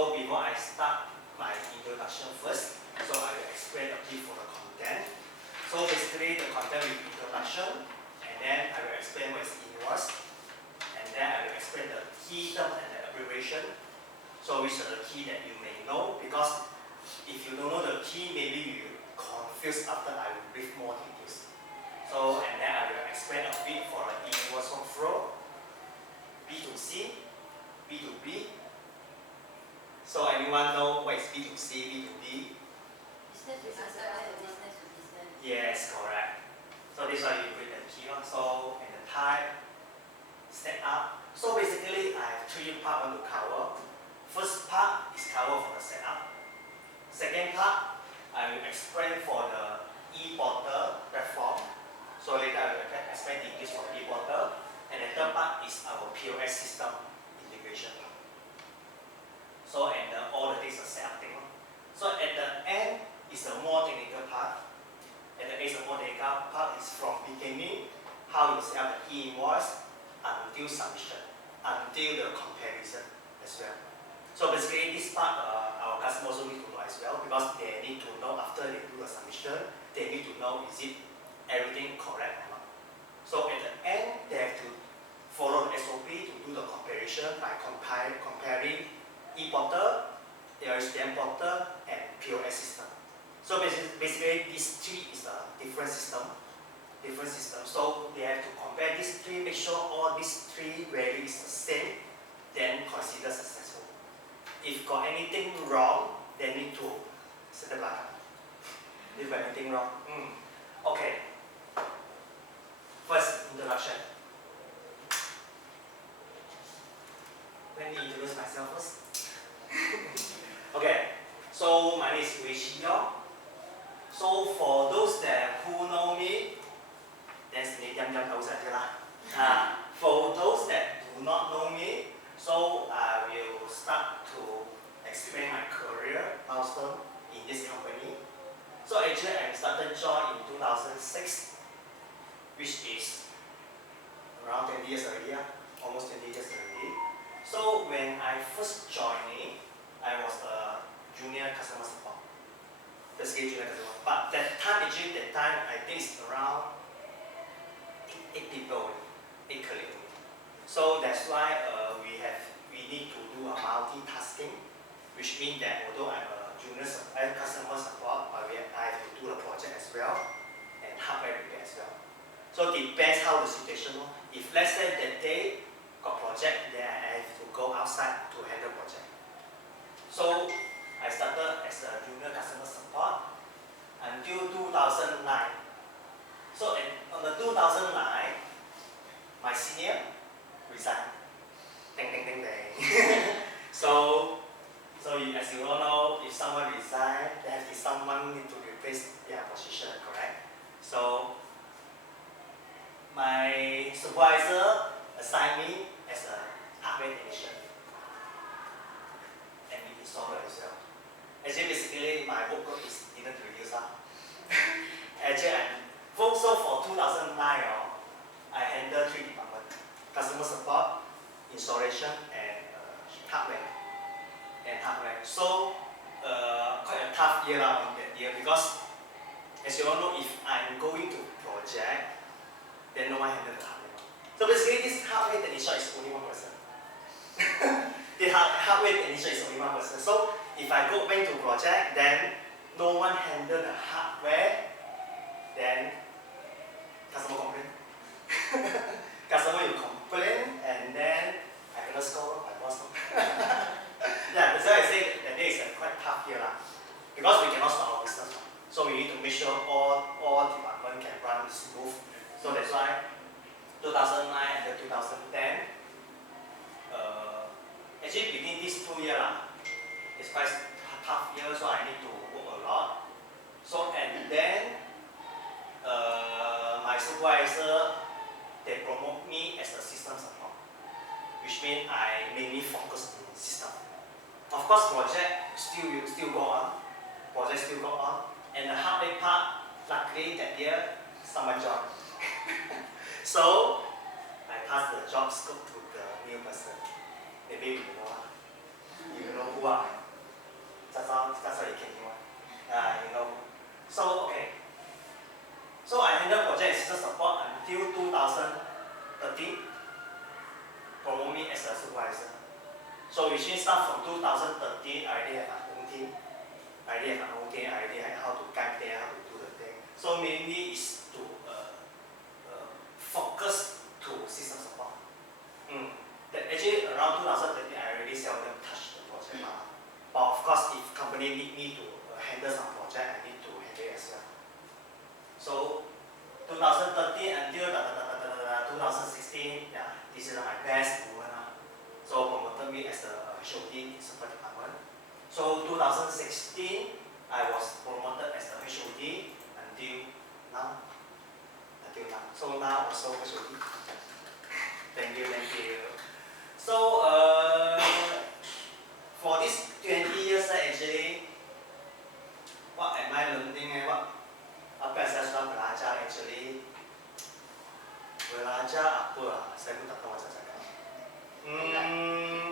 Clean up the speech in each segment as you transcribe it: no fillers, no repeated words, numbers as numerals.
So before I start my introduction first, so I will explain a bit for the content. So basically the content will be introduction, and then I will explain what is Inhouse, and then I will explain the key term and the abbreviation. So which are the key that you may know, because if you don't know the key, maybe you confuse after I will brief more details. So and then I will explain a bit for the Inhouse workflow, B2C, B2B. So anyone know what is B2C, B2B? Business to business. Yes, correct. So this one you read the key one. So and the type, setup. So basically I have three parts I want to cover. First part is cover for the setup. Second part, I will explain for the e-portal platform. So later I will explain details for the e-portal. And the third part is our POS system integration. So and all the things are set up thing. So at the end is the more technical part. At the end, the more technical part is from beginning, how you set up the E-Invoice until submission, until the comparison as well. So basically this part our customers also need to know as well, because they need to know after they do the submission, they need to know is it everything correct or not. So at the end, they have to follow the SOP to do the comparison by comparing e-portal, LHDM portal, and POS system. So basically these three is a different system. So they have to compare these three, make sure all these three values is the same, then consider successful. If got anything wrong, they need to set the button. If got anything wrong. Okay. First, introduction. Let me introduce myself first. Okay, so my name is Wei Yong. So for those that who know me, that's the for those that do not know me, so I will start to explain my career milestone in this company. So actually I started join in 2006, which is around 20 years already, almost 20 years already. So when I first joined, I was a junior customer support. Basically junior customer support. But that time, I think it's around 8 people, 8 colleagues. So that's why we need to do a multitasking, which means that although I'm a junior customer support, but I have to do the project as well and hardware repair as well. So it depends how the situation. If let's say that day got project, then I have to go outside to handle project. So I started as a junior customer support until 2009. So on the 2009, my senior resigned. Ding ding ding ding. So as you all know, if someone resigns, there has to be someone need to replace their position, correct? So my supervisor assigned me as a hardware technician and the installer as well. Actually, basically my workload is didn't reduce up. Actually, so for 2009, I handle 3 departments: customer support, installation, and hardware. So quite a tough year on that year, because as you all know, if I'm going to project, then no one handle the hardware. So basically, this hardware technician is only one person. The hardware technician is only one person. So if I go back to project, then no one handle the hardware, then customer complain. Customer will complain, and then I cannot score my boss. Yeah, that's why I say that day is a quite tough year, because we cannot stop our business. So we need to make sure all departments can run smooth. So that's why 2009 and 2010, actually between these 2 years, it's quite a tough year, so I need to work a lot. So and then my supervisor, they promote me as a system support, which means I mainly focus on system. Of course, project still go on, and the hardware part, luckily that year someone joined. So I passed the job scope to the new person. Maybe you know who are. start from 2013, I already have my own team. I already have how to guide them, how to do the thing. So mainly is to focus to system support. Actually around 2013, I already seldom touch the project. But of course, if company need me to handle some project, I need to handle it as well. So 2013 until 2016, yeah, this is my best moment. So promoted me as the HOD in support department. So 2016, I was promoted as the HOD until now. So now also HOD. Thank you. So for this 20 years actually, what am I learning? Apa yang saya sudah belajar actually? Belajar apa lah? Saya pun tak tahu macam cakap.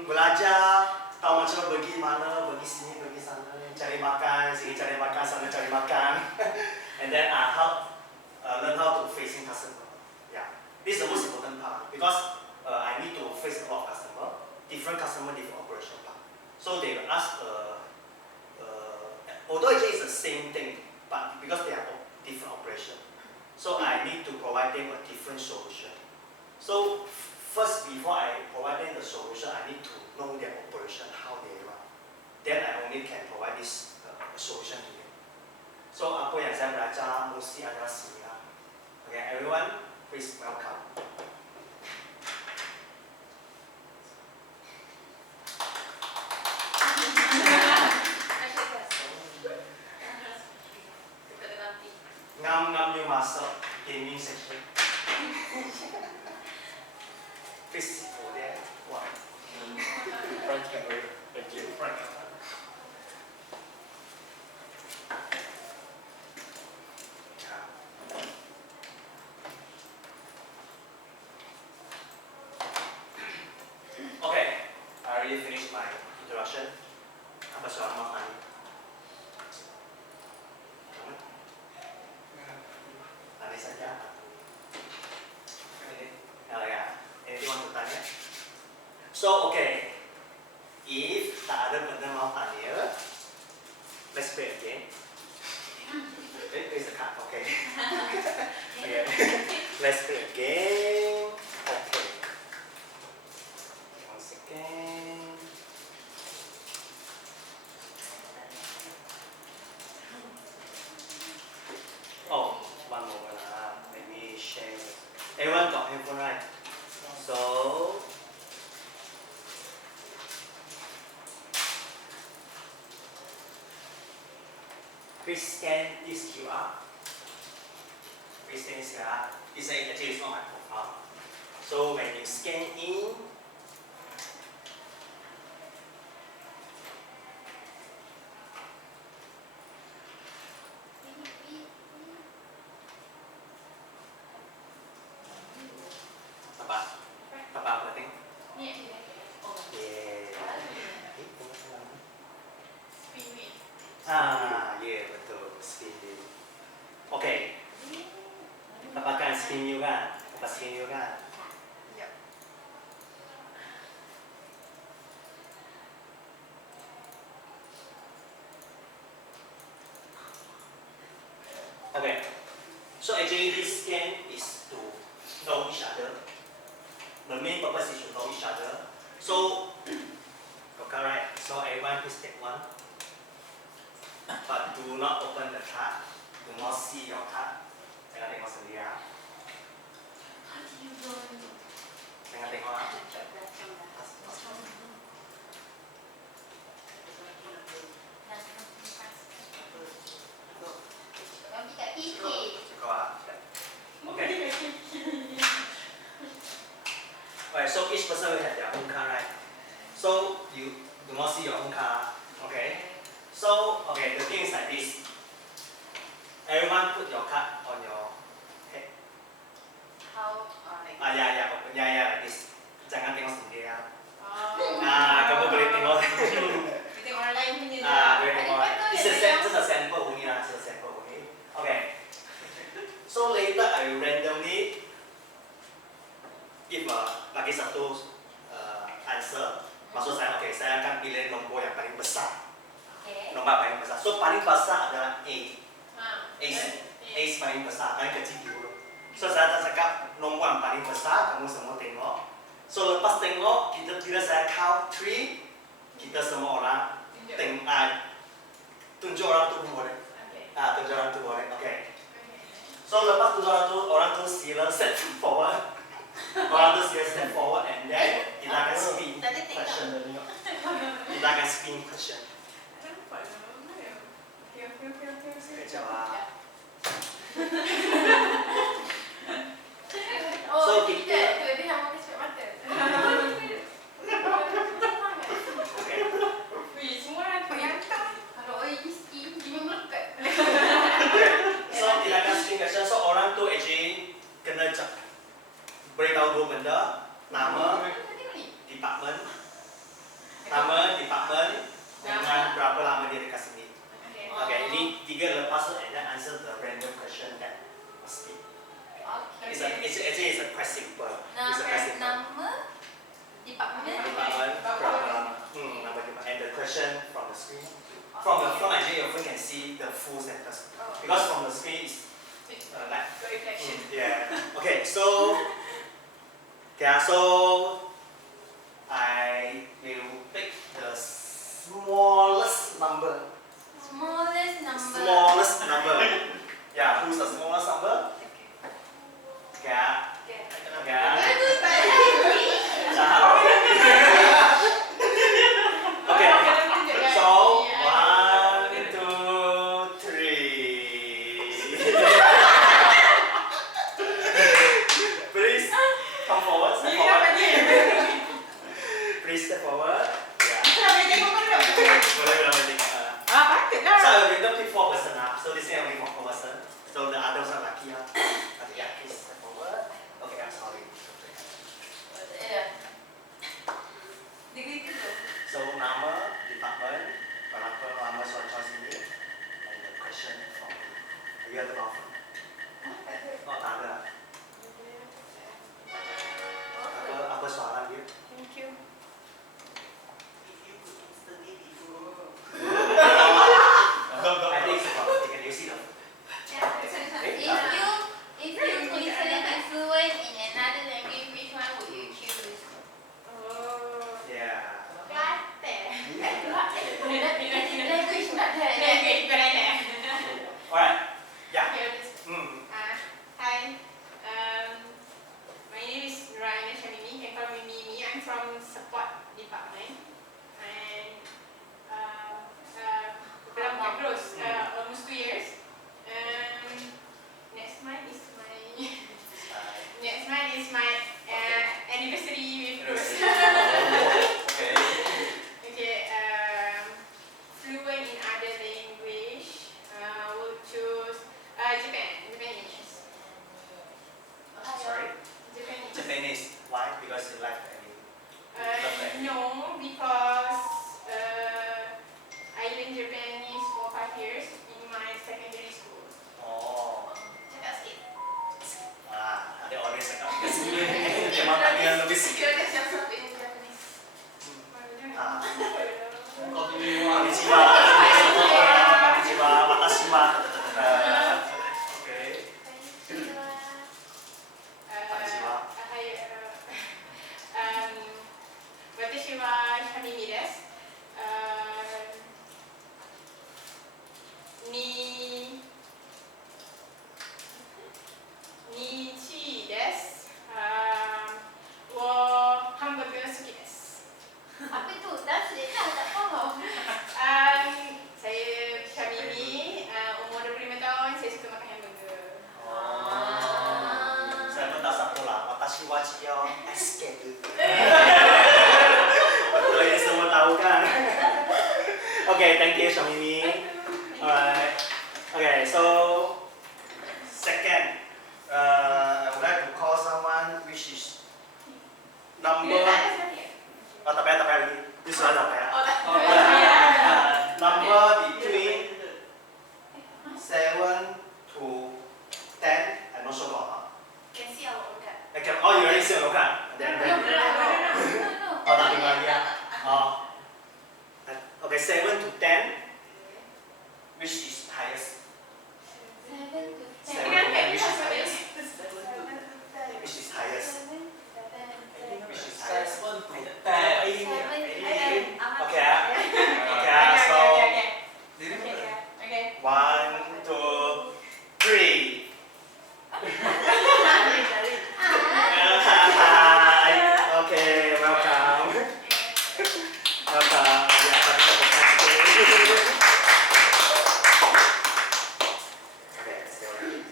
Belajar tahu macam pergi mana, pergi sini, pergi sana, cari makan, sini cari makan, sana cari makan. And then learn how to facing customer. Yeah, this is the most important part because I need to face a lot of customer, different operation part. So they will ask, although actually it's the same thing, but because they are different operation, so I need to provide them a different solution. So first, before I provide them the solution, I need to know their operation, how they run. Then I only can provide this solution to them. So apa yang saya belajar mostly adalah sini lah. Okay, everyone, please welcome. Ngam yung masuk gaming section. Please go there. One. Front camera. Thank you. Front camera. Okay, I already finished my introduction. Apa soal mau tanya? Tanya saja. Anything want to tanya? So okay, if tak ada benda mau tanya, let's play again. Here's the card. Okay. Okay. Let's play again. Okay. One second. Oh, one moment. Let me share. Everyone got handphone, right? So please scan this QR. Please scan this QR. This actually is not my profile. So when you scan in, apa penting? Betul, spin wheel. Okay. Apakah spin wheel kan? Apa spin wheel kan? Okay. So actually this scan is to know each other. The main purpose is to know each other. So, okay, right? So everyone please take one. But do not open the card. Do not see your card. Jangan tengok sendiri ya. Jangan tengok ah. Cukup ah. Okay. Alright, so each person will have their own card, right? So you do not see your own card. Okay. So, okay, the thing is like this. Everyone put your card on your head. How? Like this. Jangan tengok sendiri ya. Kamu boleh tengok. Tengok orang lain punya. Boleh tengok. It's just a sample only lah. It's a sample only. Okay. So later I will randomly give bagi satu answer. Maksud saya, okay, saya akan pilih paling besar. So paling besar adalah A. Ace. Ace paling besar, paling kecil dulu. So saya cakap nombor yang paling besar, kamu semua tengok. So lepas tengok, bila saya count 3, kita semua orang tunjuk orang tu boleh. Tunjuk orang tu boleh. Okay. So lepas tunjuk orang tu sila step forward. Orang tu sila step forward and then kita akan spin question. Kita akan spin question. Okay, jawab. Oh, kita lebih hamba kecepatan mata. Okay. Wih, semua orang tu yang kalau ski dia melekat. Okay. So kita akan spin question. So orang tu actually kena beritahu dua benda, nama, department, dengan berapa lama dia dekat sini. Okay, ini 3 lepas tu and then answer the random question that must be. It's a quite simple. It's a quite simple. Nama, department, berapa lama. Nama department and the question from the screen. From actually your phone can see the full sentence. Because from the screen it's like reflection. yeah. Okay, so I will pick the smallest number. Smallest number. Yeah, who's the smallest number? Gak. Okay. So 1, 2, 3. Please come forward. Step forward. Please step forward. So I will random pick 4 person up. So this thing I will pick 4 person. So the others are lucky. Okay, yeah, please step forward. Okay, I'm sorry. So nama, department, berapa lama soal sini, and the question from me. Are you at the bottom? Oh, tak ada. Apa soalan dia? Thank you. If you could instantly be fluent. I think it's about you can use it. If you could instantly be fluent in another language, which one would you choose? Yeah. Language not that. Alright. Yeah. Hi. My name is Nuraina Shamimi. You can call me Mimi. I'm from support department. And close, almost 2 years. Next month is my anniversary with Rose. Okay. Okay. Fluent in other language. Would choose Japanese. Sorry? Japanese. Why? Because you like any? No, because I learned Japanese for 5 years in my secondary school. Oh. Cakap sikit. Ada audience cakap kat sini. Memang tanya yang lebih sikit. Konnichiwa. Konnichiwa. Watashiwa. Okay. Konnichiwa. Watashi wa Shamimi desu. Nichi desu. Wo hamburger suki desu. Apa itu? Translate lah, tak faham. Saya Shamimi, umur 25 tahun, saya suka makan hamburger. Saya pun tak satu lah. Watashi wa chiyo eskeru. Betul ini semua tahu kan? Okay, thank you Shamimi. Alright. Okay, so second, I would like to call someone which is number. Oh, tak payah lagi. Ini sudah tak payah. Number between 7 to 10. I'm not sure about. Can see our own card. Oh, you already see your card. Then. Oh, tak tinggal lagi ya. Oh. Okay, 7 to 10. Which is highest? 7 to 10. Seven. Can you Which is have highest? Seven, Which is highest? 7, 7, Which is highest? 7 to 10. Okay. Okay. So Okay. 1, 2, 3. Okay, welcome. Welcome. Yeah, okay, still ready.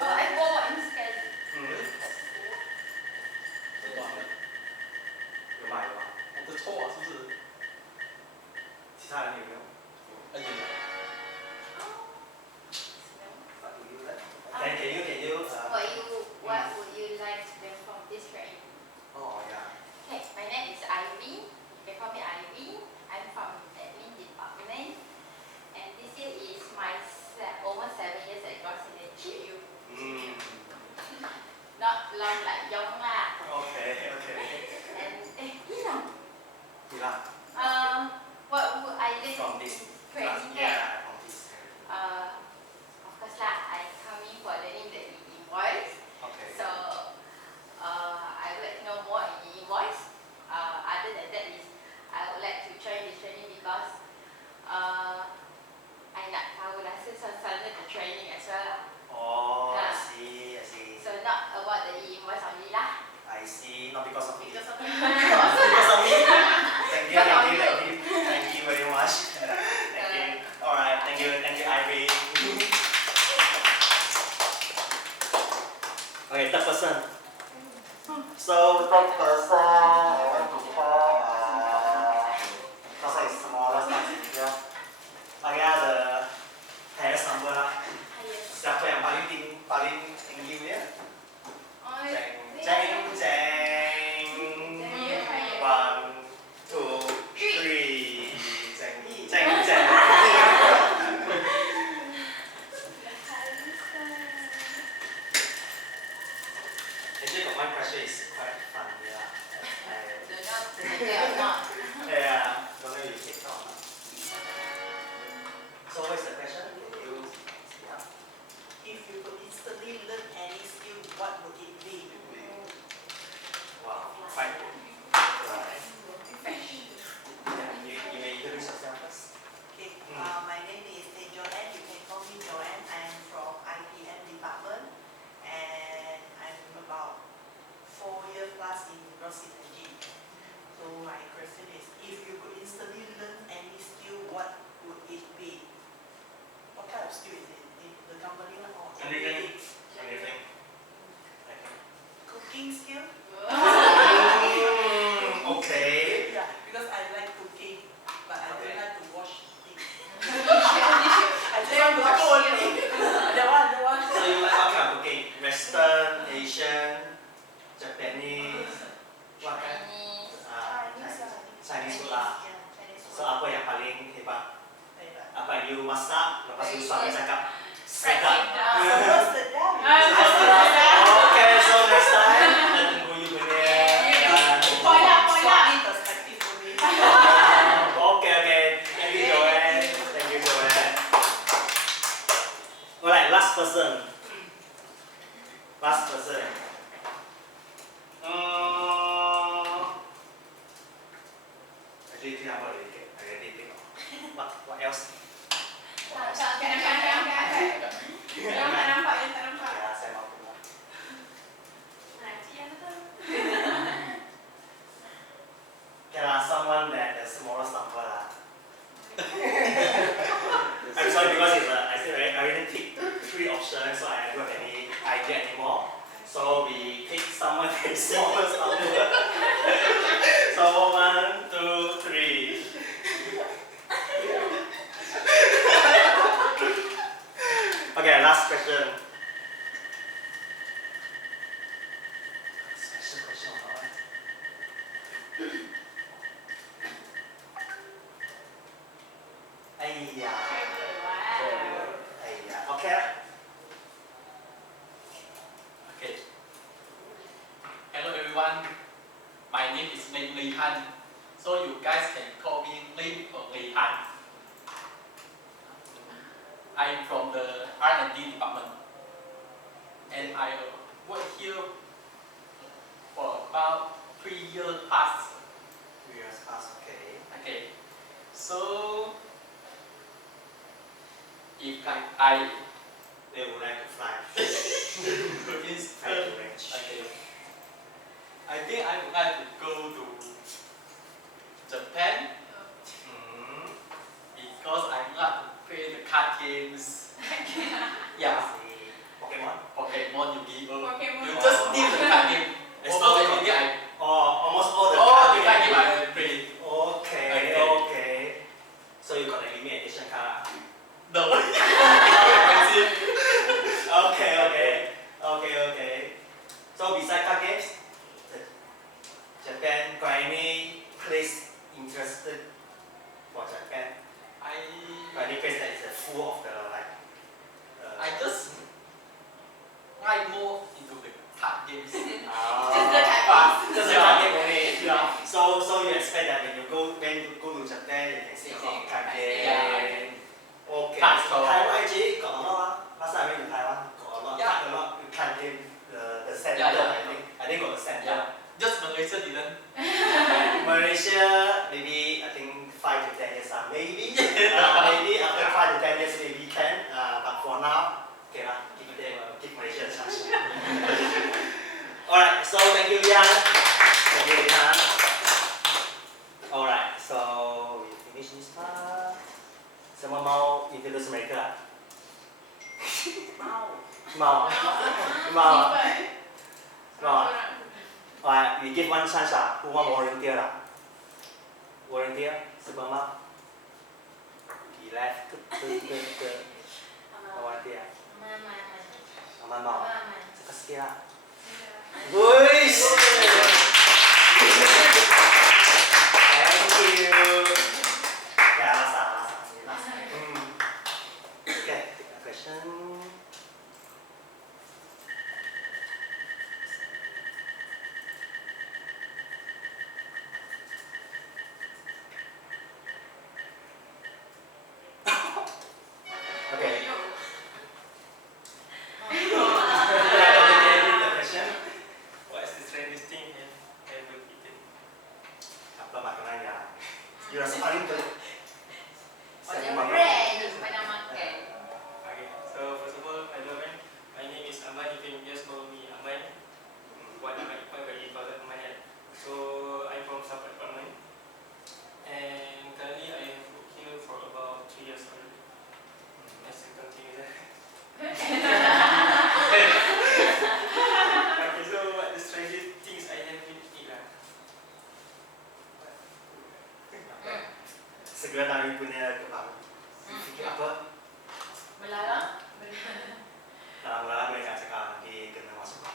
Oh, I forgot instead. 很短的，有买吗？我的错是不是？其他人有没有？哎呀， What do you like? Can you What would you like to learn from this training? Oh yeah. Okay, my name is Ivy. You can call me Ivy. I'm from admin department, and this year is my almost 7 years at God's in the GU. Not long like Yong lah. Okay. And Hinam. Yeah. What would I learn From this training? yeah, from this. Of course lah, I coming for learning the E-Invoice. Okay. So I would like to know more in E-Invoice. Other than that is I would like to join this training because I nak tahu rasa suasana the training as well lah. Oh, I see. So not about the E-Invoice only lah. I see. Not because of me. Because of Because of me. Thank you very much. Thank you. Alright, thank you, Ivy. Okay, third person. So third person, I want to call because it's smaller stuff in here. Okay, the highest number lah. Siapa yang paling tinggi dia? Jeng. 1, 2, 3. Jeng. Actually, got one question is quite fun. Yeah. Don't know today or not. Yeah. Don't know you take on. So what is the question? Can you speak up? If you could instantly learn any skill, what would it be? Wow, quite good. Right. Yeah, you may introduce yourself first. Okay, my name is Joanne. You can call me Joanne. I'm from IPM department, and I'm about 4 years plus in gross energy. So my question is, if you could instantly learn any skill, what would it be? What kind of skill is it? The company one or Anything? Okay. Cooking skill? Okay. Yeah, because I like cooking, but I don't like to wash things. I just want to cook only. The one. So you like what kind of cooking? Western, Asian, Japanese, what kind? Chinese food lah. Yeah, Chinese So food. apa yang paling hebat? Favorite. Apa yang you masak? Lepas tu suami cakap Sedap. sedap. Supposed to die. Okay, so next time kita tunggu you punya. Pola. Suami perspective only. Okay. Thank you, Joanne. Alright, last person. Actually, think about it. I already think of what else? Yang tak nampak. Ya, saya mampu lah. Okay lah, someone that the smallest number lah. I'm sorry because I already picked 3 options, so I don't have any idea anymore. So we pick someone that is smallest number. So 1, 2, 3. Okay, last question. Special question or not? Aiya. Okay. Okay. Hello everyone. My name is Lei Han. So you guys can call me Lei or Lei Han. if I They would like to fly. means Fly to range. okay. I think I would like to go to Japan because I like to play the card games. Yeah, See, Pokemon. Pokemon, Yu-Gi-Oh. Pokemon. You just name the card game. It's Almost not every day I Almost all the all the card card game games. I play. Okay, Okay. okay. So you got a limited edition card. No, expensive. Okay. So besides card games, Japan got any place interested for Japan? Got any place that is full of the like? I just like more into the card games. Just the card games. Just the card game only. Yeah. So you expect that when you go to Japan, you can see a lot of card game. Yeah. Okay. Card store. Taiwan actually got a lot. Last time I went to Taiwan, got a lot. Yeah. A lot card game. The center. Yeah. I think got the center. Yeah. Just Malaysia didn't. Malaysia, maybe I think 5 to 10 years maybe. Maybe after 5 to 10 years maybe can. But for now, okay lah. Give Malaysia a chance. Alright, so thank you, Lian. Alright, so we finish this part. Semua mau introduce mereka? Mau. Alright, we give one chance who want volunteer Volunteer, semua mau? He left. Volunteer. Aman mau? Sikit lah. Wuish! Thank you. Ya, rasa. Okay, take a question. Okay. What is the strangest thing you have ever eaten? Apa makanannya? You rasa paling Macam brand yang pernah makan. Okay, so first of all, hello man. My name is Aman. You can just call me Aman. What am I called Aman? So I'm from Sabah Department, and currently I have worked here for about 3 years already. Let's continue that. Okay, so what the strangest things I have been eaten? segera tarik punya kepala. Fikir apa? Melarang? Malah mereka cakap nanti kena masuk. Tak,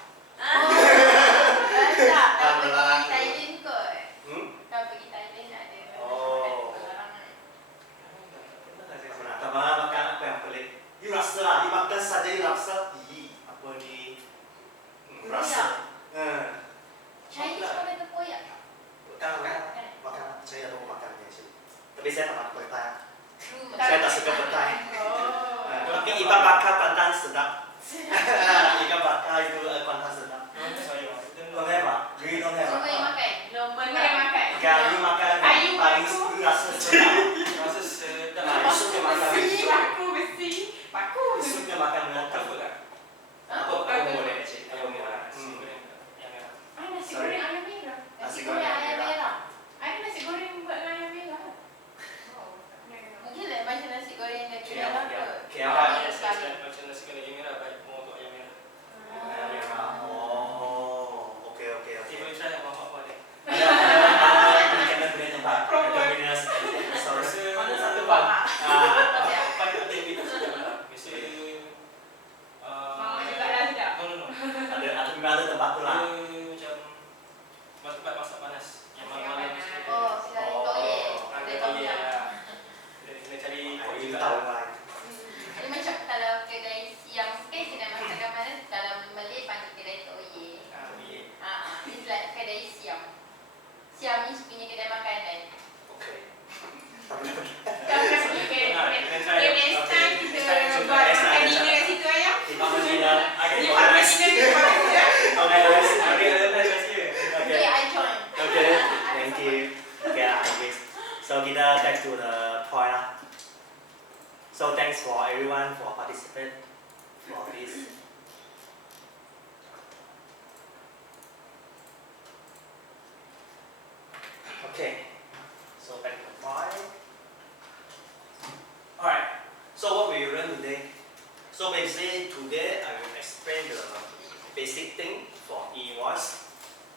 tak melarang. pergi Thailand kot. Tak pergi Thailand ada larangan. Tak malah makan apa yang pelik. You rasa lah, dimakan saja you rasa. Apa ni? Rasa. Chinese pun ada koyak. Makan. Saya tahu makannya sih. Tapi saya tak makan petai. True. Saya tak suka petai. Oh. Tapi ikan bakar pandan sedap. Ikan bakar itu pandan sedap. Don't have ah? Really don't have Semua yang ah? makan. Semua yang makan. Kayu makan Kayu paling baku. rasa sedap. Rasa sedap. Nah, suka makan. Baku. Suka makan dengan Apa tak? Apa boleh cik? Ayam merah. Nasi goreng ayam merah. Nasi goreng ayam merah. Ada nasi goreng buat dengan ayam merah. Mungkin lah macam nasi goreng dengan KL, merah KL. ke. KL. Macam nasi goreng ayam merah, baik mau untuk ayam merah. Oh, oke. Nanti boleh try apa-apa dia. Ada punya tempat, ada punya restoran thanks for everyone for participating for this. Okay, so back to the point. Alright, so what we learn today? So basically today I will explain the basic thing for E-Invoice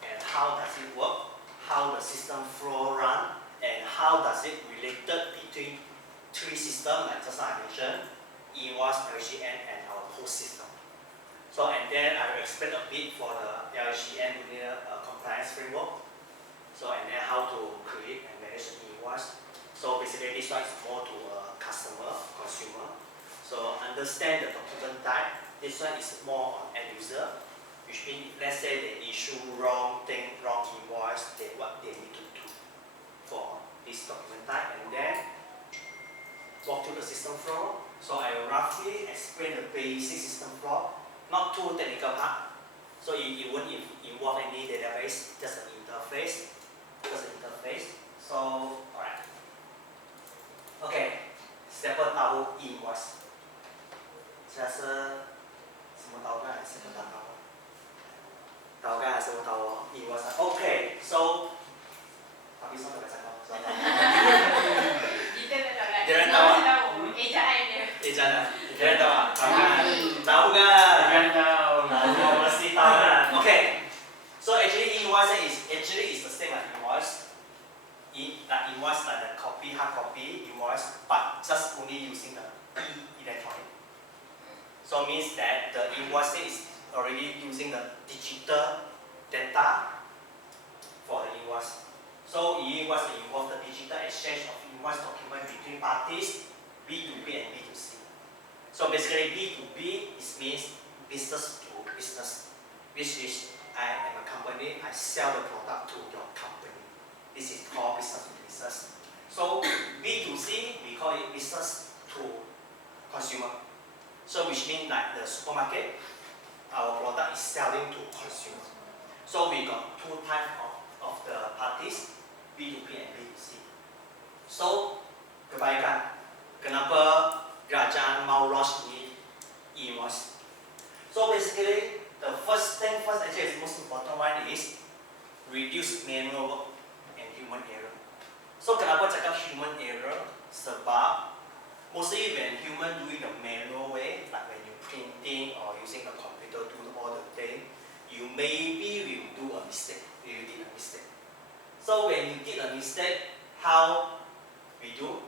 and how does it work, how the system flow run, and how does it related between three systems like just now I mentioned, E-Invoice, LHCN, and our post system. So and then I will explain a bit for the LHCN compliance framework. So and then how to create and manage an E-Invoice. So basically this one is more to a customer, consumer. So understand the document type. This one is more on end user, which means if let's say they issue wrong thing, wrong invoice, then what they need to do for this document type, and then walk through the system flow. So I will roughly explain the basic system flow, not too technical part. So it won't involve any database, just an interface. So, alright. Okay, siapa tahu E-Invoice? Saya rasa semua tahu kan? Siapa tak tahu? Tahu kan? Semua tahu E-Invoice. Okay, so tapi semua tak tahu. Kita tak tahu lah. Jangan tahu. Ejaan dia. Jangan tahu. Tahu kan? Tahu kan? Jangan tahu. Tahu mesti tahu kan? Okay. So actually E-Invoice is the same as invoice. Like invoice like the copy, hard copy invoice, but just only using the e-electronic. So means that the invoice is already using the digital data for the invoice. So E-Invoice involves the digital exchange of invoice document between parties, B2B and B2C. So basically B2B means business to business, which is I am a company, I sell the product to your company. This is called business to business. So B2C, we call it business to consumer. So which means like the supermarket, our product is selling to consumer. So we got two types of the parties, B2B and B2C. So kebaikan, kenapa kerajaan mau launch ini E-Invoice? So basically, the first actually the most important one is reduce manual work and human error. So kenapa cakap human error? Sebab mostly when human doing the manual way, like when you printing or using the computer do all the thing, you maybe will do a mistake. You did a mistake. So when you did a mistake, how we do?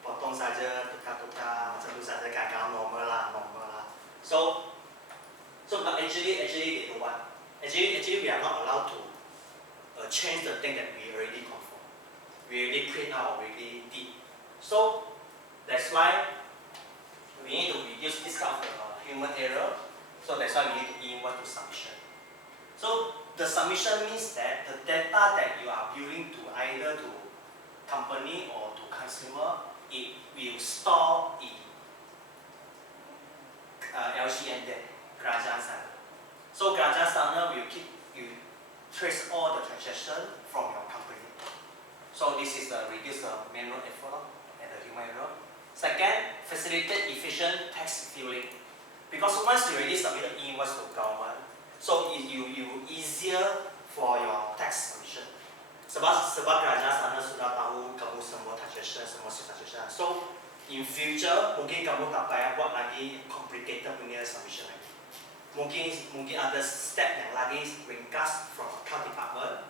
Potong saja, tukar-tukar, macam tu saja kan, normal lah. So but actually they don't want. Actually we are not allowed to change the thing that we already confirm. We already print out, already did. So that's why we need to reduce this kind of human error. So that's why we need to E-Invoice to submission. So the submission means that the data that you are building to either to company or to consumer, it will store in LHCN there, kerajaan sana. So kerajaan sana will trace all the transaction from your company. So this is the reduce the manual effort and the human error. Second, facilitate efficient tax filing. Because once you already submit the E-Invoice to government, so it will easier for your tax submission. Sebab kerajaan sana sudah tahu kamu semua transaction. So in future mungkin kamu tak payah buat lagi complicated punya submission lagi. Mungkin ada step yang lagi ringkas from account department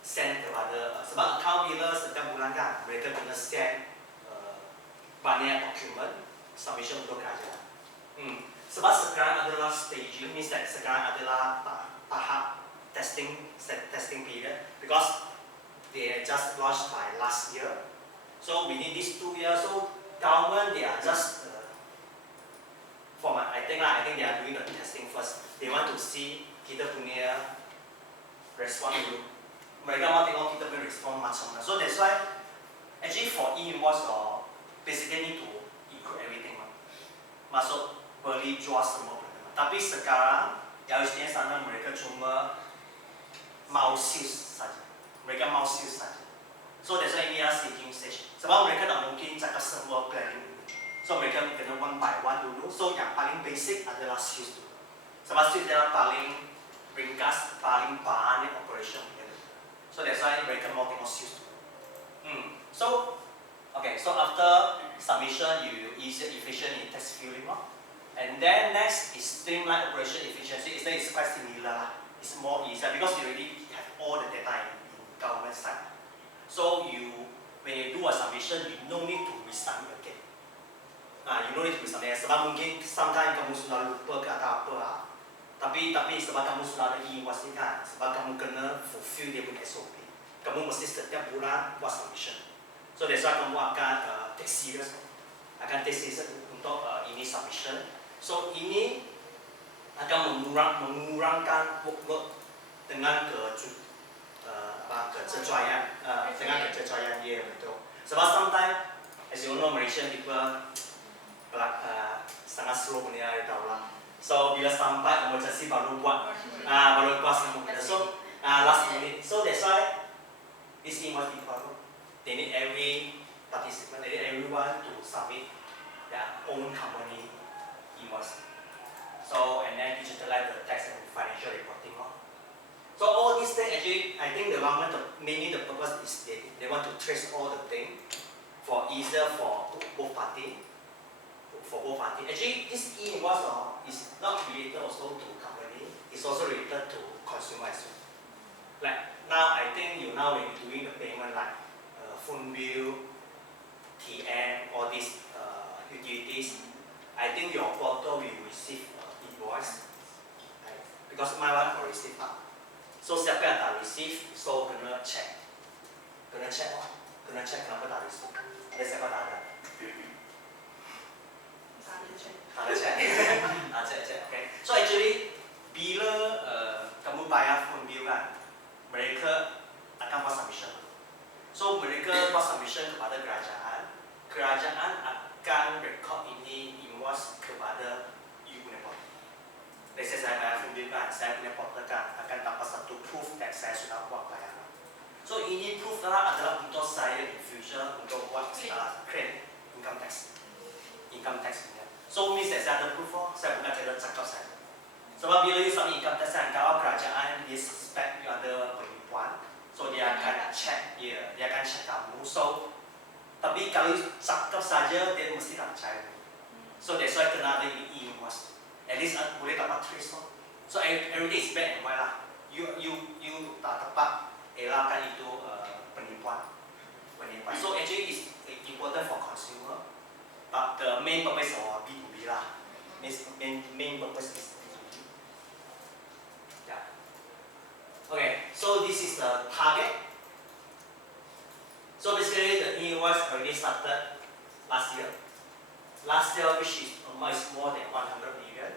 send kepada sebab account bila setiap bulan kan mereka kena send banyak dokumen submission untuk kerajaan. Sebab sekarang adalah staging, means that sekarang adalah tahap testing period because they just launched by last year. So within these 2 years, so government they are just I think they are doing the testing first. They want to see kita punya respon dulu. Mereka mau tengok kita punya respon macam mana. So that's why actually for E-Invoice basically need to include everything. Masuk beli jual semua. Tapi sekarang LHCN sana mereka cuma mau sales saja. Mereka mau sales saja. So that's why ini adalah staging stage. Sebab mereka tak mungkin cakap semua planning. So mereka kena paling basic adalah sales dulu. Sebab sales adalah paling ringkas, paling bahan operation. So that's why mereka mau tengok sales dulu. So, okay, so after submission, you easier efficient in text filling, and then next is streamline operation efficiency. It's quite similar. It's more easier because you already have all the data in government side. So when you do a submission, you no need to resubmit again. You no need to resubmit. Sebab mungkin sometimes kamu sudah lupa ke atau apa, tapi sebab kamu sudah ada E-Invoice kan, sebab kamu kena fulfill dia punya SOP. Kamu mesti setiap bulan buat submission. So that's why kamu akan take serious untuk ini submission. So ini akan mengurangkan workload dengan kesesuaian dia betul. Sebab sometimes as you know Malaysian people sangat slow punya tahu lah. So bila sampai emergency baru buat semua. So last minute. So that's why this invoice people they need every participant, they need everyone to submit their own company invoice. So and then digitalize the tax and financial reporting. So all these things actually, I think the government mainly the purpose is they want to trace all the things for easier for both parties. Actually, this e-invoice is not related also to company. It's also related to consumer as well. Like now, I think when you're doing the payment like phone bill, TM, all these utilities, I think your portal will receive invoice. Right? Because my one will receive up. So siapa yang tak receive, so kena check kenapa tak receive. Ada siapa tak ada? Check. Okay. So actually, bila kamu bayar phone bill kan, mereka akan buat submission. So mereka buat submission kepada kerajaan akan record ini invoice kepada you punya portal. Let's say saya bayar phone bill kan, saya punya portal kan akan dapat satu proof that saya sudah buat bayaran. So ini proof adalah untuk saya in future untuk buat claim income tax. So means that saya ada proof, saya bukan ada cakap saya. Sebab bila you submit income tax kan, kalau kerajaan dia suspect you ada penipuan, so dia akan check kamu. So tapi kalau you cakap saja, dia mesti tak percaya. So that's why kena ada e-invoice. At least boleh dapat trace. So everything is black and white lah. You tak tepat elakkan itu penipuan. So actually it's important for consumer. But the main purpose of B2B lah. Main purpose is B2B. Yeah. Okay, so this is the target. So basically the e-invoice already started last year. Which is more than 100 million.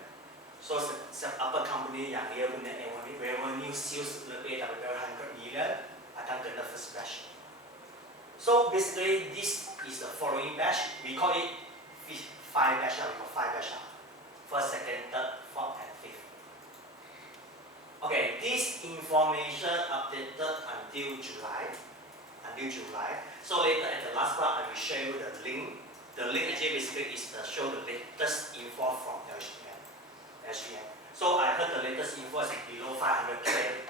So apa company yang dia punya revenue sales lebih daripada 100 million akan kena first batch. So basically, this is the following batch. We call it 5 batch. We call 5 batch. First, second, third, fourth, and fifth. Okay, this information updated until July. So later at the last part, I will show you the link. The link actually basically is to show the latest info from LGN. So I heard the latest info is below 500K.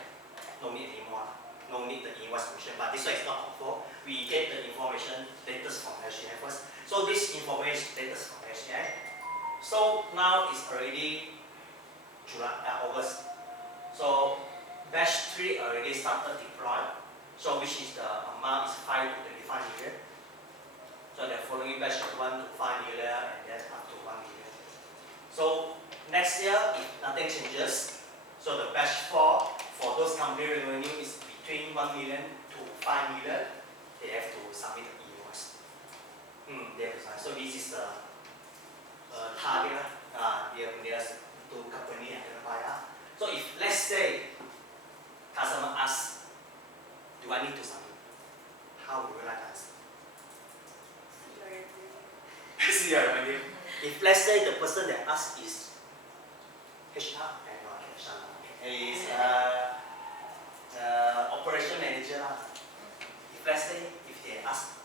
No need anymore. No need the invoice submission, but this one is not helpful. We get the information latest from LGN first. So this information latest from LGN. So now it's already August. So batch 3 already started deploy. So which is the amount is 5 to 25 million. So the following batch is 1 to 5 million and then up to 1 million. So next year, if nothing changes, so the batch 4 for those company revenue is between 1 million to 5 million, they have to submit the e-invoice. So this is the target dia to company yang kena bayar. So if let's say customer asks, do I need to submit? How would you like to answer? See your review. If let's say the person that asks is HR and not HR, is operation manager. If let's say if they ask,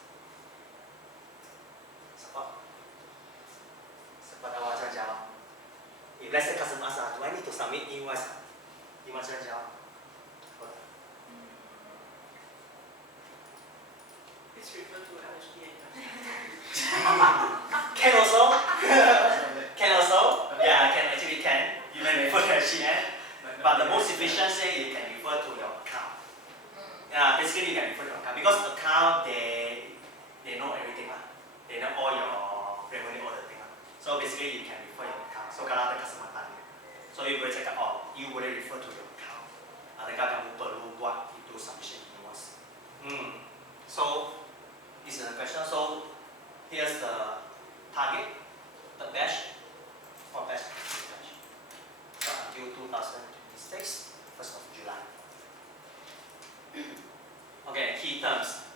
cepat awak jawab. let's say customer asks, do I need to submit E-Invoice? You want to jawab? Please refer to LHD. Can also. Can also. Yeah, can actually can. You may refer to HCN. But the most efficient say you can refer to your account. Yeah, basically you can refer to your account because account they know everything lah. They know all your revenue, all the thing lah. So basically you can refer your account. So kalau ada customer tanya, so you boleh cakap you boleh refer to your account. Adakah kamu perlu buat itu submission invoice? So this is the question. So here's the target, the batch, or batch. So until 2026, 1st of July. Okay, key terms.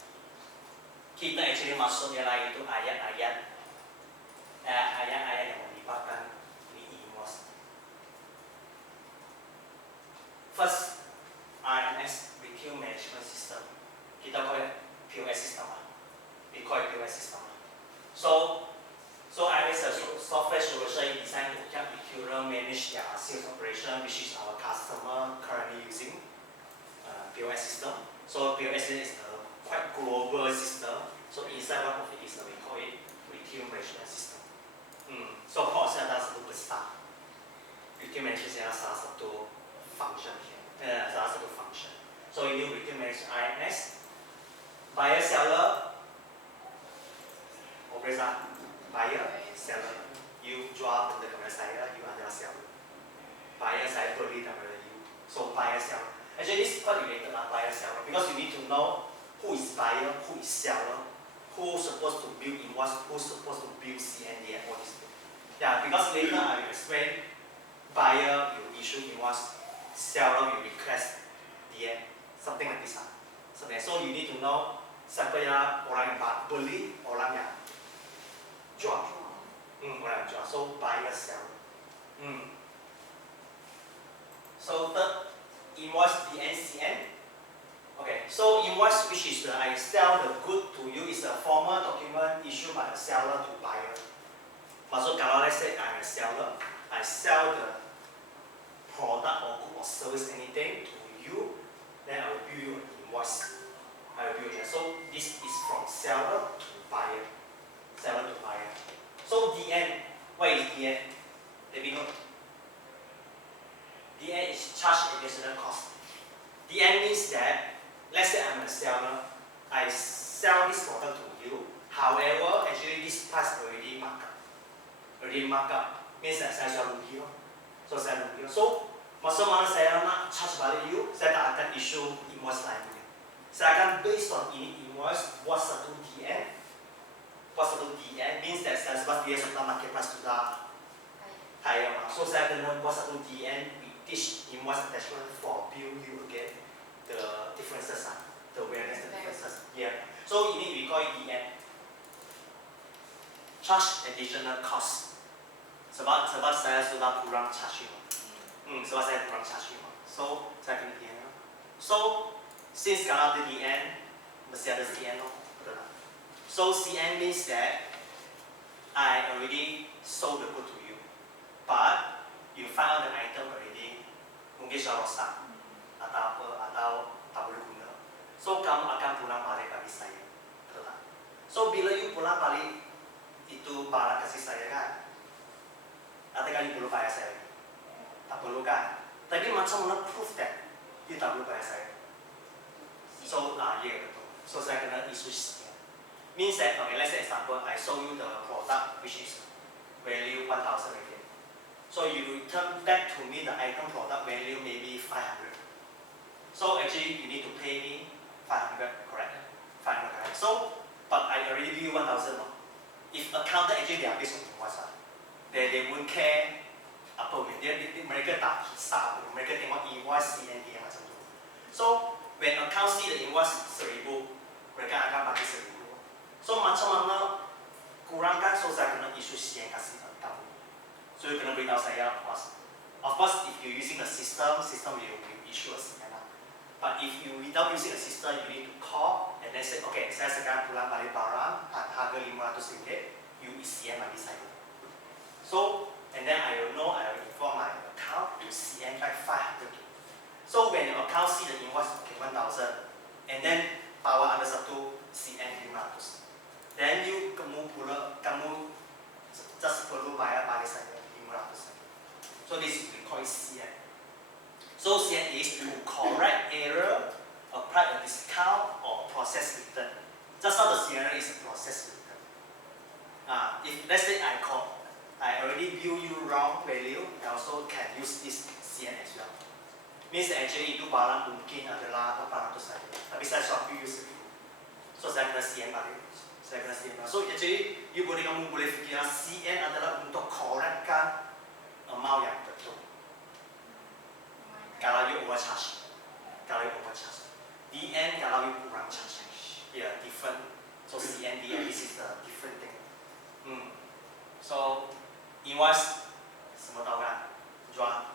Key term actually masuk ialah itu ayat-ayat yang melibatkan ini E-Invoice. First, RMS Retail Management System. Kita call it POS system. We call it POS system. So RMS is a software solution designed to help retailer manage their sales operation, which is our customer currently using POS system. So POS is a quite global system. So inside one of it is we call it retail management system. So POS adalah satu besar. Retail management adalah salah satu function. Salah satu function. So ini retail management RMS. Buyer seller. Operasi buyer seller. You jual benda kepada saya, you adalah seller. Buyer saya beli daripada you. So buyer seller. Actually this is quite related lah buyer seller because you need to know who is buyer, who is seller, who supposed to build invoice, who supposed to build CND and all this thing. Yeah, because later I will explain buyer you issue invoice, seller you request DM, something like this lah. So you need to know siapa yang orang yang beli, orang yang jual. Orang yang jual. So buyer seller. So third, invoice DNCN. Okay, so invoice which is I sell the good to you is a formal document issued by the seller to buyer. Maksud kalau let's say I'm a seller, I sell the product or good or service anything to you, then I will bill you an invoice. I will bill you. So this is from seller to buyer. Seller to buyer. So DN, what is DN? Let me know. DN is charge additional cost. DN means that, let's say I'm a seller, I sell this product to you. However, actually this price already marked up. Already marked up means that saya jual rugi. So saya rugi. So maksud mana saya nak charge balik you, saya tak akan issue invoice lain. Saya akan based on ini invoice buat satu DN. Buat satu DN means that saya sebab dia sudah market price sudah higher. So saya kena buat satu DN with this invoice attachment for bill you again the differences, the awareness, the differences. Yeah. So ini we call it DN. Charge additional cost. Sebab saya sudah kurang charge you. Sebab saya kurang charge you. So saya kena DN. So since kalau ada DN, mesti ada CN loh. So CN means that I already sold the good to you, but you found the item already mungkin sudah rosak atau tak boleh guna. So kamu akan pulang balik bagi saya, betul tak? So bila you pulang balik itu barang kasih saya kan, adakah you perlu bayar saya? Tak perlu kan? Tapi macam mana proof that you tak perlu bayar saya? So yeah betul. So saya kena issue CN. Means that, okay, let's say example, I sold you the product which is value 1,000 again. So you return back to me the item product value maybe 500. So actually you need to pay me 500, correct? 500, correct? So, but I already bill you 1,000. If accountant actually they are based on invoice, they won't care apa pun. Mereka tak hisap, mereka tengok invoice CND macam tu. So when account see the invoice 1,000, mereka akan bagi 1,000. So macam mana kurangkan, so saya kena issue CN kasih kamu. So you kena beritahu saya of course. Of course if you using the system will issue a CN lah. But if you without using the system, you need to call and then say, okay, saya sekarang pulang balik barang harga RM500, you is CN bagi saya. So and then I will know, I will from my account to CN by 500. So when your account see the invoice, okay, 1,000, and then bawa ada satu CN 500. Then kamu just perlu bayar balik saja 500. So this we call it CN. So CN is to correct error, apply a discount or process return. Just how the CN is a process return. If let's say I already bill you wrong value, I also can use this CN as well. Means actually itu barang mungkin adalah 800 saja, tapi saya Shopee use 1000. So saya kena CN balik. So actually kamu boleh fikir CN adalah untuk correctkan amount yang betul. Kalau you overcharge, DN kalau you kurang charge, yeah, different. So CN, DN, this is the different thing. So invoice semua tahu kan? Jual,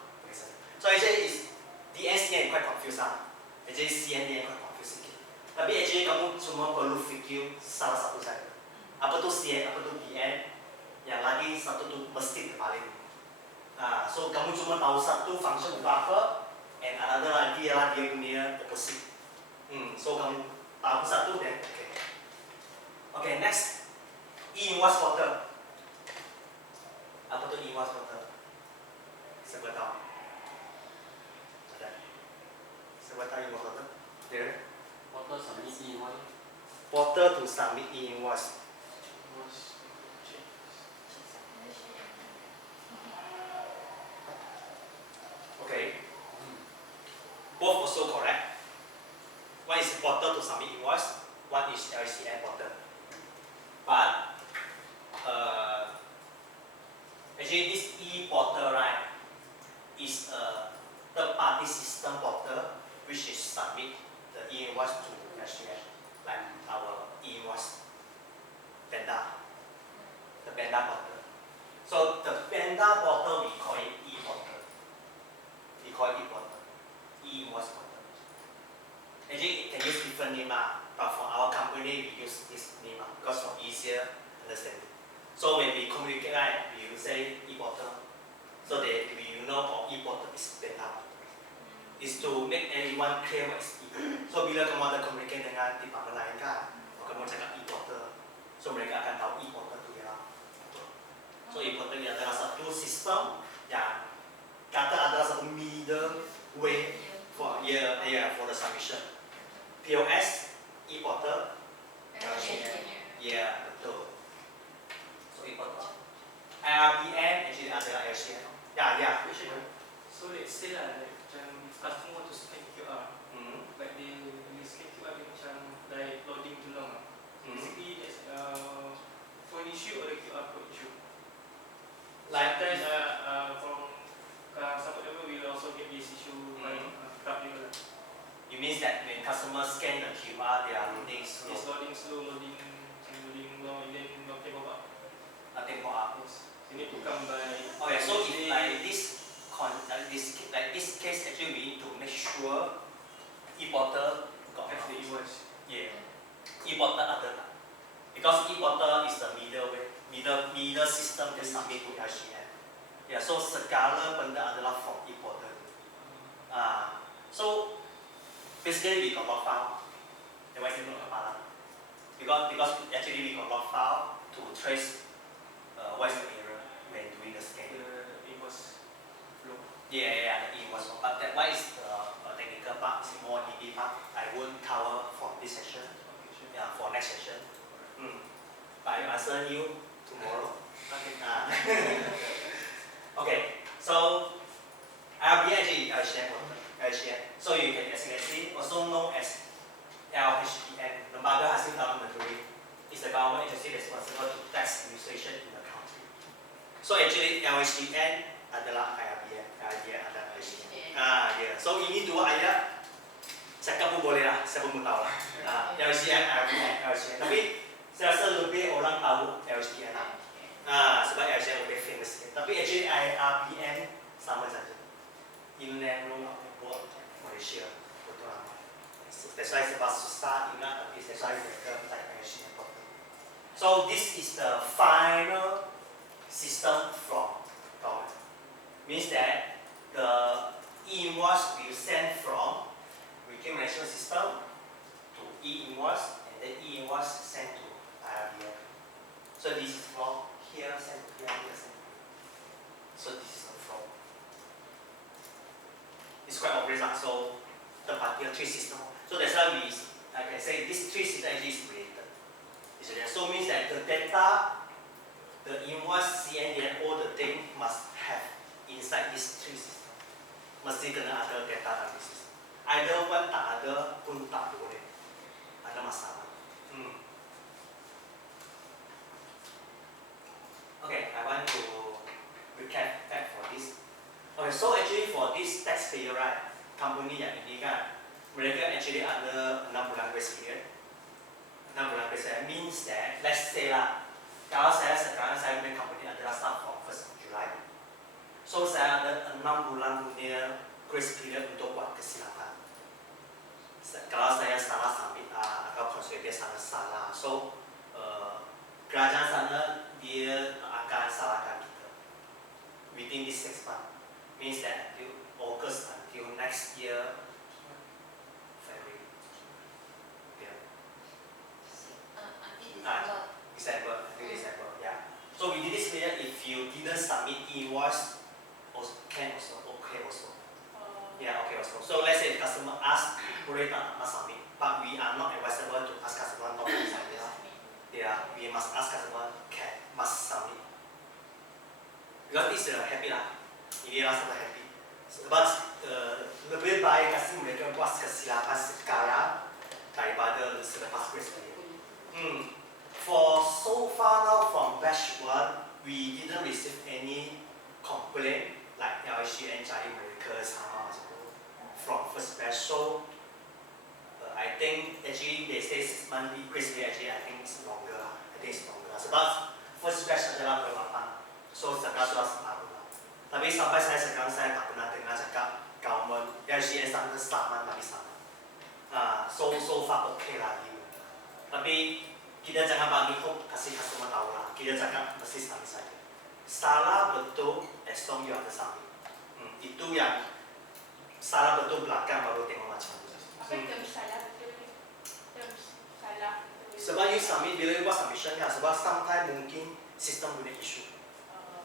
so actually is DN, CN quite confused lah. Actually CN, DN quite confused sikit. Tapi actually kamu cuma perlu fikir salah satu saja. Apa tu CN, apa tu DN? Yang lagi satu tu mesti terbalik. So kamu cuma tahu satu function apa, and another lagi adalah dia punya opposite. So kamu tahu satu dan okay. Okay, next E-Invoice portal. Apa tu E-Invoice portal? Siapa tahu? Ada? Siapa tahu E-Invoice portal? There. Portal submit E-Invoice. Portal to submit E-Invoice. Okay. Both also correct. One is portal to submit invoice, one is LCN portal. But actually this e-portal, right, is a third-party system portal which is submit the e-invoice to LCN, like our e-invoice vendor, the vendor portal. So the vendor portal we call it e-portal. We call it e-portal, e-invoice portal. Actually, it can use different name, but for our company, we use this name because for easier understanding. So when we communicate, right, we will say e-portal. So that we know for e-portal is vendor. Is to make everyone clear what is e-portal. So bila kamu ada communicate dengan department lain kan, kamu cakap e-portal. So mereka akan tahu e-portal itu ya. So e-portal adalah satu sistem yang kata adalah satu middle way for for the submission. POS, e-portal, yeah, betul. So e-portal. IRBN actually adalah LCN. Yeah. So let's say lah, like, macam customer want to scan QR, but they scan QR dia macam like loading too long. Basically, that's phone issue or the QR code issue. Like Sometimes from support level, we will also get this issue by crowd level. it means that when customers scan the QR, they are loading slow. It's loading slow, loading long, and then nothing pop up. Nothing pop up. Yes. You need to come by. Okay, so if like this case, actually we need to make sure e-portal got Have the invoice. Yeah, e-portal ada, because e-portal is the middle system that submit to LCN. Yeah, so segala benda adalah from e-portal. So basically we got log file. Why is it not kepala? Because actually we got log file to trace what is the error when doing the scan. The invoice flow. Yeah, the invoice. But that one is the technical part, it's more DB part. I won't cover for this session. Okay, sure. Yeah, for next session. But I will answer you tomorrow. Okay, so IRB actually LCN. So you can see, also known as LHDN, Lembaga Hasil Dalam Negeri, is the government agency responsible to tax administration in the country. So actually LHDN adalah IRBN adalah LHDN. Yeah. So ini dua ayat cakap pun boleh lah, saya pun tahu lah. LHDN, IRBN, LHDN. Tapi saya rasa lebih orang tahu LHDN lah. Sebab LHDN lebih famous. Tapi actually IRBN sama saja. Inland Road Board Malaysia, betul lah. That's why sebab susah ingat, tapi that's why mereka type LHDN portal. So this is the final system from government. means that the E-Invoice will send from Weekly Management System to E-Invoice, and then E-Invoice sent to IRBF. So this is from here, sent to here, here, sent to here. So this is the flow. It's quite obvious, so the particular three system. So that's why I can say this three system actually is related. So means that the data, the invoice, CNDN, all the thing must have inside these three systems. Mesti kena ada data dalam system. Either one tak ada pun tak boleh. Ada masalah. Okay, I want to recap back for this. Okay, so actually for this taxpayer, right, company yang ini kan, mereka actually ada 6 bulan grace period. 6 bulan grace period means that, let's say lah, kalau sekarang saya punya company adalah start from 1st of July, so saya ada 6 bulan punya grace period untuk buat kesilapan. Kalau saya salah submit atau konsolidasi sana salah, so kerajaan sana dia akan salahkan kita within this 6 months. Means that until August until next year February. Yeah. Until December. Until December, yeah. So within this period, if you didn't submit invoice, can also, okay also. Yeah, okay also. So let's say the customer asks, boleh tak submit, but we are not advisable to ask customer not to submit. Yeah, we must ask customer must submit. Because this is a habit lah. Ini rasa happy. Sebab lebih baik kasih mereka buat kesilapan sekarang daripada selepas grace period. For so far now from batch 1, we didn't receive any complaint like LHCN cari mereka sama macam tu from first batch. So I think actually they say 6 months grace period actually I think it's longer lah. I think it's longer lah. Sebab first batch adalah berapa? So sekarang sudah 4 bulan. Tapi sampai sekarang saya tak pernah dengar cakap government LHCN sampai start lagi sama. So far okay lagi. Tapi kita jangan bagi hope kasih customer tahu lah. Kita cakap mesti submit saja. Salah betul as long you ada submit. Itu yang salah betul belakang baru tengok macam tu. Apa term salah betul ni? Term salah betul. Sebab you submit bila you buat submission kan. Sebab sometimes mungkin sistem punya issue,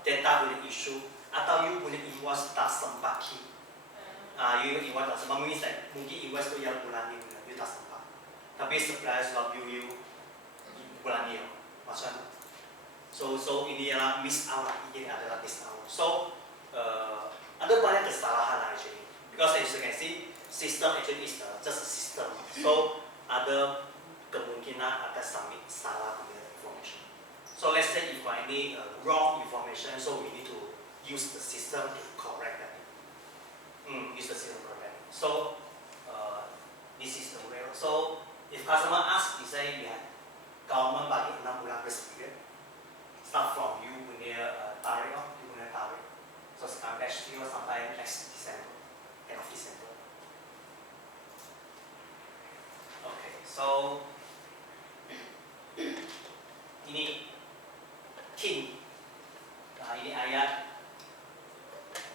data punya issue. Atau you punya invoice tak sempat key. You invoice tak sempat, means that mungkin invoice tu yang bulan ni you tak sempat. Tapi supplier sudah bill you bulan ni macam so ini adalah miss out lah, ini adalah miss out. So ada banyak kesalahan lah actually. Because as you can see, system actually is just a system. So ada kemungkinan akan submit salah punya information. So let's say if got any wrong information, so we need to use the system to correct that. Use the system to correct. So this is the way. So if customer asks, you say we have government bagi 6 bulan grace period. Start from you punya tarikh, you punya tarikh. So sekarang batch 3 sampai next December, end of December. Okay, so ini king. Ini ayat.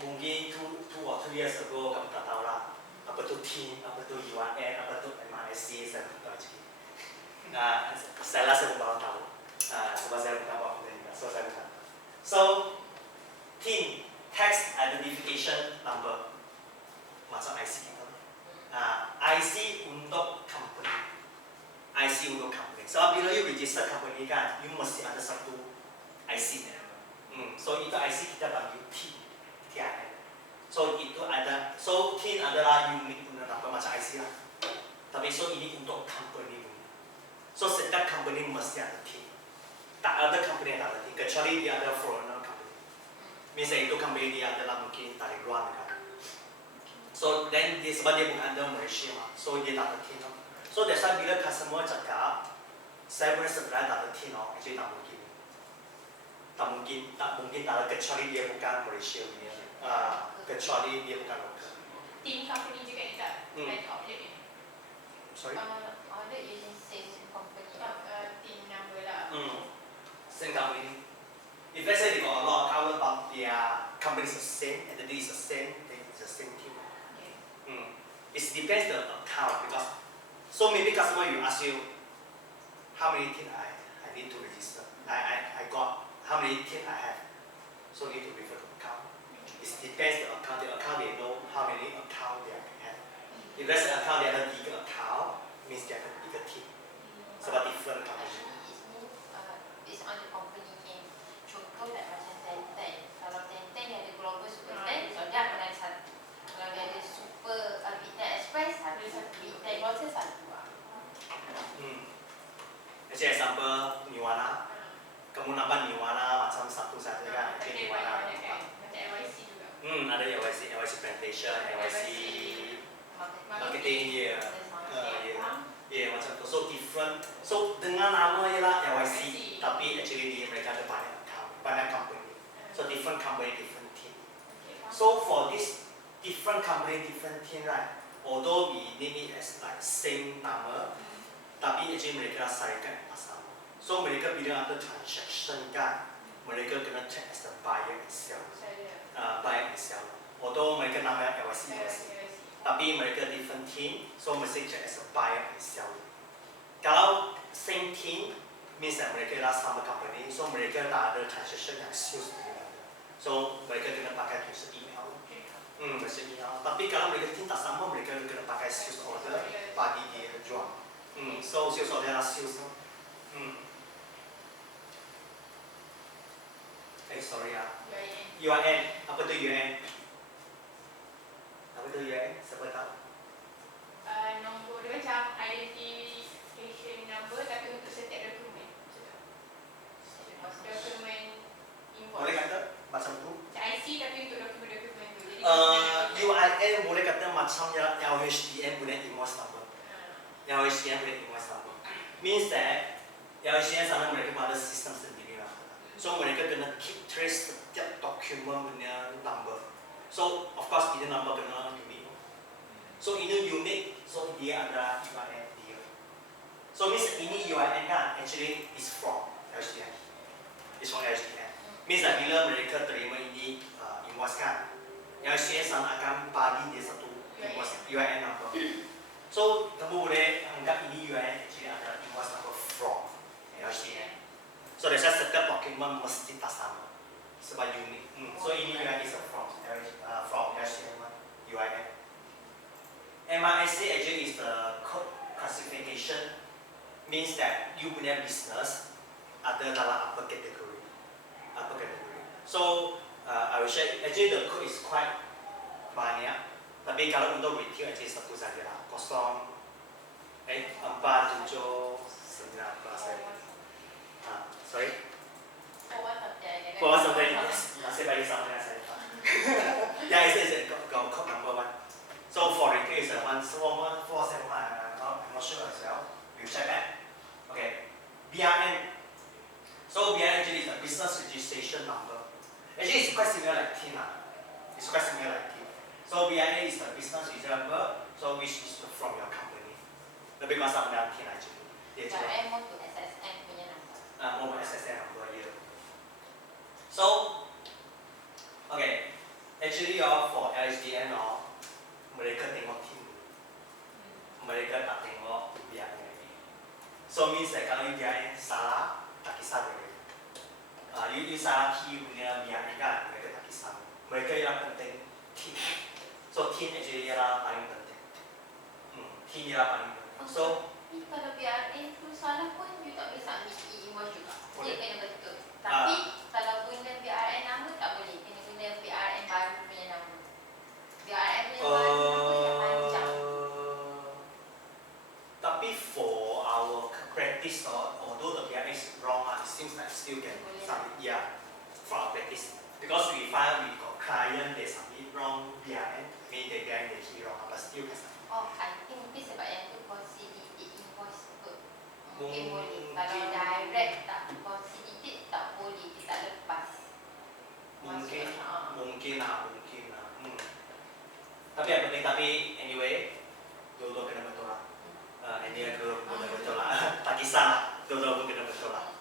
Mungkin 2 or 3 years ago kamu tak tahu lah apa tu team, apa tu URN, apa tu MISC, saya tak tahu lagi. Saya rasa baru tahu. Sebab saya bukan buat benda so saya bukan. So team tax identification number macam IC kita. IC untuk company. IC untuk company. Sebab bila you register company kan, you mesti ada satu IC. So itu IC kita panggil team. So itu ada, so TIN adalah unit punya number macam IC lah. Tapi so ini untuk company punya. So setiap company mesti ada TIN. Tak ada company yang tak ada TIN, kecuali dia ada foreigner company. Misalnya itu company dia adalah mungkin dari luar negara. So then dia sebab dia bukan ada Malaysia mah, so dia tak ada TIN. So that's why bila customer cakap, saya punya supplier tak ada TIN, actually tak mungkin. Tak mungkin tak ada kecuali dia bukan Malaysia punya. Kecuali dia bukan lokal. Team company juga ni tak ada outlet ni. Sorry? Outlet using same company. Team number lah. Same company. If let's say they got a lot of cover about their company is the same, entity is the same, then it's the same team. Okay. It depends the account because so maybe customer will ask you how many team I need to register. I got how many team I have. So need to refer to account. It depends the account. The account they know how many account they have. If there's an account they have a bigger account, means they have a bigger team. So what different company. It's on the company name. Contoh like macam Tenten. Kalau Tenten dia ada global super Ten, so dia akan ada satu. Kalau dia ada super Biten Express, satu. Biten Grocer satu. Macam example Nirwana. Kamu nampak Nirwana macam satu saja kan? Nirwana. Macam NYC juga. Ada NYC Plantation, NYC Marketing dia. Macam tu. So different. So dengan nama ialah NYC, tapi actually mereka ada banyak account, banyak company. So different company, different team. So for this different company, different team, right? Although we name it as like same nama, tapi actually mereka syarikat yang sama. So mereka bila ada transaction kan, mereka kena check as the buyer and seller. Buyer and seller. Although mereka nama NYC, tapi mereka different team, so mesti check as a buyer and seller. Kalau same team, means that mereka adalah sama company, so mereka tak ada transaction yang sales dengan mereka. So mereka kena pakai tulis email. Tulis email. Tapi kalau mereka team tak sama, mereka kena pakai sales order bagi dia jual. So sales order adalah sales. Sorry UIN. Apa tu UIN? Apa tu UIN? Siapa tahu? Nombor dia macam identification number tapi untuk setiap dokumen. Dokumen invoice. Boleh kata macam tu? Macam IC tapi untuk dokumen-dokumen tu. Jadi UIN boleh kata macam LHDN punya invoice number. LHDN punya invoice number. Means that LHDN sana mereka ada sistem sendiri lah. So mereka kena keep trace setiap dokumen punya number. So of course ini number kena unique. So ini unique, so dia ada UIN dia. So means ini UIN kan actually is from LHDN. It's from LHDN. Means that bila mereka terima ini invoice kan, LHDN sana akan bagi dia satu invoice UIN number. So kamu boleh anggap ini UIN actually ada invoice number from LHDN. So that's why setiap dokumen mesti tak sama sebab unik. So ini UIN is from LHDN UIN. MIC actually is the code classification, means that you punya business ada dalam apa kategori. So I will share. Actually the code is quite banyak. Tapi kalau untuk retail actually satu saja lah. 4719. Sorry. For something. Yes. Nasib baik sama dengan saya. Yeah, it's code number one. So for retail is 14147. I'm not sure as well. We'll check that. Okay. BRN. So BRN actually is the business registration number. Actually it's quite similar like TIN. It's quite similar like TIN. So BRN is the business registration number. So which is from your company. Lebih kurang sama dengan TIN actually. BRN mau tu SSN punya number. Mau SSN number ya. So okay. Actually for LHDN mereka tengok team, mereka tak tengok BRN lagi. So means that kalau BRN salah, tak kisah mereka. You salah key punya BRN kan, mereka tak kisah. Mereka yang penting team. So team actually ialah paling penting. Team ialah paling penting. So kalau BRN tu salah pun you tak boleh submit E-Invoice juga. Dia kena betul. Tapi kalau guna BRN nama tak boleh. Kena guna BRN baru punya nama. BRN punya baru nama yang panjang. Tapi for our practice, although the BRN is wrong, it seems like still can submit. Yeah, for our practice. Because we find we got client they submit wrong BRN, mean they BRN they key wrong, but still can submit. I think mungkin sebab yang tu consider invoice kot. Mungkin boleh. Kalau direct tak consider tak boleh, dia tak lepas. Mungkin lah. Tapi yang penting, tapi anyway, dua-dua kena betul lah. Anyway, dua-dua kena betul lah. Tak kisah lah, dua-dua pun kena betul lah.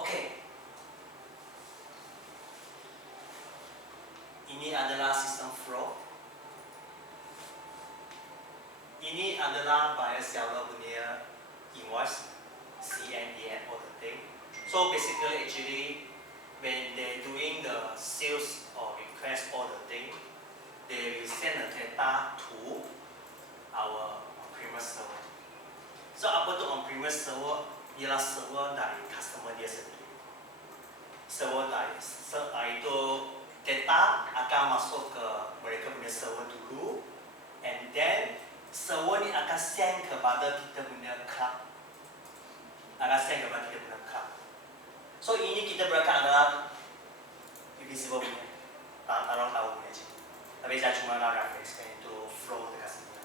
Okay. Ini adalah sistem flow. Ini adalah buyer seller punya invoice, CNAN all the thing. So basically actually when they're doing the sales or request all the thing, they will send the data to our on-premise server. So apa tu on-premise server? Ialah server dari customer dia sendiri. Server dari itu data akan masuk ke mereka punya server dulu, and then server ni akan send kepada kita punya cloud. Akan send kepada kita punya cloud. So ini kita berikan adalah invisible punya, orang tahu punya je. Tapi saya cuma nak reference itu flow dekat sini.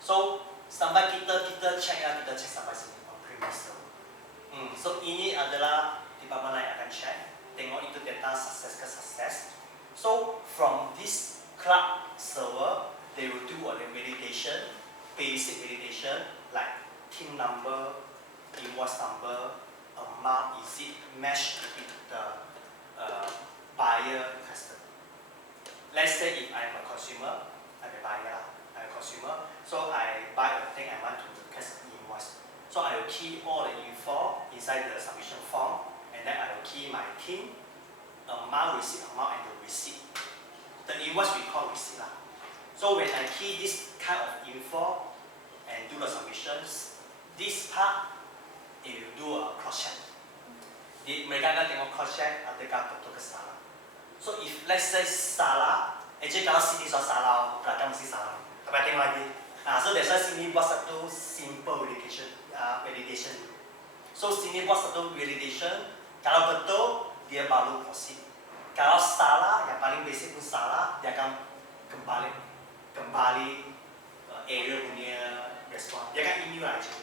So sampai kita check sampai sini on-premise server. So ini adalah department lain akan check, tengok itu data sukses ke sukses. So from this cloud server, they will do a validation, basic validation like team number, invoice number, amount, is it match with the buyer customer. Let's say if I'm a consumer, I'm a buyer, I'm a consumer, so I buy a thing, I want to request an invoice. So I will key all the info inside the submission form, and then I will key my team, amount, receipt amount, and the receipt. The invoice we call receipt lah. So when I key this kind of info and do the submissions, this part it will do a cross check. Mereka akan tengok cross check adakah betul ke salah. So if let's say salah, actually kalau sini soal salah, belakang mesti salah. Tapi tengok lagi. So that's why sini buat satu simple validation. So sini buat satu validation. Kalau betul, dia baru proceed. Kalau salah, yang paling basic pun salah, dia akan kembali error punya respon. Dia akan email aja.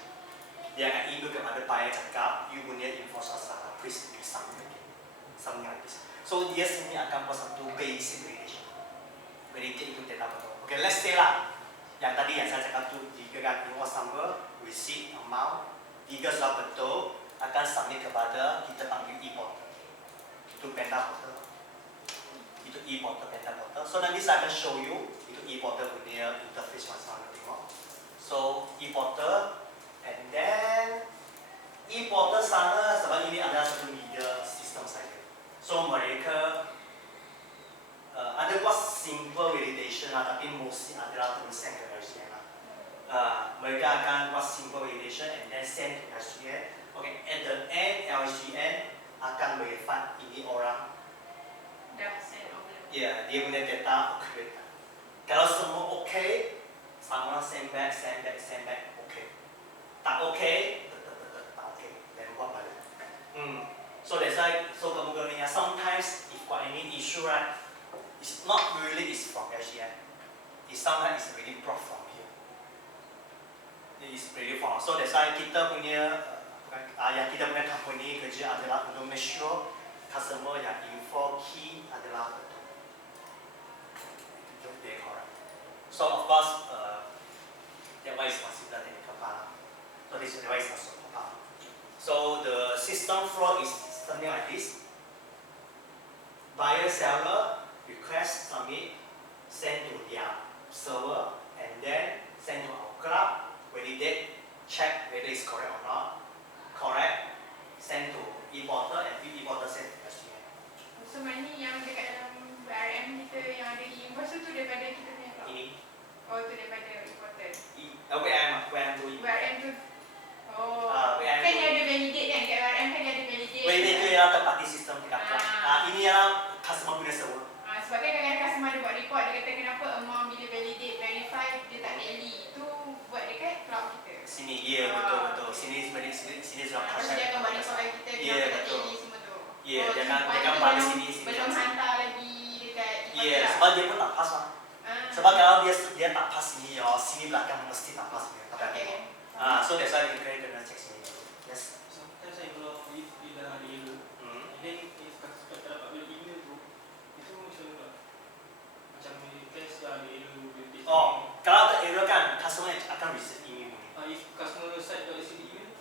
Dia akan email kepada buyer cakap, you punya info salah, please resubmit again. Something like this. So dia sini akan buat satu basic validation. Validate itu data betul. Okay, let's say lah. Yang tadi yang saya cakap tu, tiga kan invoice number, receipt, amount, tiga sudah betul, akan submit kepada kita panggil e-portal. Itu penta portal. Itu e-portal, penta portal. So nanti saya akan show you itu e-portal punya interface macam mana tengok. So e-portal, and then e-portal sana sebab ini adalah satu media system saja. So mereka ada buat simple validation lah, tapi mostly adalah terus send ke RCN lah. Mereka akan buat simple validation and then send to RCN. Okay, at the end RCN akan verify ini orang Dah send over. dia punya data accurate. Kalau semua okay, sama send back, okay. Tak okay, tak okay, then buat balik. So that's why, so kemungkinannya sometimes if got any issue right, it's not really is from RCN. It's sometimes it's really brought from here. It is really from. So that's why kita punya company kerja adalah untuk make sure customer yang info key adalah betul. Itu dia correct. So of course, that one is considered technical part. So this one is the support part. So the system flow is something like this. Buyer seller request submit, send to their server, and then send to our cloud, validate, check whether it's correct or not. Correct, send to e-portal, and e-portal send to SGN. So mana yang dekat dalam BRM kita yang ada e-invoice tu daripada kita punya cloud? Ini Oh tu daripada e-portal. WM tu. BRM tu. Oh. WM Kan dia ada validate kan, kat BRM kan dia ada validate. Validate tu ialah third party system dekat cloud. Ini ialah customer punya server. Sebab kan kadang-kadang customer ada buat report, dia kata kenapa amount bila validate, verify, dia tak tally. Itu buat dekat cloud kita. Sini, ya betul. Sini sudah Lepas dia akan buat report lagi kita, dia tak tally semua tu. Ya, dia akan balik sini. Belum hantar lagi dekat Ya, sebab dia pun tak pas lah. Sebab kalau dia tak pas sini, sini belakang mesti tak pas. Okay. So that's why kita kena cek sini. Yes. Sometimes saya kalau if dah ada error, and then if kita dapat balik email tu, itu macam mana? Macam request dah ada error. Kalau ada error kan, customer akan receive email. If customer side dah receive email,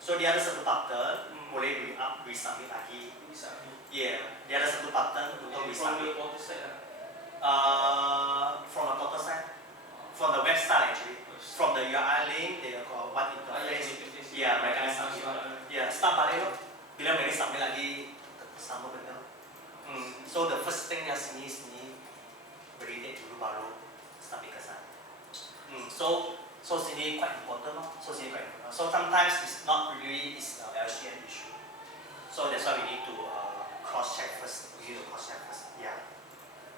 So dia ada satu button, boleh resubmit lagi. bisa. Yeah, dia ada satu button untuk From resubmit. the portal side lah. From the doctor side, from the website actually, from the URL link, they got what interface. Yeah, mereka submit. Yeah, start balik loh. Bila mereka submit lagi sama benda. So the first thing yang sini validate dulu baru submit ke sana. So sini quite important loh. So sometimes it's not really LCN issue. So that's why we need to cross check first. Yeah.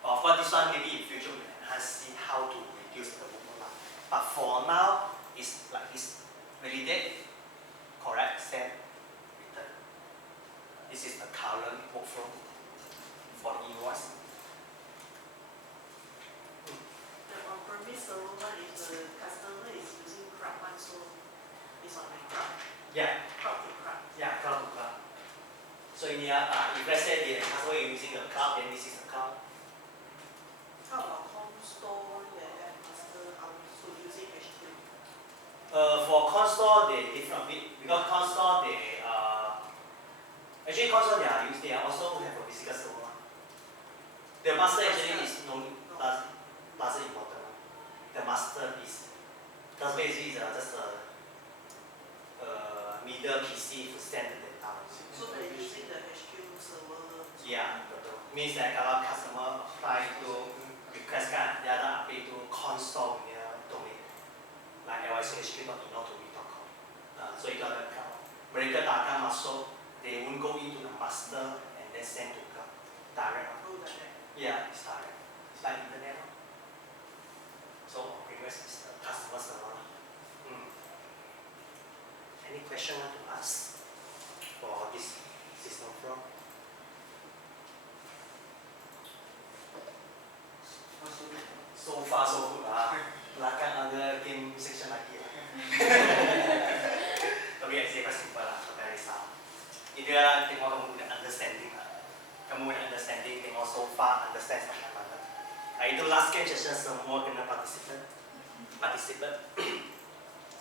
Of course, this one maybe in future we can enhance see how to reduce the workload. But for now, it's like this: validate, correct, send, return. This is the current workflow for the E-Invoice. The on-premise server one, if the customer is using CRUD one, so it's on my CRUD. Yeah. CRUD to CRUD. Yeah, cloud to cloud. So in here, if let's say the customer is using the cloud, then this is the cloud. How about home store where master also using HQ? For console, they different bit because console they actually console they also have a physical server. The master actually is doesn't important. The master is basically just a middle PC to send the data. So they're using the HQ server. Yeah, means that kalau customer apply to request kan, dia ada update to console punya domain. Like lychp.inotomi.com. So itu ada cloud. Mereka akan masuk, they won't go into the master and then send to cloud direct. Oh, direct. Yeah, it's direct. It's like internet. So on-premise is the customer server. Any question want to ask for this system flow? So far so good lah. Belakang ada game section lagi lah. Tapi yang saya simple lah, tak payah risau. Dia tengok kamu punya understanding lah. Kamu punya understanding, tengok so far understand sampai mana. Itu last game session semua kena participate.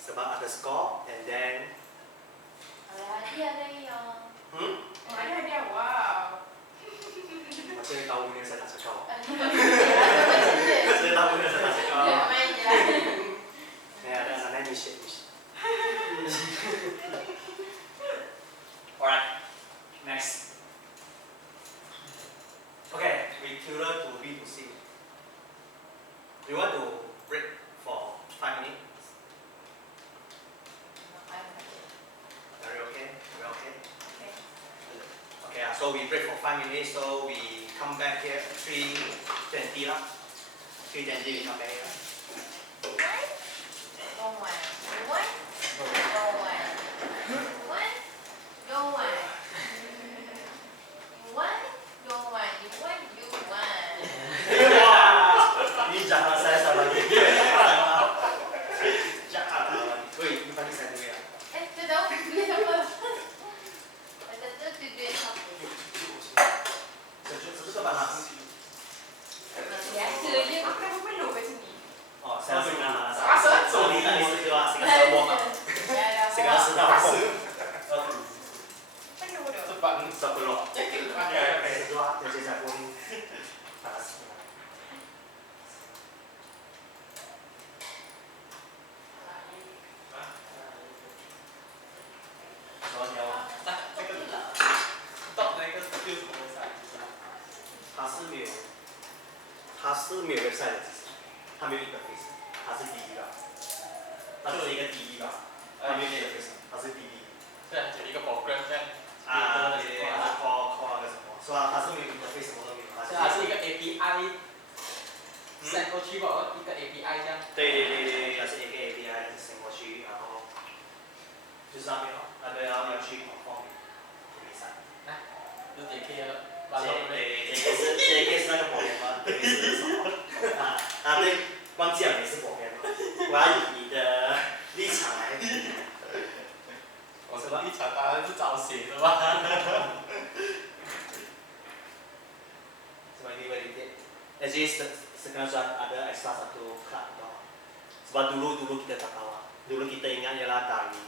Sebab ada score and then. Ada hadiah yang. Ada hadiah, wow. Macam tahu ni saya tak cakap. Macam dia. Saya tahu ni saya tak cakap. Dia main je lah. Ada anak mission. Alright, next. Okay, we tutor to B2C. You want to break for 5 minutes? Very okay? Very okay? Okay, so we break for 5 minutes, so we come back here 3:20 lah. 3:20 we come back here. Ini jangan saya salah lagi. Jangan lawan. Woi, ini panggil saya dulu ya. Tu tahu dia siapa? Betul tu dia siapa? Sejuk ke panas? Biasa je. Aku dah berpeluh kat sini. Oh, saya pernah. Rasa? Sorry tadi sedang warm up. Sekarang sedang warm up. Penuh dah. Cepat Sebelum. jaket tu Ya, kedua jadi saya pun panas. Soalnya 那个到那个 skill 什么赛？他是没有 website 的，他没有 interface，他是第一个，他是一个第一吧，他没有 interface，他是第一。对，就一个 program 这样。对，他是 call 那个什么，是吧？他是没有 interface，什么都没有，它是一个 API send 过去吧，一个 API 这样。对，它是一个 API send 过去，然后就是那边咯，那个要去 conform 比赛。就点 K 了。对，这个是那个保险吗？这个是什么？对，忘记了你是保险吗？我要以你的立场来。我是立场当然是找写的吧。Sebab ini validate. Actually sekarang ada extra satu cloud. Sebab dulu kita tak tahu. Dulu kita ingat ialah dari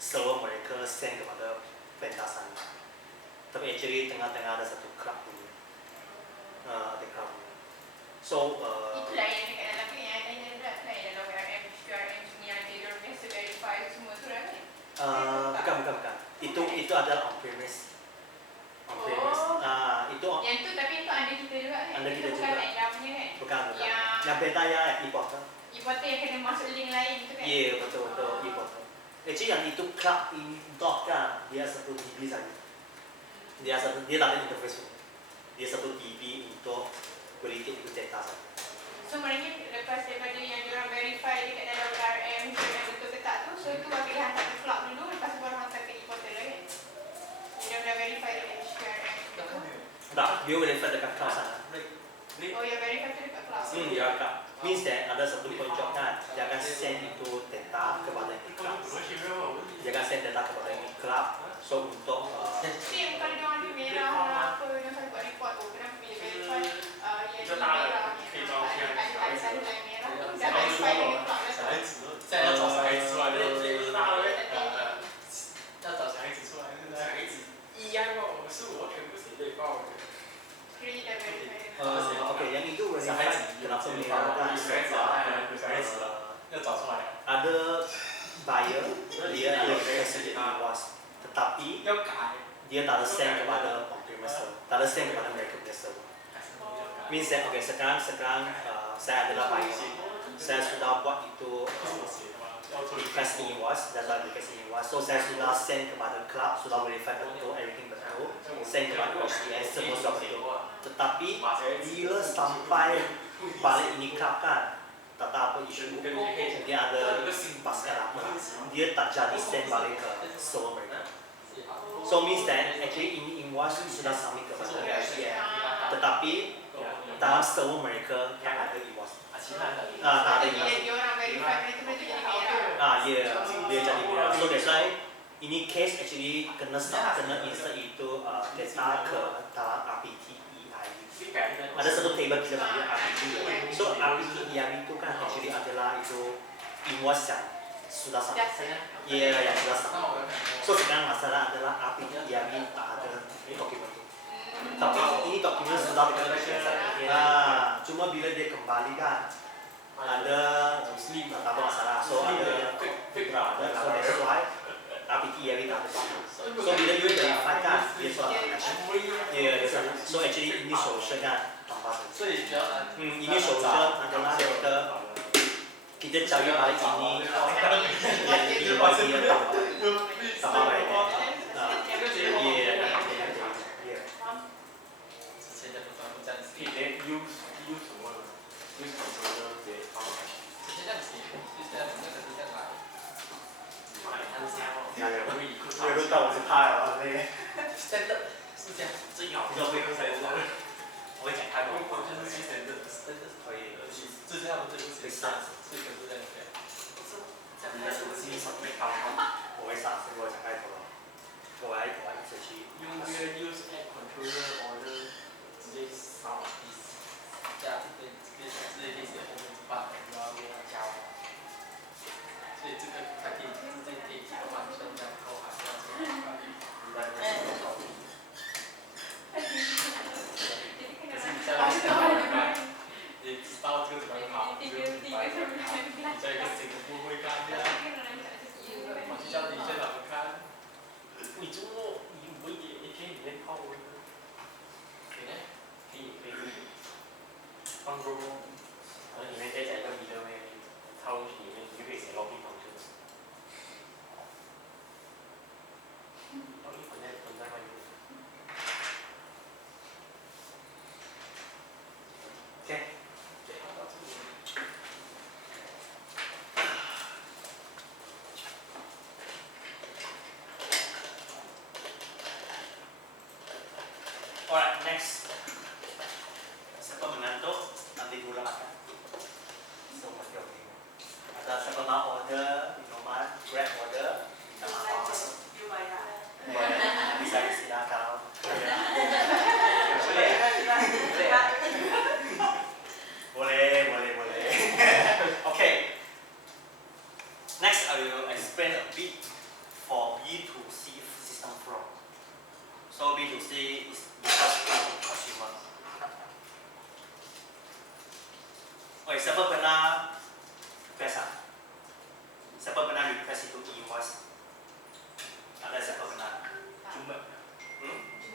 server mereka send kepada vendor sana. Tapi actually tengah-tengah ada satu cloud dulu. Ada cloud. So Itulah yang dekat dalam ni yang tanya dah kan yang dalam QRM semua yang dia orang biasa verify semua tu lah kan. bukan. Itu adalah on premise. On premise. Itu Yang tu tapi itu ada kita juga kan. Ada kita Itu juga. bukan random punya kan. bukan. Yang Yang beta ya e-portal. importer yang kena masuk link lain tu kan. Iya, betul e-portal. Actually yang itu club in dot kan, dia satu DB saja. Dia tak ada interface. Dia satu DB untuk quality itu data saja. So mereka lepas daripada yang diorang verify dekat dalam QRM yang betul ke tak tu, so itu akan hantar ke cloud dulu, lepas tu baru hantar ke importer lah kan. Yang dah verify dekat QRM tu. Tak, dia verify dekat cloud sana. Oh yang verify tu dekat cloud. Dia akan means that ada satu project kan, dia akan send itu data kepada cloud. Dia akan send data kepada cloud. So untuk Tapi yang kalau diorang ada merah lah apa, yang saya buat report tu, kenapa bila verify yang di merah ada satu line merah tu, dah verify dengan cloud dah tu. 现在要找小孩子出来，要找小孩子出来，小孩子一样哦，是我全部谁被爆的？ Kira dah verify. okay, yang itu verify kenapa merah kan? 要找出来， Ada buyer dia ada kasih E-Invoice, tetapi 要改， dia tak ada send kepada on-premise, tak ada send kepada mereka punya server. Means that okay sekarang saya adalah buyer, saya sudah buat itu request E-Invoice, data request E-Invoice, so saya sudah send kepada cloud, sudah verify betul, everything betul, send kepada OCS, semua sudah betul. Tetapi bila sampai balik ini cloud kan, tak tahu apa isu, dia ada pasal apa, dia tak jadi send balik ke server mereka. So means that actually ini invoice sudah submit kepada OCS, tetapi dalam server mereka tak ada invoice. Tak ada Bila invoice. diorang verify mereka jadi merah. Dia jadi merah. So that's why ini case actually kena insert itu data ke dalam RPT EIV. Ada satu table kita panggil RPT. So RPT EIV itu kan actually adalah itu invoice yang sudah submit. Yang sudah submit. So sekarang masalah adalah RPT EIV tak ada dokumen itu. Tapi ini dokumen sudah dikerjakan. Cuma bila dia kembali kan ada muslim tak ada masalah. So ada so that's why RPT EIV tak ada. So bila you verify kan dia sudah connection. So actually ini solution kan tambah. Ini solution adalah kita cari balik ini yang dia tambah balik.我都到我是怕了那个。 standard 是这样，最好你知道为什么？我会讲开口。就是 standard 是可以的，这是他们这个是上，这个是这样子。这样子是没搞好。我会傻，我讲开头了。我一直去。用这个 use app controller order 直接扫加这边这些后面把然后给它加完。所以这个它可以直接可以几个完全这样扣还是要这样把一般的扫地。可是你在那边你知道这个怎么跑，你就明白怎么跑。你在一个新的部会干的，我去叫你现场看。你周末你不会也一天里面泡温的？可以呢，可以。放周末，然后里面再加一个米的位，套进去里面你就可以写 login function。login function 存在外面。OK。对，到这里。Alright, next. Siapa mengantuk, nanti gula makan. So, mesti okey. Ada siapa nak order minuman, grab order, minta apa masuk. Bisa silakan. Boleh. Okay. Next, I will explain a bit for B2C system flow. So B2C is business to consumer. Okay, siapa pernah request ah? Siapa pernah request itu E-Invoice? Ada siapa pernah? Cuma.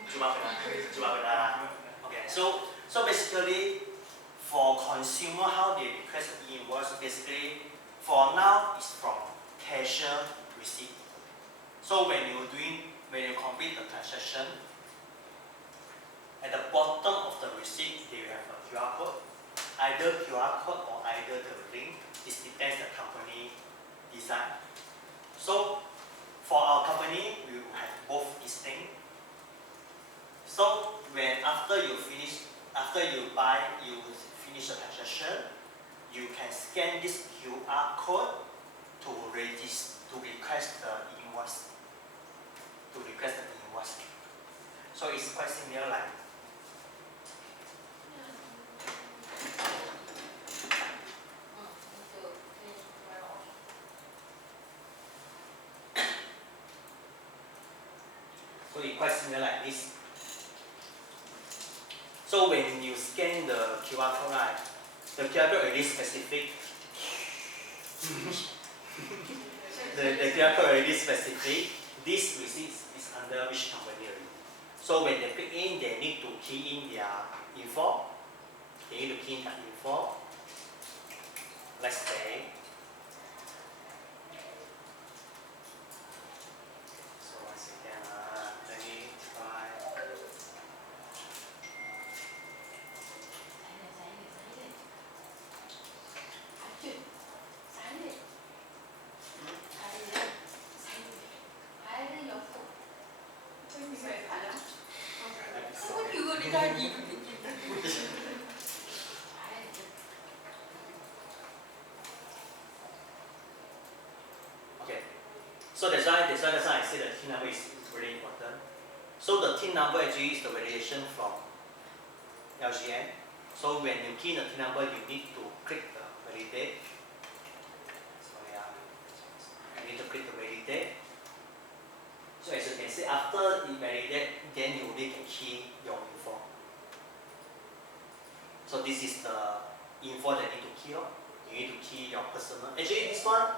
Cuma pernah. Okay, so basically for consumer how they request E-Invoice basically for now is from cashier receipt. So when you complete the transaction, at the bottom of the receipt they have a QR code, either QR code or either the link. This depends the company design. So for our company, we will have both these things. So when after you finish the transaction, you can scan this QR code to request the invoice. So it's quite similar like. So it's quite similar like this. So when you scan the QR code, right, the QR code already specific. the QR code already specific. This receipt is under which company already. So when they click in, they need to key in their info. They need to key in their info. Let's say. So once again, let me try. Okay, so that's why I say the TIN number is really important. So the TIN number actually is the validation from LGN. So when you key in the TIN number, you need to click the validate. So yeah, you need to click the validate. So as you can see, after it validate, then you only can key your info. So this is the info that you need to key on. You need to key your personal. Actually, this one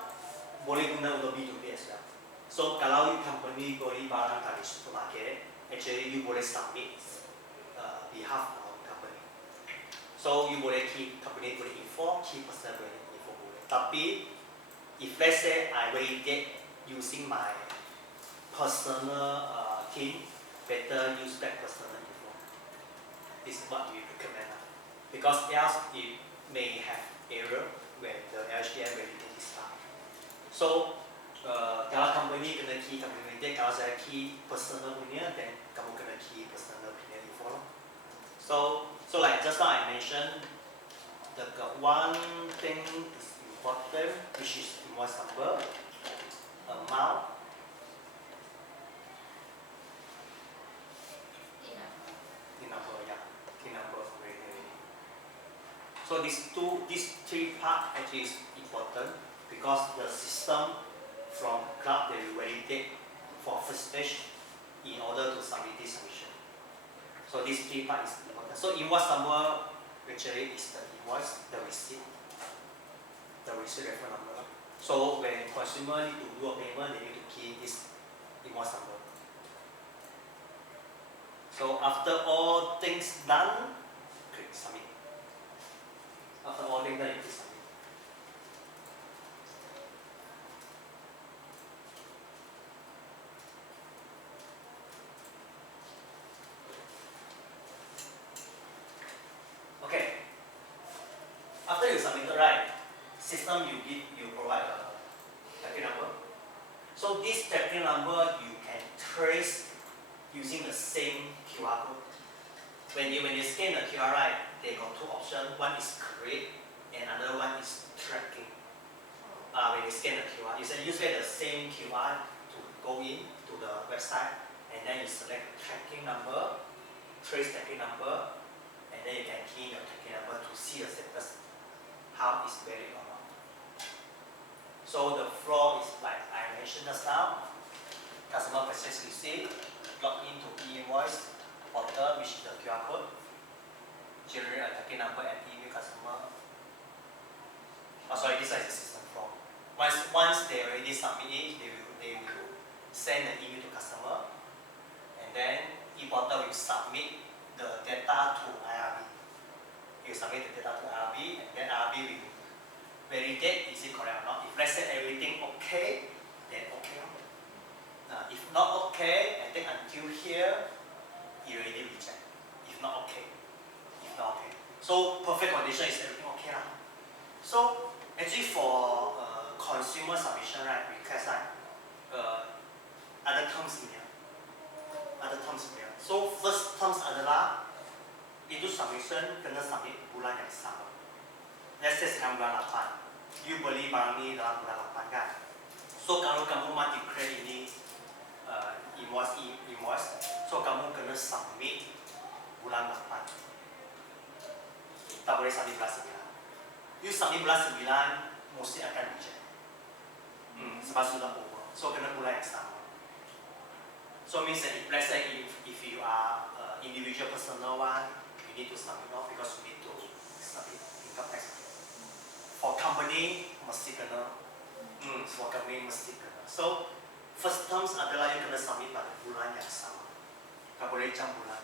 boleh guna untuk B2B as well. So kalau you company beli barang dari supermarket, actually you boleh submit behalf of company. So you boleh key company boleh info, key personal boleh info boleh. Tapi if let's say I validate using my personal key, better use that personal info. This is what we recommend. Because else it may have error when the LGN validate is done. So kalau company kena key company validate, kalau saya key personal punya, then kamu kena key personal punya info. So like just now I mentioned, the one thing is important, which is invoice number, amount, TIN number. So these three parts actually is important because the system from cloud they will validate for first stage in order to submit this submission. So these three parts is important. So invoice number actually is the invoice, the receipt reference number. So when consumer need to do a payment, they need to key this invoice number. So after all things done, click submit. After all things done, you click submit. Okay. After you submit, right? System you provide a tracking number. So this tracking number you can trace using the same QR code. When you scan the QR, right, they got two options. One is create, and another one is tracking. When you scan the QR, you use the same QR to go in to the website, and then you select tracking number, trace tracking number, and then you can key in your tracking number to see the status, how it's valid or not. So the flow is like I mentioned just now. Customer process receipt, log into E-Invoice portal, which is the QR code, generate a tracking number and email customer, Oh, sorry, this one is the system form. Once they already submit it, they will send an email to customer, and then e-portal will submit the data to IRB. You submit the data to IRB, and then IRB will validate is it correct or not. If let's say everything okay, then okay. If not okay, I think until here, you already reject. If not okay. So perfect condition is everything okay lah. So actually for consumer submission right, request right, ada terms ni. So first terms adalah itu submission kena submit bulan yang sama. Let's say sekarang bulan 8, you beli barang ni dalam bulan 8 kan. So kalau kamu mau declare ini invoice, so kamu kena submit bulan 8. Tak boleh submit bulan 9. You submit bulan 9, mesti akan reject. Sebab sudah over. So kena bulan yang sama. So means that if let's say if you are individual personal one, you need to submit off because you need to submit income tax. For company mesti kena. So first terms adalah you kena submit pada bulan yang sama. Tak boleh jam bulan.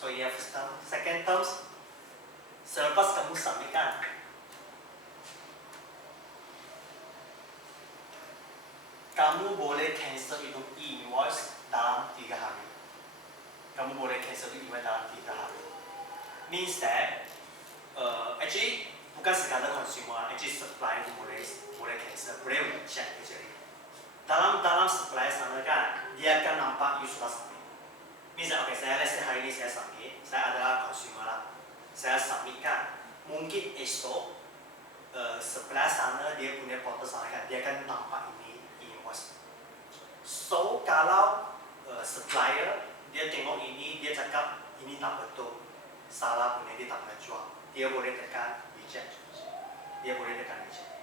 So ini first term. Second terms, selepas kamu submit kan, kamu boleh cancel itu e-invoice dalam 3 hari. Means that actually bukan sekadar consumer, actually supplier pun boleh cancel, boleh reject actually. Dalam supplier sana kan, dia akan nampak you sudah submit. Means that okay, let's say hari ini saya submit, saya adalah consumer lah, saya submit kan, mungkin esok supplier sana dia punya portal sana kan, dia akan nampak ini e-invoice. So kalau supplier dia tengok ini, dia cakap ini tak betul, salah punya dia tak pernah jual, dia boleh tekan reject.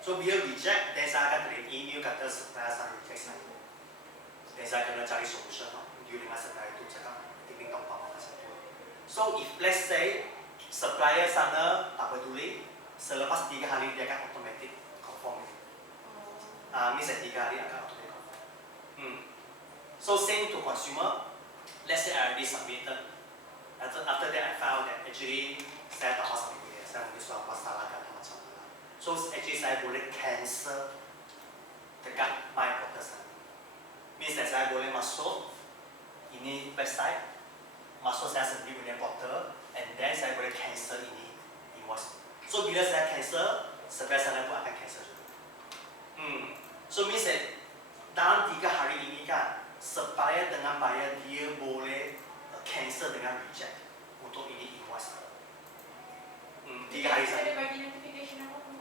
So bila reject, dan saya akan terima email kata supplier sana reject saya. Dan saya kena cari solution lah, deal dengan supplier itu cakap timing tongkang apa satu. So if let's say supplier sana tak peduli, selepas 3 hari dia akan automatic conform. Means that 3 hari akan automatic conform. So same to consumer. Let's say I already submitted. After that I found that actually saya tak mahu submit dia, saya mungkin sudah masalah kan macam mana. So actually saya boleh cancel dekat my portal sana. Means that saya boleh masuk ini website, masuk saya sendiri punya portal, and then saya boleh cancel ini invoice. So bila saya cancel, sebelah sana pun akan cancel juga. So means that dalam 3 hari ini kan, supplier dengan buyer dia boleh cancel dengan reject untuk ini invoice. 3 hari saja. Ada bagi notification apa pun?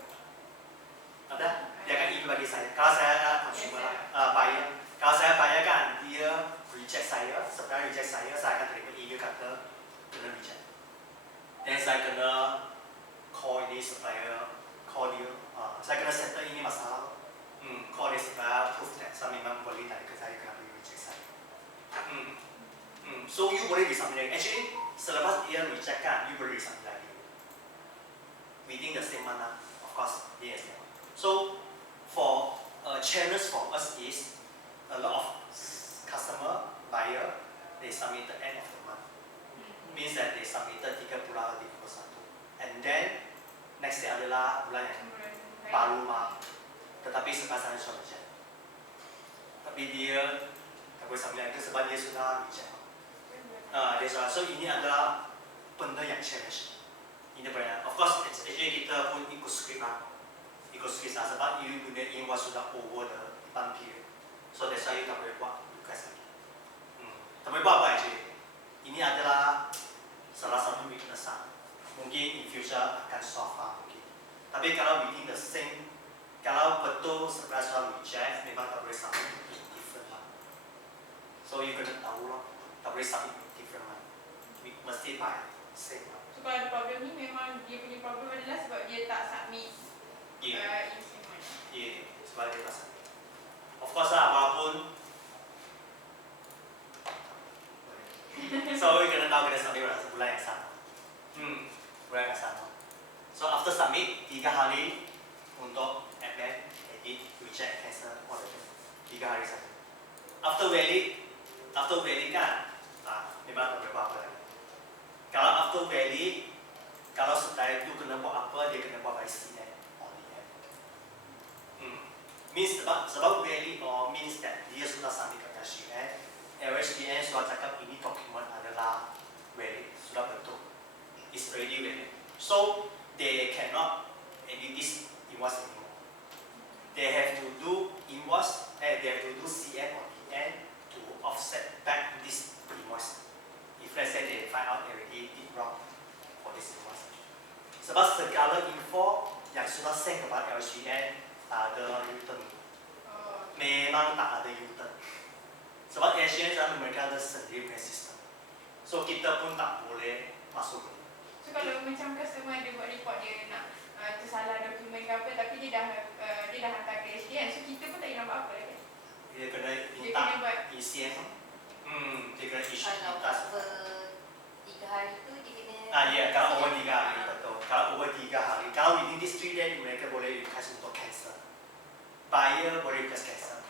Ada? Dia akan email bagi saya. Kalau saya consumer buyer, kalau saya buyer kan, dia reject saya, supplier reject saya akan terima email kata kena reject. Dan saya kena call ini supplier, call dia, saya kena settle ini masalah. Call dia supplier, proof that saya memang boleh dari ke saya kenapa reject saya. So you boleh resubmit lagi. Actually, selepas dia reject kan, you boleh resubmit lagi. Within the same month, of course, yes. So for challenge for us is a lot of customer, buyer, they submit the end of the month. Means that they submitted 30 bulan 31. And then next day adalah bulan yang baru mah. Tetapi sebelah sana sudah reject. Tapi dia tak boleh submit lagi sebab dia sudah reject. So ini adalah benda yang challenge. Ini benda. Of course, actually kita pun ikut script lah. Sebab you punya invoice sudah over the depan period. So that's why you tak boleh buat request lagi. Tak boleh buat apa actually. Ini adalah salah satu weakness lah. Mungkin in future akan solve lah mungkin. Tapi kalau within the same, kalau betul supplier sudah reject, memang tak boleh submit different lah. So you kena tahu lah, tak boleh submit different lah. Mesti by same lah. So kalau ada problem ni memang dia punya problem adalah sebab dia tak submit instrument. Sebab dia tak submit. Of course lah, walaupun so you kena tahu kena submit bulan yang sama. Bulan yang sama. So after submit 3 sudah cakap ini dokumen adalah valid, sudah betul. It's already valid. So they cannot edit this invoice anymore. They have to do invoice, they have to do CN or PN to offset back this invoice. If let's say they find out they already did wrong for this invoice. Sebab segala info yang sudah send kepada LCN tak ada U-turn. Memang tak ada U-turn. Sebab LCN adalah mereka ada sendiri punya sistem. So kita pun tak boleh masuk. So kalau macam customer ada buat report dia nak tersalah dokumen ke apa tapi dia dah hantar ke SDN, so kita pun tak kena buat apa lagi. Dia kena Dia kena minta buat ECM. Dia kena issue Kalau minta. over 3 hari tu dia kena. Ya, kalau over 3 hari betul. Kalau over 3 hari, kalau within this 3 days mereka boleh request untuk cancel. Buyer boleh request cancel.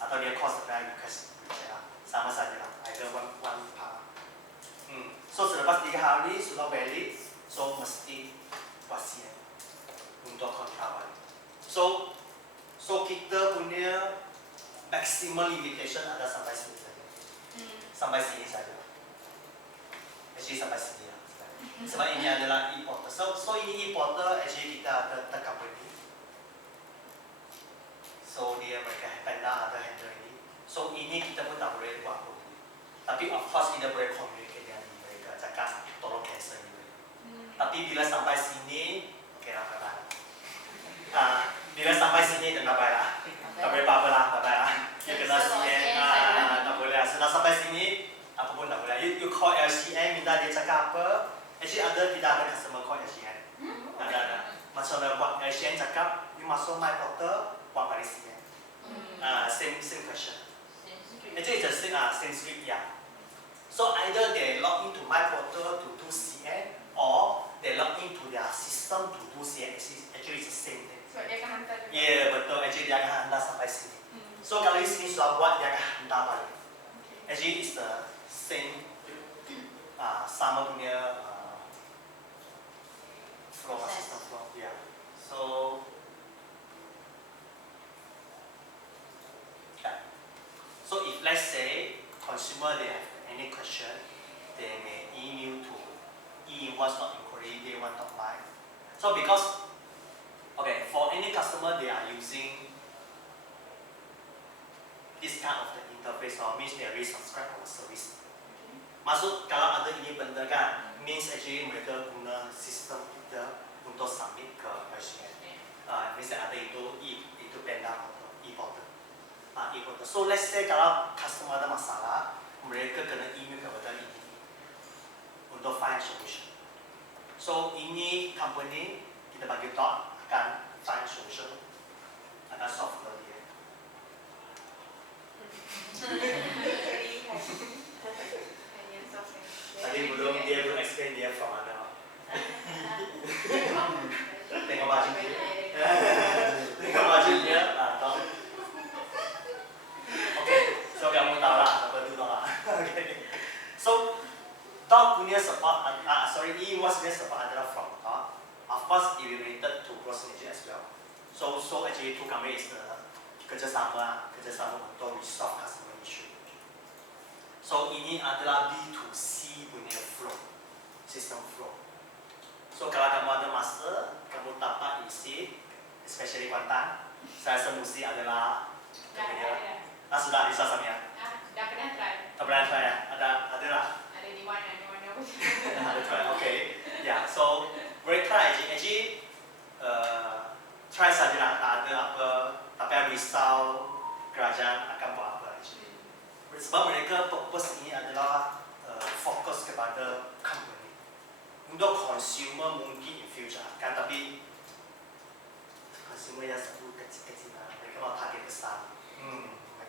Atau dia call supplier request reject. Sama saja lah. Either one part. So selepas 3 hari sudah valid, so mesti buat CM untuk kontrak balik. So kita punya maximum limitation ada sampai sini saja. Sampai sini saja. Actually sampai sini lah. Sebab ini adalah e-portal. So ini e-portal actually kita ada third company. So dia mereka panda ada handle ini. So ini kita pun tak boleh buat apa. Tapi of course kita boleh communicate dengan mereka, cakap tolong cancel ini. Tapi bila sampai sini, okay lah, bye-bye. Bila sampai sini, tak bye lah. Tak boleh apa-apa lah, bye-bye lah. Dia kena CN, tak boleh lah. Sudah sampai sini, apa pun tak boleh. You call LCN, minta dia cakap apa. Actually ada, tidak ada customer call LCN. Ada. Macam mana buat LCN cakap, you masuk my portal, buat balik CN. Same question. Actually it's the same script, yeah. So either they log into my portal to do CN, or they log into their system to do CN. Actually it's the same thing. sebab dia akan hantar juga. Yeah, betul. Actually dia akan hantar sampai sini. So kalau di sini sudah buat, dia akan hantar balik. Actually it's the same, sama punya flow, system flow. Yeah. So if let's say consumer they have any question, they may email to e-invoice.inquiry.day1.my. So because, okay, for any customer they are using this kind of the interface, or means they already subscribe our service. Maksud kalau ada ini benda kan, means actually mereka guna sistem kita untuk submit ke LCN. Means ada itu panda atau e-portal. So let's say kalau customer ada masalah, mereka kena email kepada ini untuk find solution. So ini company kita bagi tahu akan find solution, akan solve ke dia. Tadi dia belum explain dia from mana. Tengok baju dia. Tengok baju dia, tahu. So kamu tahu lah, apa tu tahu lah. Okay. So top punya support, E-Invoice punya support adalah from top. Of course, it related to gross margin as well. So actually two company is the kerjasama untuk resolve customer issue. So ini adalah B2C punya flow, system flow. So kalau kamu ada master, kamu dapat isi, especially Kuantan, saya rasa mesti adalah sudah bisa samia. Dah pernah try. Tak pernah try ya? Ada lah. Ada di mana pun. Ada try. Okay. Yeah. So boleh try. Actually, try saja lah. Tak ada apa. Tapi yang risau kerajaan akan buat apa actually. Sebab mereka purpose ini adalah fokus kepada company. Untuk consumer mungkin in future kan, tapi consumer yang satu kecil-kecil lah. Mereka mau target besar.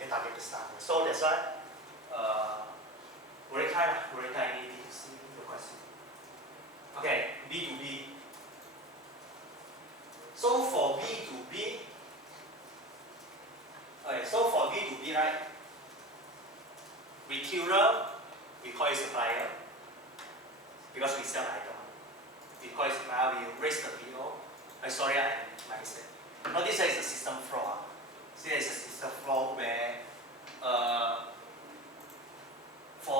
Target besar. So that's why mereka ini B2C untuk consumer. Okay, B2B. So for B2B, right? Retailer, we call it supplier because we sell item. We call it supplier. We raise the PO. Sorry, my mistake. Now this is a system flow. See, it's a system flow where for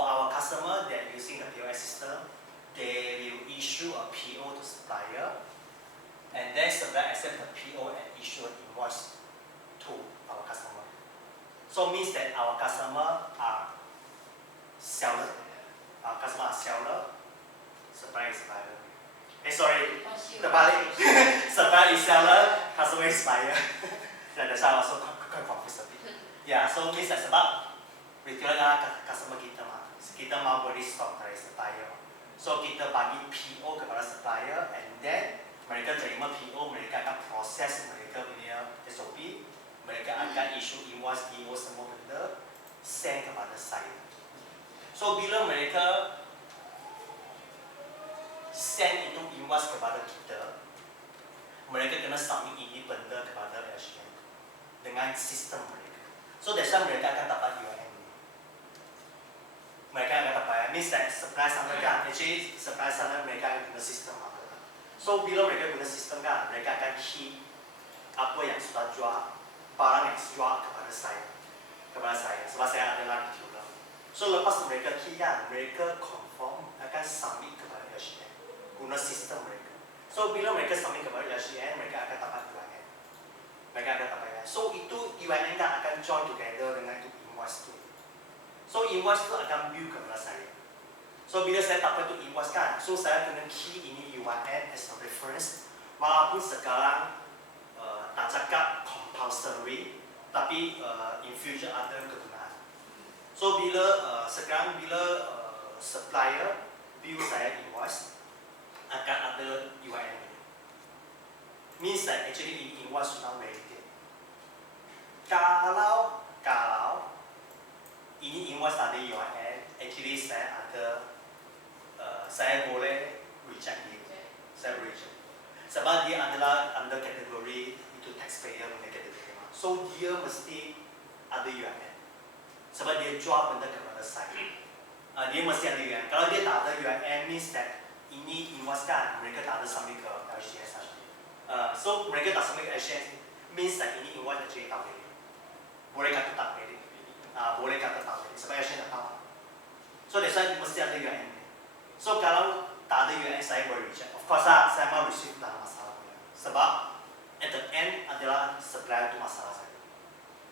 using the POS system, they will issue a PO to supplier, and then supplier accept the PO and issue an invoice to our customer. So means that our customer are seller, supplier is buyer. Sorry, terbalik. Supplier is seller, customer is buyer. That's why I also quite confused a bit. Yeah, so means that sebab retailer customer kita mau beli stok dari supplier. So kita bagi PO kepada supplier, and then mereka terima PO, mereka akan proses mereka punya SOP, mereka akan issue invoice, PO semua benda, send kepada saya. So bila mereka send itu invoice kepada kita, mereka kena submit ini benda kepada LCN dengan sistem mereka. So that's why mereka akan dapat UIN. Mereka akan dapat, means that supply sana kan, actually supply sana mereka akan guna sistem apa. So bila mereka guna sistem kan, mereka akan key apa yang sudah jual, barang yang jual kepada saya. Sebab saya adalah retailer. So lepas mereka key kan, mereka confirm akan submit kepada LCN guna sistem mereka. So bila mereka submit kepada LCN, mereka akan dapat UIN. Mereka akan dapat UIN. So itu UIN kan akan join together dengan itu invoice tu. So invoice tu akan bill kepada saya. So bila saya dapat tu invoice kan, so saya kena key ini UIN as a reference. Walaupun sekarang tak cakap compulsory, tapi in future ada kegunaan. So bila sekarang supplier bill saya invoice, akan ada UIN. Means that actually in invoice sudah validate. Kalau ini invoice ada UIN, actually saya boleh reject dia. Saya reject. Sebab dia adalah under kategori itu taxpayer punya kategori. So dia mesti ada UIN. Sebab dia jual benda kepada saya. Dia mesti ada UIN. Kalau dia tak ada UIN, means that ini invoice kan, mereka tak ada submit ke LCS. So mereka tak submit ke LCS, means that ini invoice actually tak valid. Boleh kata tak valid. Boleh kata tak valid. Sebab LCS tak tahu. So that's why mesti ada UIN. So kalau tak ada UIN, saya boleh reject. Of course lah, saya mau receive tak ada masalah. Sebab at the end adalah supplier itu masalah saya.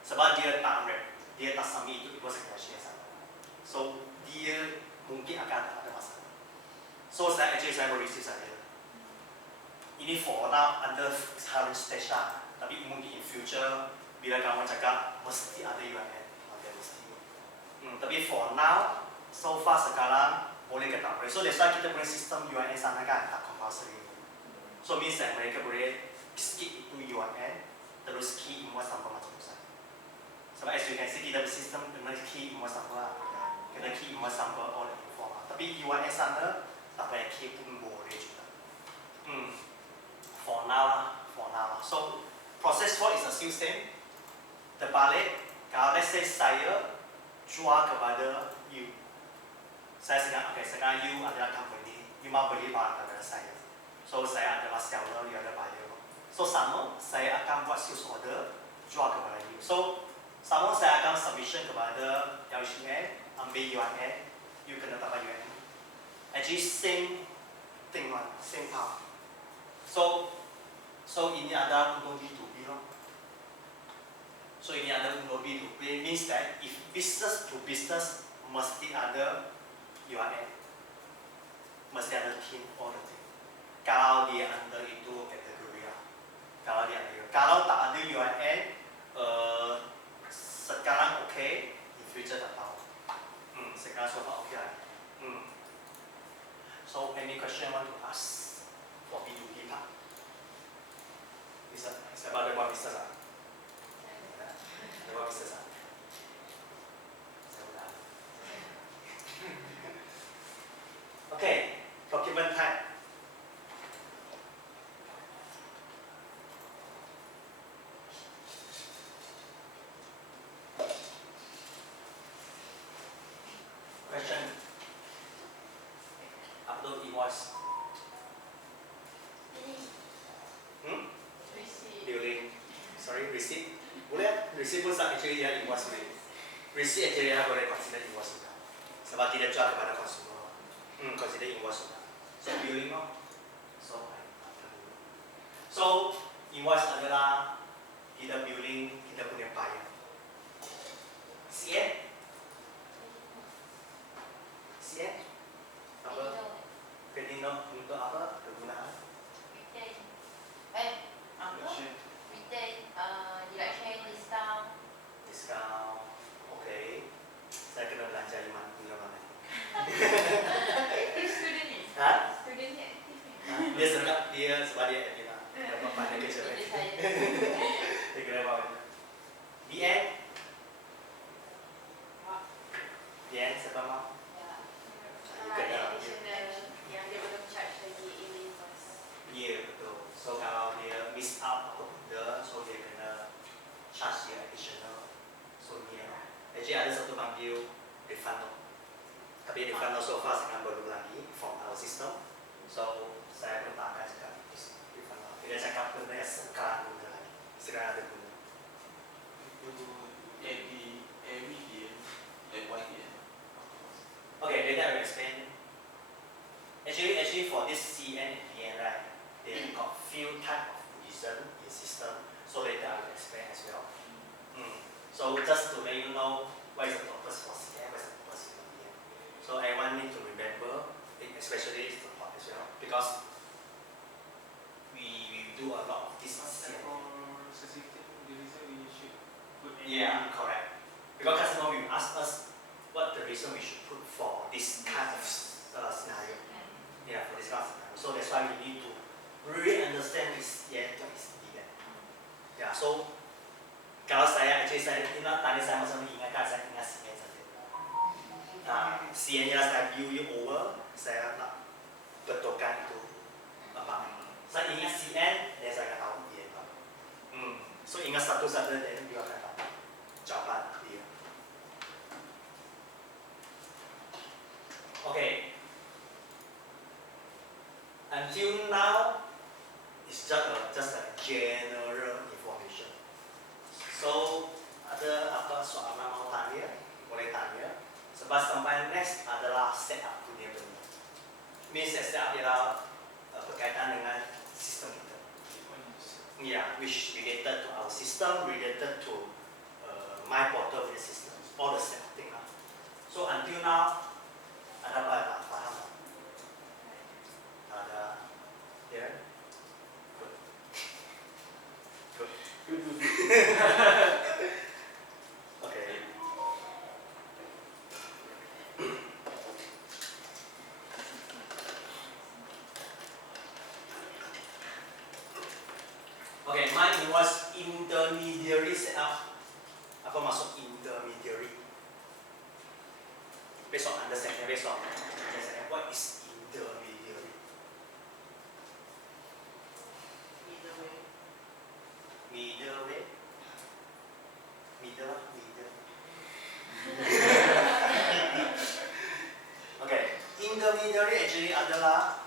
Sebab dia tak rep, dia tak submit itu invoice ke LCS. So dia mungkin akan ada masalah. So saya mau receive saja. Ini for now under current stage lah. Tapi mungkin in future bila kamu cakap mesti ada UIN, ada mesti. Tapi for now, so far sekarang boleh ke tak boleh. So that's why kita punya sistem UIN sana kan tak compulsory. So means that mereka boleh skip itu UIN, terus key invoice tanpa macam tu. Sebab as you can see kita sistem kena key invoice tanpa, kena key invoice tanpa all info. Tapi UIN sana tak payah key pun boleh juga. For now lah. So process 4 is still same. Terbalik, kalau let's say saya jual kepada you. Sekarang you adalah company, you mau beli barang kepada saya. So saya adalah seller, you adalah buyer. So sama, saya akan buat sales order, jual kepada you. So sama saya akan submission kepada LCN, ambil UIN, you kena dapat UIN. Actually same thing one, same part. So ini ada untuk B2B loh. So ini ada untuk B2B, means that if business to business mesti ada UIN, mesti ada team all the thing. Kalau dia under itu kategori lah. Kalau tak ada UIN, sekarang okay, in future tak tahu. Sekarang so far okay lah. So any question I want to ask for B2B part? It's about the business lah. The business lah. Okay, document type. Question. Upload invoice. Billing. Sorry, receipt. Boleh? Receipt pun actually dia invoice boleh. Receipt actually dia boleh consider invoice juga. Sebab tidak jual kepada consumer. Consider invoice. So billing no. So invoice adalah kita billing kita punya buyer. CN? CN? Apa? Credit note untuk apa? Kegunaan? Retain. Apa? Retain, deduction, discount. Discount. Okay. Saya kena belanja di mana punya mana? Student ni. Ha? Student ni aktif ni. Dia sedap dia sebab dia admin lah. Dapat pandai kerja. Jadi saya. Dia kena bawa. BN? BN siapa mau? Additional yang dia belum charge lagi E-Invoice. Ya betul. So kalau dia miss out atau benda, so dia kena charge dia additional. So ni lah. Actually ada satu panggil refund no. Tapi refund no so far sekarang baru lagi from our system. So saya pun tak akan cakap refund no. Dia cakap benda yang sekarang guna lagi. Sekarang ada guna. every year, like 1 year. Okay, later I will explain. Actually for this CN and PN, right, they got few type of reason in system. So later I will explain as well. So just to let you know what is the purpose for CN, what is the purpose for PN. So everyone need to remember, especially the part as well, because we do a lot of this CN. For certificate, the reason we should put Yeah, correct. Because customer will ask us what the reason we should put for this kind of scenario. Yeah, for this kind of scenario. So that's why we need to really understand this what is needed. Yeah, so kalau saya tadi saya masih mengingatkan saya ingat CN saja. CN nya saya view over, saya nak betulkan itu apa. Saya ingat CN, dan saya akan tahu dia apa. So ingat satu saja, dan dia akan tahu jawaban dia. Okay. Until now, it's just a general information. So ada apa soalan mau tanya, boleh tanya. Sebab sampai next adalah setup punya benda. Means setup ialah berkaitan dengan sistem kita. Yeah, which related to our system, related to my portal punya system, all the setup thing lah. So until now, ada apa tak faham? Ada, yeah. Good. Okay. Okay, mine was intermediary setup. Apa maksud intermediary? Based on understanding, what is intermediary? Middleware. Middle. Okay, intermediary actually adalah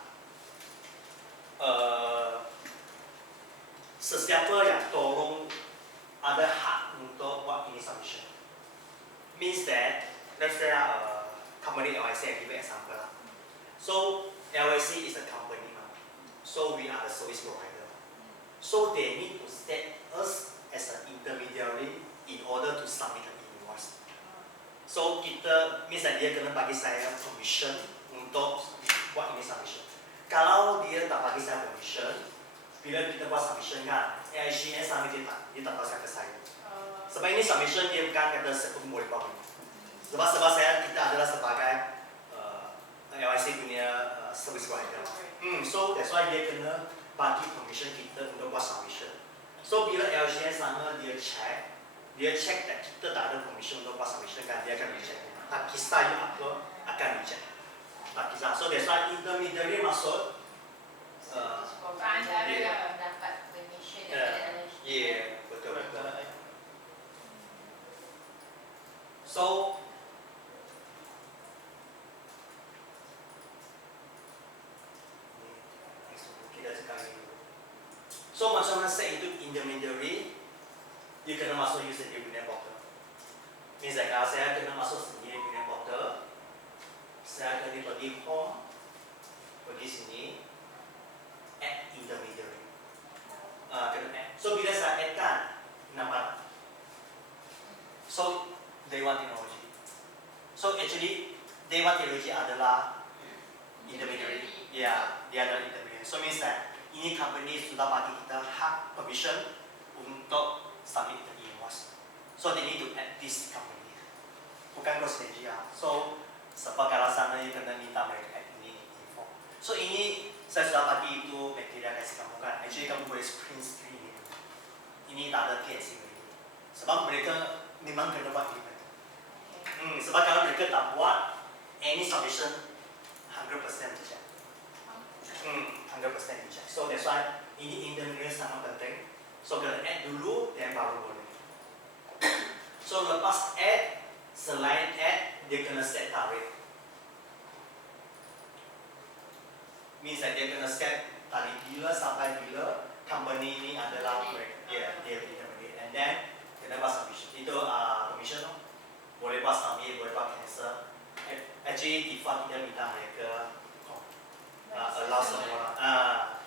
sesiapa yang tolong ada hak untuk buat ini submission. Means that let's say company LIC, I give you example lah. So LIC is a company now. So we are the service provider. So they need to set us as an intermediary in order to submit an invoice. So kita means that dia kena bagi saya permission untuk buat ini submission. Kalau dia tak bagi saya permission, bila kita buat submission kan, AICN submit dia tak pasang ke saya. Sebab ini submission dia bukan kata saya pun boleh buat. Sebab kita adalah sebagai LIC punya service provider. So that's why dia kena bagi permission kita untuk buat submission. So bila LCN sana dia check that kita tak ada permission untuk buat submission kan, dia akan reject. Tak kisah you apa akan reject. Tak kisah. So that's why intermediary maksud Antara dapat permission daripada yeah, betul. So kita sekarang ini. So macam mana set itu intermediary, you kena masuk user dia punya portal. Means like kalau saya kena masuk sendiri punya portal, saya akan pergi home, company sini add intermediary. Kena add. So bila saya add kan, nampak. So day one technology. So actually day one technology adalah intermediary. Ya, dia adalah intermediary. So means that ini company sudah bagi kita hak permission untuk submit the E-Invoice. So they need to add this company. Bukan cross ya. So sebab kalau sana kena minta mereka add ini info. So ini saya sudah bagi itu material kasih kamu kan. Actually kamu boleh print screen ini. Ini tak ada case ini. Sebab mereka memang kena buat ini. Sebab kalau mereka tak buat any submission 100% reject. 100% reject. So that's why ini intermediary sangat penting. So kena add dulu dan baru boleh. So lepas add, selain add, dia kena set tarikh. Means that dia kena set tarikh bila sampai bila company ini adalah dia intermediate. And then kena buat submission. Itu permission loh. Boleh buat submit, boleh buat cancel. Actually default kita minta mereka allow semua.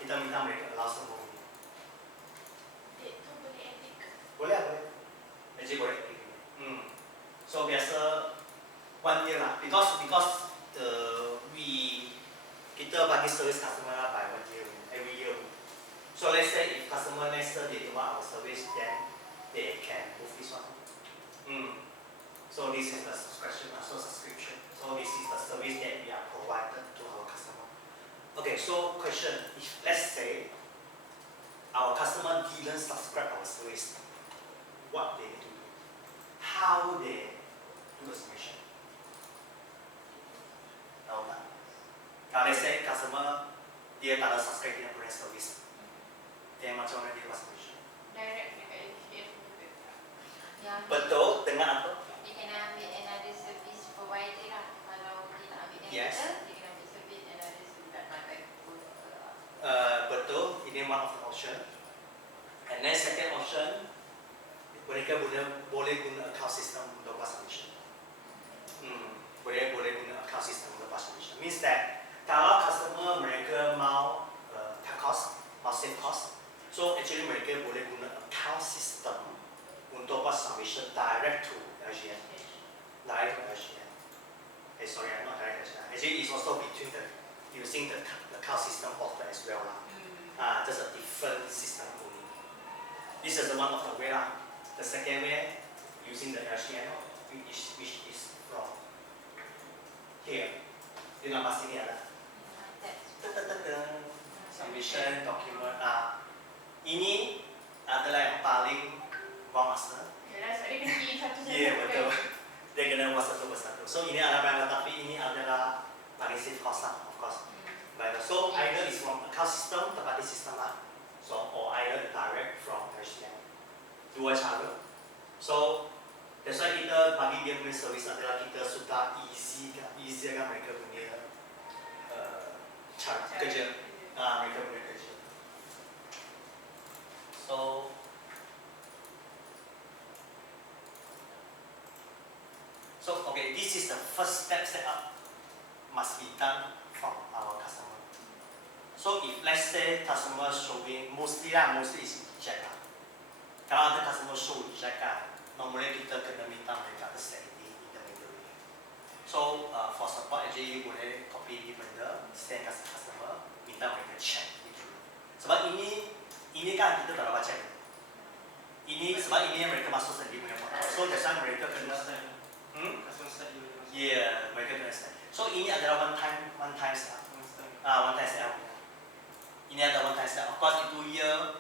Kita minta mereka allow semua. Itu boleh edit ke? Boleh. Actually boleh. So biasa 1 year lah. Because kita bagi service customer lah by 1 year, every year. So let's say if customer next year they want our service, then they can move this one. So this is the subscription. So this is the service that we are provided to our customer. Okay, so question: if let's say our customer didn't subscribe our service, what they do? How they do the submission? Tahu tak? Kalau let's say customer dia tak ada subscribe dia punya service, dia macam mana dia buat submission? Direct dekat HDF juga. Yang Betul dengan apa? dia kena ambil another service provider lah. Kalau dia nak ambil yang Yes. kita, dia kena ambil service another service that might be good. Betul, ini one of the option. And then second option, mereka boleh guna account system untuk buat submission. Boleh guna account system untuk buat submission. Means that kalau customer mereka mau cut cost, mau save cost, so actually mereka boleh guna account system untuk buat submission direct to LGN. Direct to LGN. Sorry, I'm not direct to LGN. Actually, it's also between using the account system portal as well lah. Just a different system only. This is one of the way lah. The second way, using the LGN, which is from here. Di nampak sini ada. Submission document. Ini adalah yang paling bawah master. Yalah, sebab dia kena key satu-satu. Yeah, betul. Dia kena buat satu persatu. So ini adalah banyak, tapi ini adalah paling safe cost lah, of course. But so either is from account system, third party system lah. So or either direct from HCM. Dua cara. So that's why kita bagi dia punya service adalah kita sudah easy kan mereka punya cara kerja. Mereka punya kerja. So okay, this is the first step set up must be done from our customer. So if let's say customer showing mostly is reject lah. Kalau ada customer show reject kan, normally kita kena minta mereka set ini intermediary. So for support actually boleh copy ini benda, send kasih customer, minta mereka check itu. Sebab ini kan kita tak dapat check. Ini sebab ini mereka masuk sendiri punya portal. So that's why mereka kena Yeah, mereka kena set. So ini adalah one time set. One time set. Ini ada one time set. Of course itu year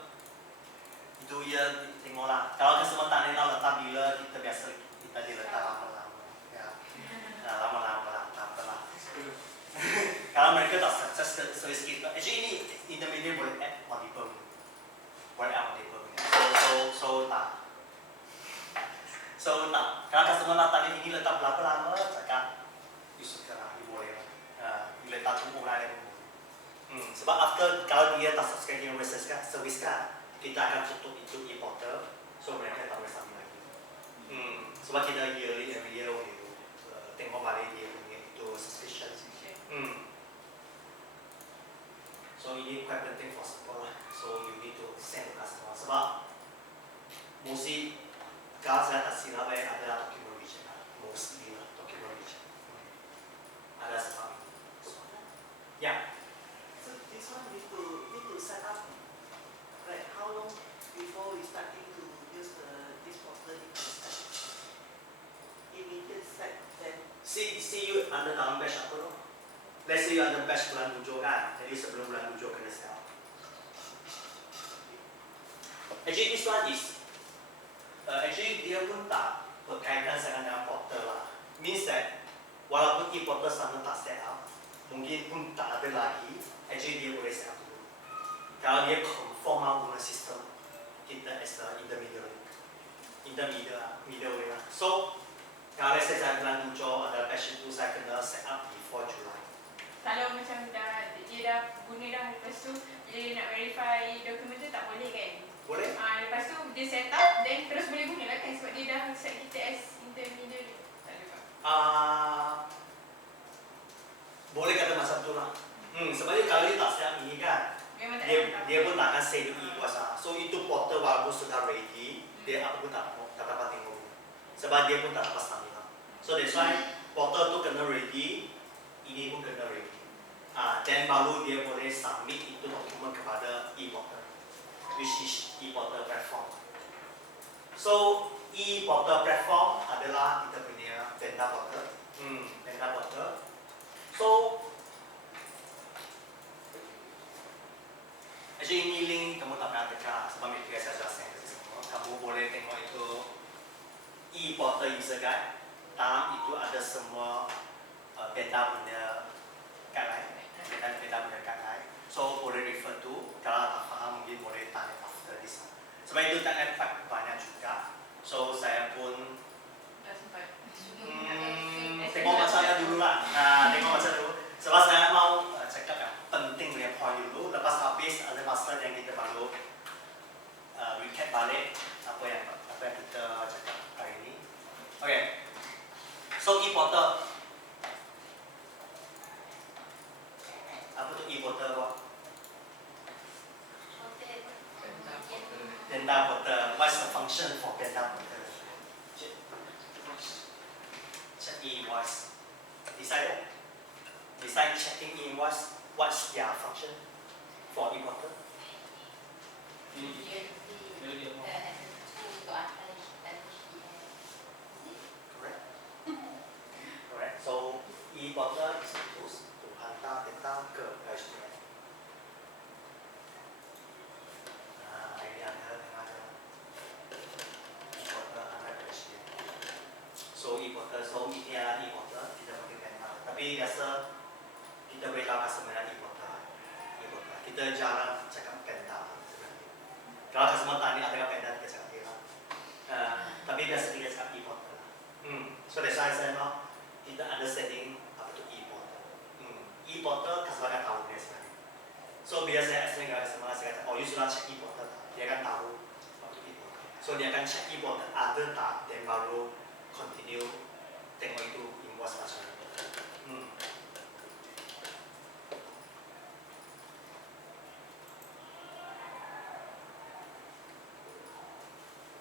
tengoklah. Kalau customer tanya nak letak bila, kita biasa kita diletak lama-lama. Ya. Lama-lama lah, tak apalah. Kalau mereka tak sukses service kita, actually ini intermediate boleh add multiple. Boleh add multiple. So tak. So nak, kalau customer nak tanya ini letak berapa lama, cakap, you suka lah, you boleh lah. You letak tunggu lah dia. Sebab after, kalau dia tak subscribe dengan service kan, kita akan tutup itu e-portal, so mereka tak boleh submit lagi. Sebab kita every year, tengok balik dia punya itu subscription. So ini quite penting for support lah. So you need to send to customer. Sebab mostly kalau saya tak silap adalah document region lah. Mostly lah document region. Ada sebab ini. Yeah. So this one need to set up, like how long before we starting to use this portal need to start? Immediate set then. See you under dalam batch apa loh? Let's say you under batch bulan 7 kan, jadi sebelum bulan 7 kena set up. Actually this one is, actually dia pun tak berkaitan sangat dengan portal lah. Means that walaupun e-portal sama tak set up, mungkin pun tak ada lagi, actually dia boleh set up dulu. Kalau dia conform lah guna sistem, kita as the intermediary. Middleware lah. So, kalau let's say saya bulan 7 ada batch itu saya kena set up before July. Kalau macam dia dah guna dah, lepas tu dia nak verify dokumen tu tak boleh kan? Boleh? Lepas tu dia set up, then terus boleh guna lah kan sebab dia dah set kita as intermediary. Tak ada tak? Boleh kata macam tu lah. Sebenarnya kalau dia tak set up ini kan, Memang tak ada. dia pun tak akan save E-Invoice lah. So itu portal walaupun sudah ready, dia apa pun tak dapat tengok. Sebab dia pun tak dapat stamina. So that's why portal tu kena ready, ini pun kena ready. Then baru dia boleh submit itu dokumen kepada e-portal, which is e-portal platform. So e-portal platform adalah kita punya vendor portal. Vendor portal. So actually ini link kamu tak payah tekan sebab media saya sudah send ke semua. Kamu boleh tengok itu e-portal user guide. Dalam itu ada semua vendor punya guideline. Vendor punya guideline. So boleh refer to. Kalau tak faham mungkin boleh tanya after this. Sebab itu tak efek banyak juga. So saya pun Dah sempat. tengok macamnya dulu lah. Tengok macam dulu. Sebab saya mau cakap yang penting punya point dulu. Lepas habis ada masa yang kita baru recap balik apa yang kita cakap hari ini. Okay. So e-portal. Apa tu e-portal Wak? Vendor portal. What's the function for vendor portal? Check e-invoice. Decide checking e-invoice. What's their function for e-portal? Correct. So e-portal is used to hantar data ke HTML. Ini ada dengan e-portal hantar ke HTML. So e-portal, ini adalah e-portal kita pakai vendor. Tapi biasa kita beritahu customer e-portal. Kita jarang cakap vendor. Kalau customer tanya ada vendor kita cakap dia. Tapi biasa kita cakap e-portal. So that's why saya mau kita understanding apa itu e-portal. E-portal customer akan tahu dia sebenarnya. So biasa saya explain ke customer, saya kata, oh you sudah check e-portal, dia akan tahu apa itu e-portal. So dia akan check e-portal ada tak, dan baru continue tengok itu invoice macam mana.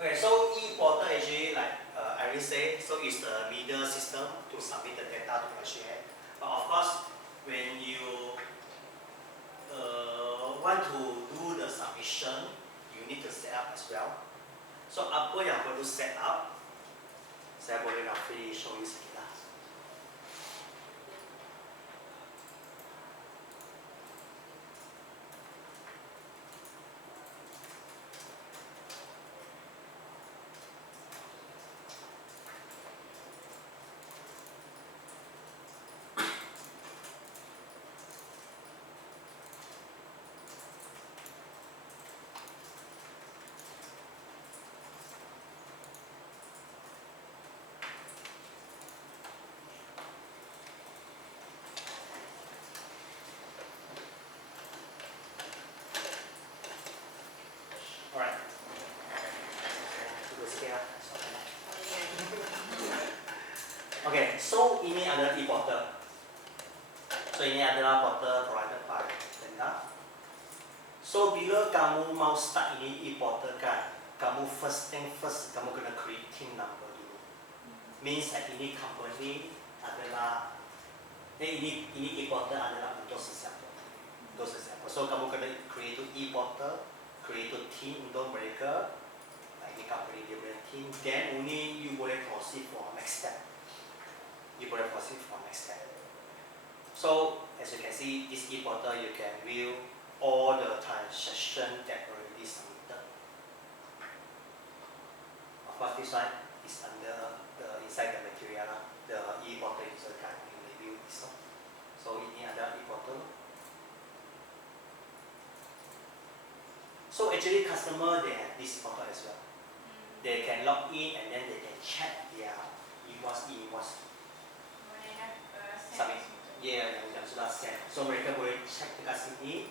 Okay, so e-portal actually like I already say, so it's the middle system to submit the data to HCM. But of course, when you want to do the submission, you need to set up as well. So apa yang perlu set up, saya boleh roughly show you sedikit lah. Alright. Tunggu sikit lah. Okay, so ini adalah e-portal. So ini adalah portal provided by vendor. So bila kamu mau start ini e-portal kan, kamu first thing first kamu kena create team number dulu. Means that ini company adalah ini e-portal adalah untuk sesiapa. Untuk sesiapa. So kamu kena create e-portal, create team untuk mereka. Ini company dia punya team. Then only you boleh proceed for next step. You boleh proceed for next step. So as you can see, this e-portal you can view all the transactions that already submitted. Of course, this one is under the inside the material, the e-portal user guide. You may view this one. So ini ada e-portal. So actually, customer they have this portal as well. They can log in and then they can check their e-invoice. Submit. Yeah, yang sudah scan. So mereka boleh check dekat sini.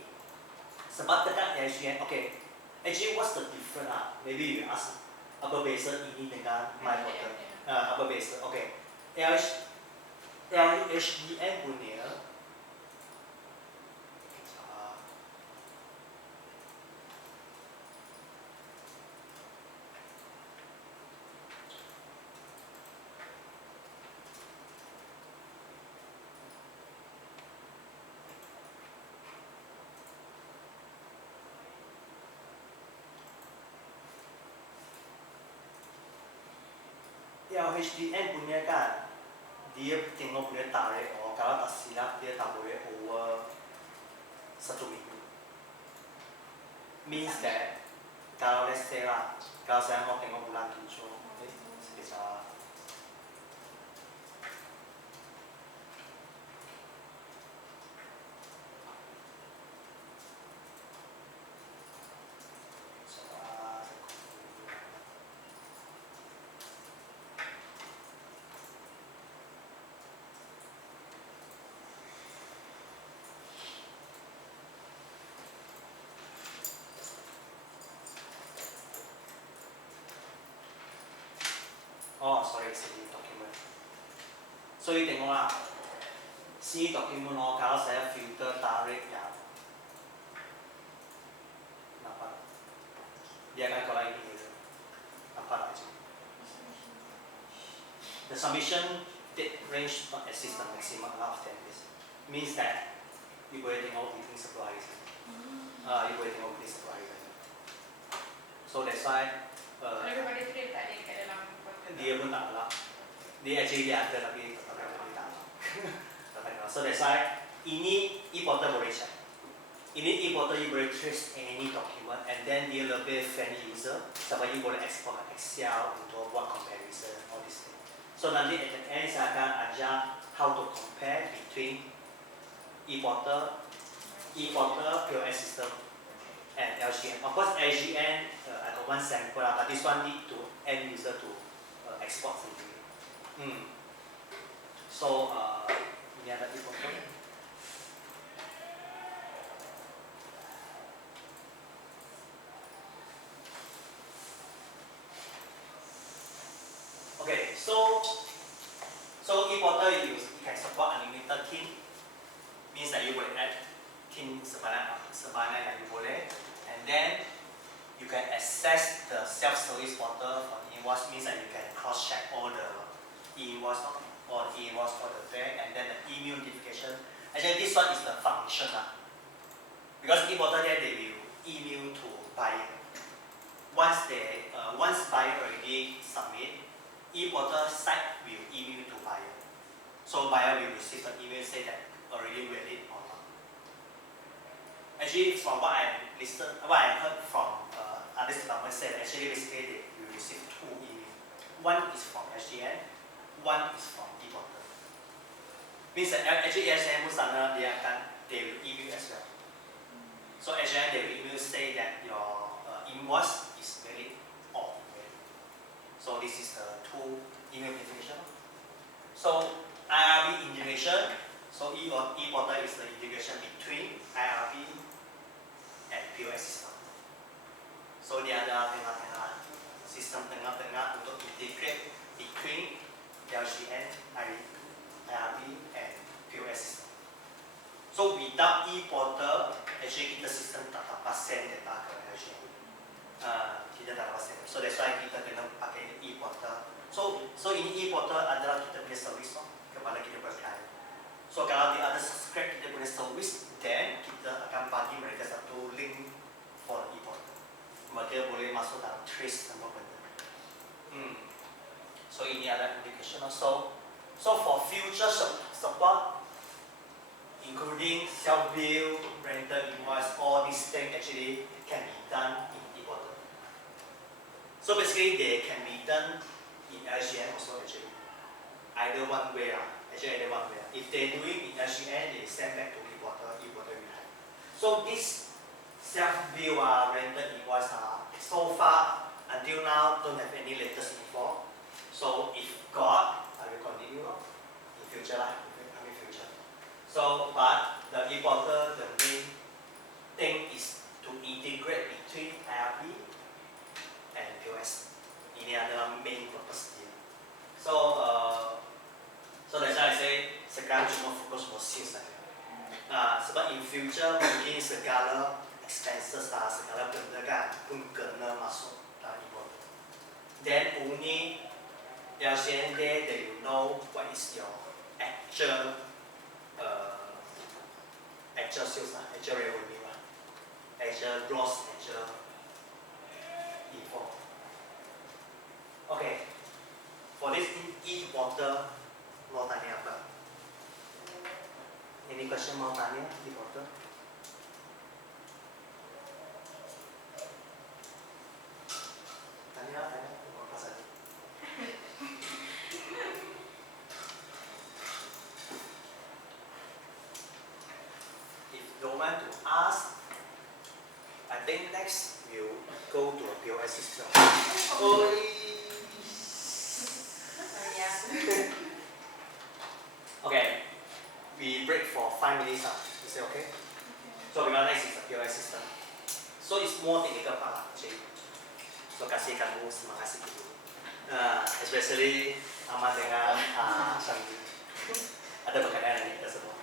Sebab dekat SGN, okay. Actually, what's the difference lah? Maybe you ask, apa beza ini dengan my portal? Apa beza? Okay. SGN punya HDN punya kan, dia tengok punya tarikh, kalau tak silap dia tak boleh over 1 minggu. Means that, kalau let's say lah, kalau saya mau tengok bulan 7, sekitar sorry, sini document. So you tengok lah, sini document kalau saya filter tarikh yang nampak, dia akan keluar ini gitu. Nampak aja. The submission date range not exceed the maximum of 10 days. Means that you boleh tengok within 10 hari saja. You boleh tengok within 10 hari saja. So that's why. Daripada itu dia tak ada dekat dalam portal. Dia pun tak lah. Dia actually dia ada tapi tak lah. So that's why ini e-portal boleh check. Ini e-portal you boleh trace any document and then dia lebih friendly user. Sebab you boleh export ke Excel untuk buat comparison all this thing. So nanti at the end saya akan ajar how to compare between e-portal, POS system and LGN. Of course LGN I got one sample lah, but this one need to end user to export sendiri. So ini ada e-portal. Okay, so e-portal you can support unlimited team. Means that you will add team sebanyak yang you boleh, and then you can access the self-service portal for e-invoice. Means that you can cross-check all the e-invoice or e-invoice for the bank, and then the email notification. Actually, this one is the function lah. Because e-portal there they will email to buyer. Once buyer already submit, e-portal site will email to buyer. So buyer will receive an email say that already valid or not. Actually, from what I heard from other departments said, actually basically they will receive 2 emails. One is from SGN, one is from e-portal. Means that actually SGN pun sana they will email as well. So SGN they will email say that your invoice is valid or invalid. So this is the 2 email notification. So IRB integration. So e-portal is the integration between IRB and POS system. So dia ada tengah-tengah sistem tengah-tengah untuk integrate between LGN, IRB and POS system. So without e-portal, actually kita sistem tak dapat send data ke LCN. Kita tak dapat send. So that's why kita kena pakai e-portal. So ini e-portal adalah kita punya service kepada kita punya client. So kalau dia ada subscribe kita punya service, then kita akan bagi mereka satu link for e-portal. Mereka boleh masuk dalam trace semua benda. So ini adalah application. So for future support, including self-bill, rental invoice, all these things actually can be done in e-portal. So basically they can be done in LCN also actually. Either one way actually either one way. If they do it in LCN, they send back to e-portal, e-portal will have. So this self-bill rental invoice so far until now don't have any latest info. So if got, I will continue in future future. So but the e-portal, the main thing is to integrate between IRP and POS. Ini adalah main purpose dia. So that's why I say sekarang cuma fokus mau sales saja. Sebab in future mungkin segala expenses segala benda kan pun kena masuk dalam e-portal. Then only LCN there that you know what is your actual sales, actual revenue, actual gross, actual info. Okay, for this e-portal mau tanya apa? Any question mau tanya e-portal? Tanya apa saja? If don't want to ask, I think next we'll go to a POS system. Okay, we break for 5 minutes. Is it okay? So because next is the POS system. So it's more technical part actually. So kasih kamu semangat sedikit. Especially Ahmad dengan Shanti. Ada berkaitan dengan kita semua.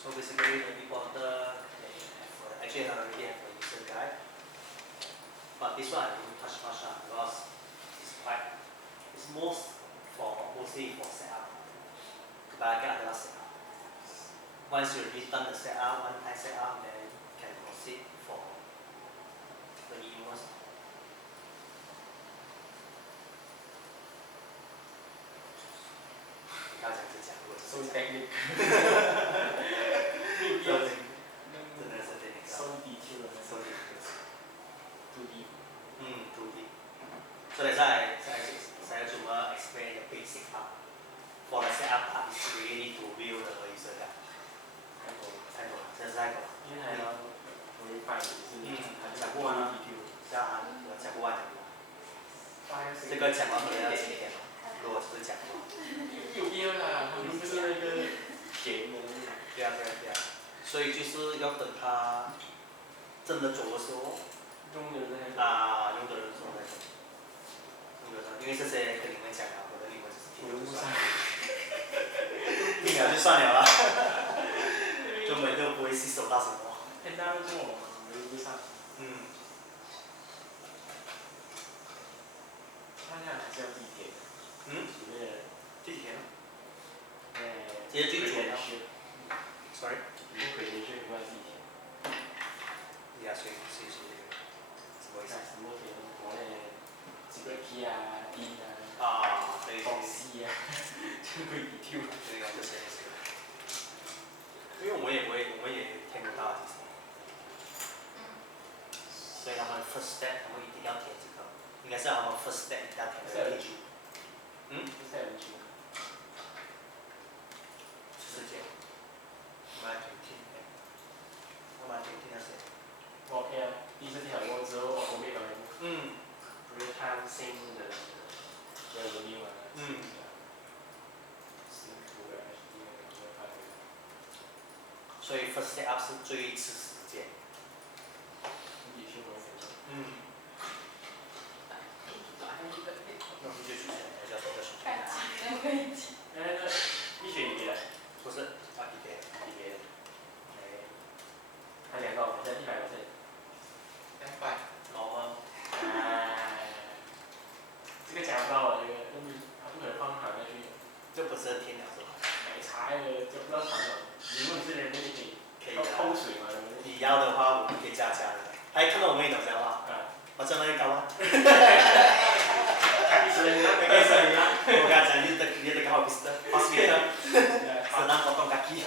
So basically the e-portal actually I already have a user guide, but this one I don't touch much because it's mostly for setup. Kebanyakan adalah setup. Once you return the setup, one-time setup, then you can proceed for the E-Invoice. So technical. So detailed. Too deep. Too deep. So that's why saya cuma explain the basic part. For the setup part, is really to build the user guide. 太多了，真是太多了。因为还要verify也是讲不完啊，讲不完。这个讲完可能要几天了，如果只是讲的话。有必要啦，他们不是那个甜的。对啊。所以就是要等他真的走的时候，用的人说那种，因为这些跟你们讲了，我的你们只是听就算了，听了就算了啦。根本就不会吸收到什么。现在这种流不上，他现在还是要自己给的，里面自己填吗？直接最主要，sorry，如果可以的，就应该自己填。呀，谁这个，什么意思？什么填？国内这个 P 啊、D 啊、对东西啊，就可以 Q。对啊，这些也是。因为我们也填不到其实。所以他们 first step 他们一定要填这个，应该是他们 first step 一定要填这个。是很久。时间。我们来听，那谁？OK 啊，第一次填好过之后，我没搞清楚。不是看新的revenue 啊。幸福的 HD 的看。所以 first step up 是最吃时间。你去过谁？那我们就去选，还是要选个选？感情的危机。一学期的。不是，PK。他2个好像100%。200。老吗？这个讲不到了，这个他不可能放行下去。这不是填了是吧？没差的，这不知道长什么。你问这人那里可以偷水嘛？你要的话，我们可以加的。还看到我们一种讲话。我真的会搞啊。我跟他讲，你得搞好 hospital， 是让活动家己。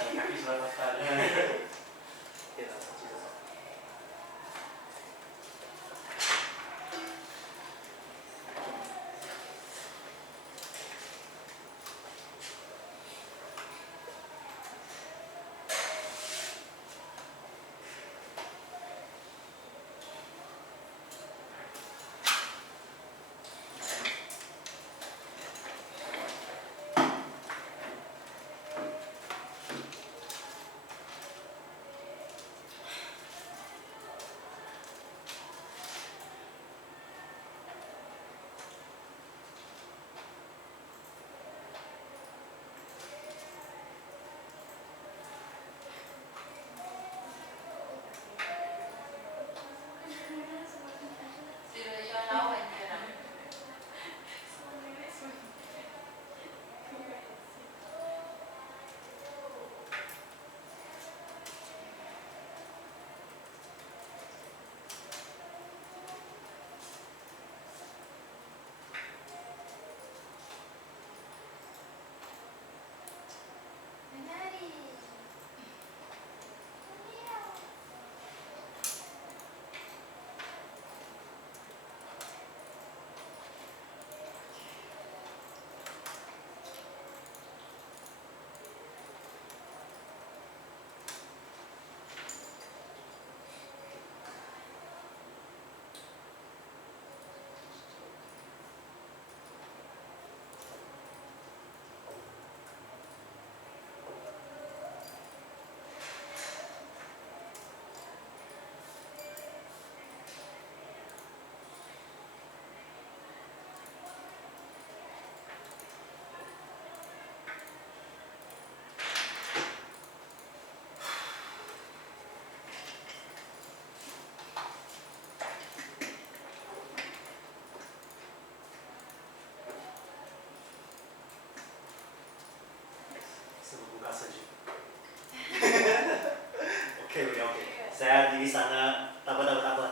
Saya di sana double tukar.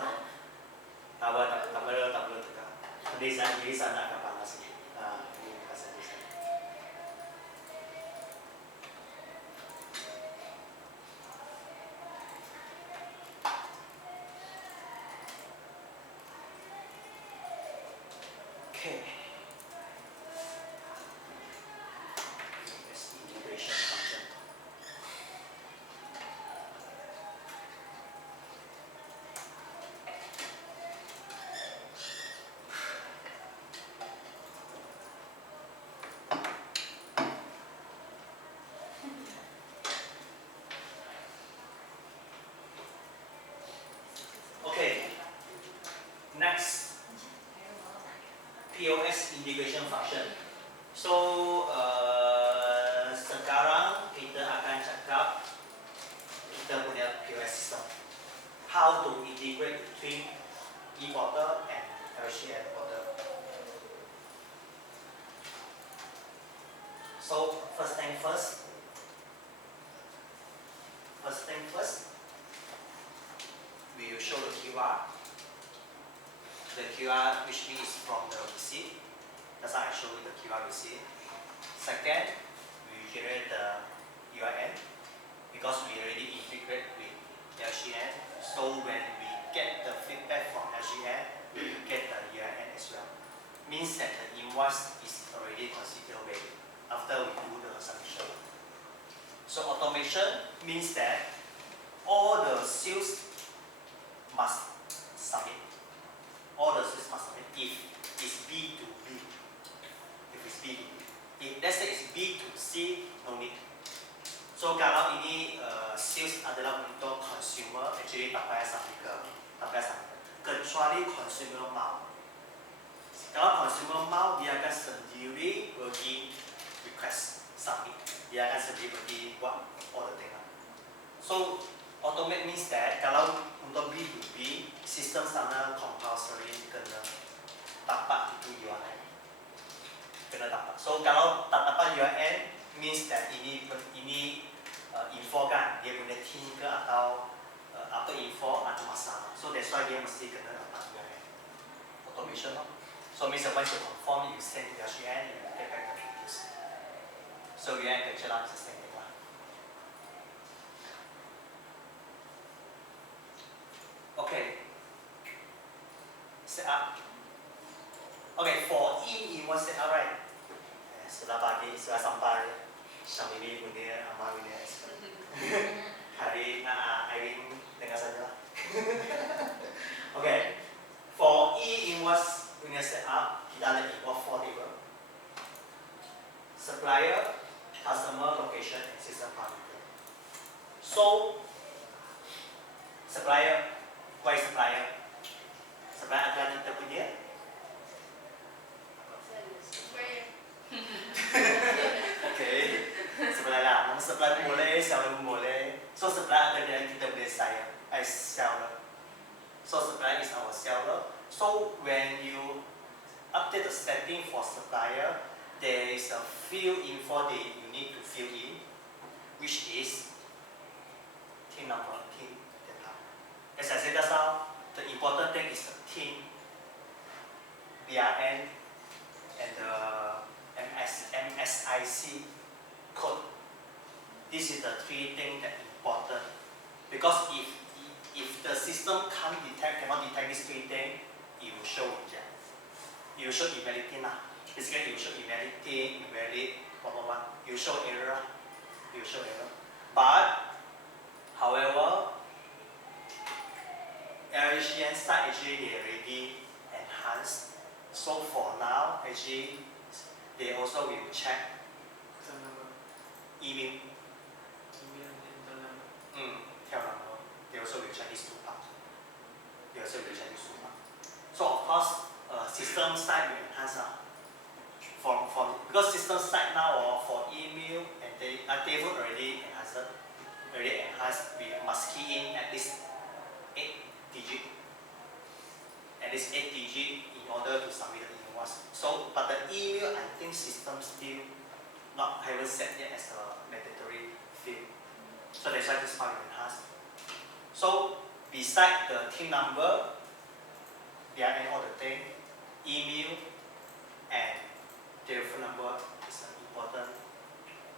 Di sana agak panas. Ini kasih di sana. Okay. Integration function. Okay. Next, POS integration function. So sekarang kita akan cakap So first thing first. We will show the QR. The QR which means from the receipt. That's how I show you the QR receipt. Second, we generate the URN because we already integrate with LGN. So when we get the feedback from LGN, we will get the URN as well. Means that the invoice is already considered ready after we do the submission. So automation means that all the sales must submit. All the sales must submit if it's B to B. If it's B to B. If let's say it's B to C, no need. So kalau ini sales adalah untuk consumer, actually tak payah submit. Kecuali consumer mau. Kalau consumer mau, dia akan sendiri pergi request submit. Dia akan sendiri pergi buat order thing. So automate means that kalau untuk B2B, sistem sana compulsory kena dapat itu URN. Kena dapat. So kalau tak dapat URN means that ini info kan, dia punya team ke atau apa info ada masalah. So that's why dia mesti kena dapat URN. Automation lah. So means once you confirm, you send to LGN, you get back the details. So URN capture is the same thing lah. Okay. Set up. Okay, for E-Invoice set up, right? Sudah pagi, sudah sampai. Syam ini punya, Amal punya. Hari Irene dengar saja. Okay. For E-Invoice punya set up, kita ada import 4 table. Supplier, customer, location, and system parameter. So, supplier. Why supplier? Supplier adalah kita punya. Okay. Supplier lah. Nama supplier pun boleh, seller pun boleh. So supplier adalah kita punya seller. So supplier is our seller. So when you update the setting for supplier, there is a few info that you need to fill in, which is TIN number, TIN data. As I said just now, the important thing is the TIN, BRN, and the MSIC code. This is the 3 things that are important. Because if the system cannot detect these 3 things, it will show reject. It will show invalidity lah. Basically, it will show invalidity, invalid, blah. It will show error. But, however, LGN side actually they already enhanced. So for now, actually, they also will check email. Tel number. They also will check these 2 parts. So of course, system side will enhance because system side now for email and table already enhanced. We must key in at least 8 digit. In order to submit the invoice. So, but the email, I think system still haven't set yet as a mandatory field. So that's why this part is enhanced. So, beside the TIN number, BRN all the thing, email and telephone number is an important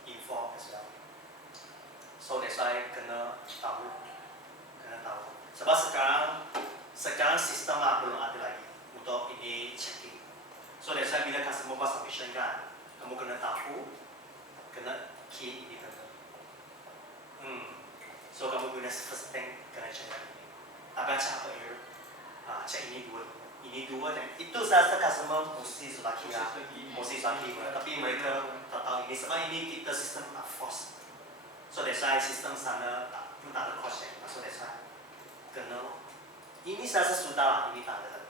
info as well. So that's why kena tahu. Sebab sekarang sistem belum ada lagi untuk ini checking. So that's why bila customer buat submission kan, kamu kena tahu, kena key ini kena. So kamu guna first thing kena check ini. Apa check apa error? Check ini dua dan itu saya rasa customer mesti sudah kira, tapi mereka tak tahu ini sebab ini kita sistem force. So that's why sistem sana tak ada cost check. So that's why kena. Ini saya rasa sudah lah, ini tak ada.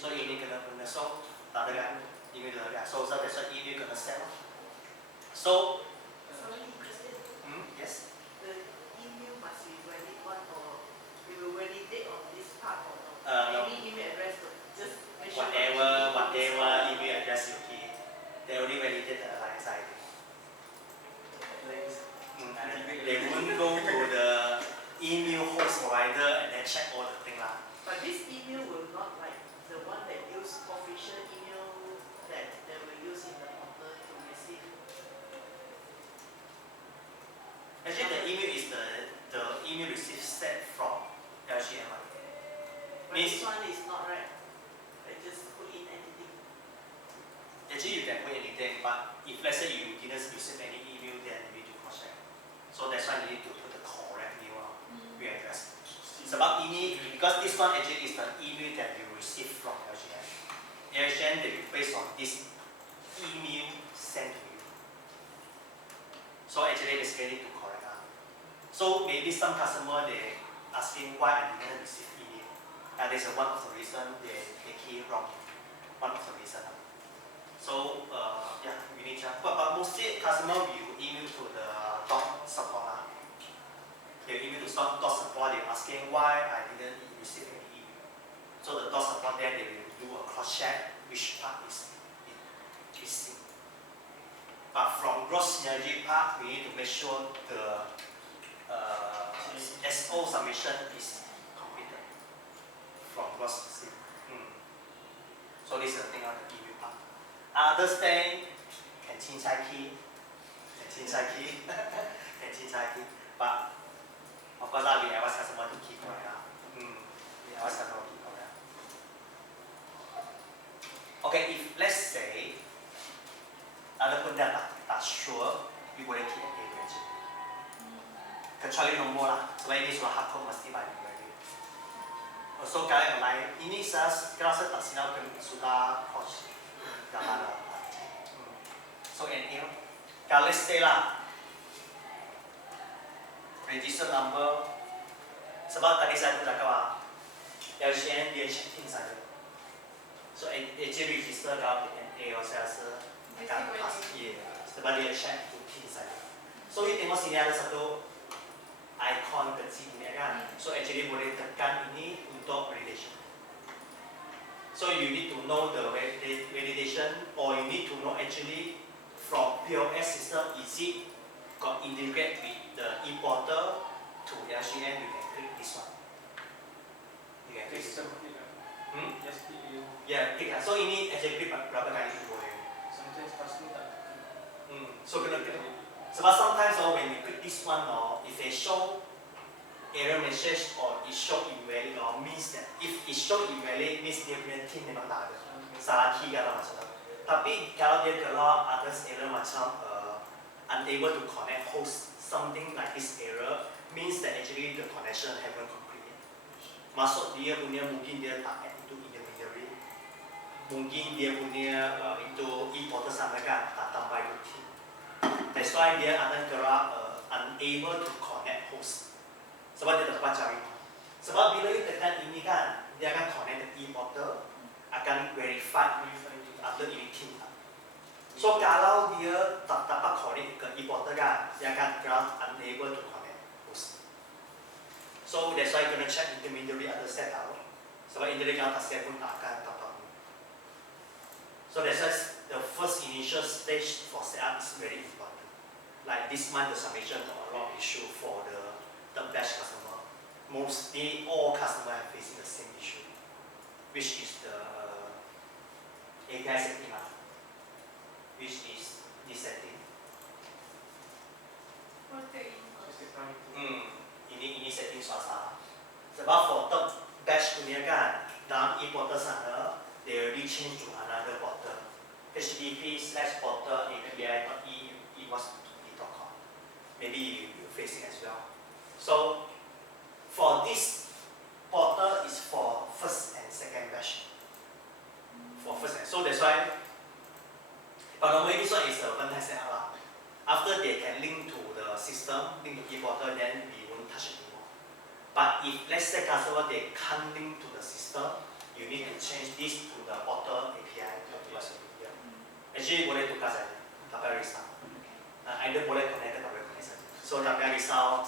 So ini kena so tak ada kan? Ini dah ada. So that's why ini kena set. So yes. The email must be valid one or we will validate on this part or no? No. Any email address, just make sure. Whatever email address you key, they already validated the alliance ID. then check all the thing lah. But this email will not like the one that use official email that they will use in the portal to receive. Actually, the email is the email received set from LGM. But this one is not right. I just put in anything. Actually, you can put anything, but if let's say you didn't receive any email, then you need to cross check. So that's why you need to put the correct email address. It's about email because this one actually is the email that you receive from LGM. LGM they based on this email sent to you. So actually, they need to correct that. So maybe some customer they asking why I didn't receive email. And this is one of the reason they key wrong. One of the reason. So yeah, we need to. But mostly customer will email to the dot support. They email to dot support. They asking why I didn't receive any email. So the dot support there they will do a cross check which part is missing. But from gross synergy part, we need to make sure the SO submission is completed from gross synergy. So this is the thing on the email part. Other thing can change key, but of course we always customer to keep correct. We always customer to keep correct. Okay, if let's say other pun that tak sure, we boleh keep an average. Kecuali nombor lah, sebab ini sudah hardcode mesti bagi. So kalian mulai ini saya kerasa tak sinar sudah coach gambar. So ini kalau let's say lah register number sebab tadi saya pun cakap LCN dia checking saja. So actually register kalau NA saya rasa akan pass sebab dia check to pin saja. So ini tengok sini ada satu icon kecil ni kan. So actually boleh tekan ini untuk validation. So you need to know the validation or you need to know actually from POS system is it got integrate with the e-portal to LCN, you can click this one. You can click this one. Yes, you. Yeah, click. So ini actually click berapa kali tu boleh. Sometimes password tak. So kena. Sebab sometimes when you click this one if they show error message or it show invalid means that if it show invalid means dia punya team memang tak ada. Salah key kalau macam tu. Tapi kalau dia keluar atas error macam unable to connect host something like this error means that actually the connection haven't completed. Maksud dia punya mungkin dia tak add itu intermediary. Mungkin dia punya itu e-portal sana kan tak tambah itu team. That's why dia akan keluar unable to connect host. Sebab dia tak dapat cari. Sebab bila you tekan ini kan, dia akan connect the e-portal, akan verify after ini team. So kalau dia tak dapat connect ke e-portal kan, dia akan keluar unable to connect host. So that's why you kena check intermediary ada set out. Sebab intermediary kalau tak set pun tak akan dapat. So that's why the first initial stage for setup is very important. Like this month, the submission got a lot of issue for the batch customer. Mostly all customers are facing the same issue, which is the API setting up, which is this setting. What's the invoice? Ini setting swasta. Sebab for third batch punya kan, dalam e-portal sana, they already change to another portal. http:/portal.api.e-invoice.com. Maybe you're facing as well. So for this portal is for first and second batch. For first and so that's why. But normally this one is a one-time setup. After they can link to the system, link to e-portal, then we won't touch it anymore. But if let's say customer they can't link to the system, you need to change this to the portal API. Actually boleh tukar saja, tak payah risau. Either boleh connect atau boleh connect saja. So tak payah risau.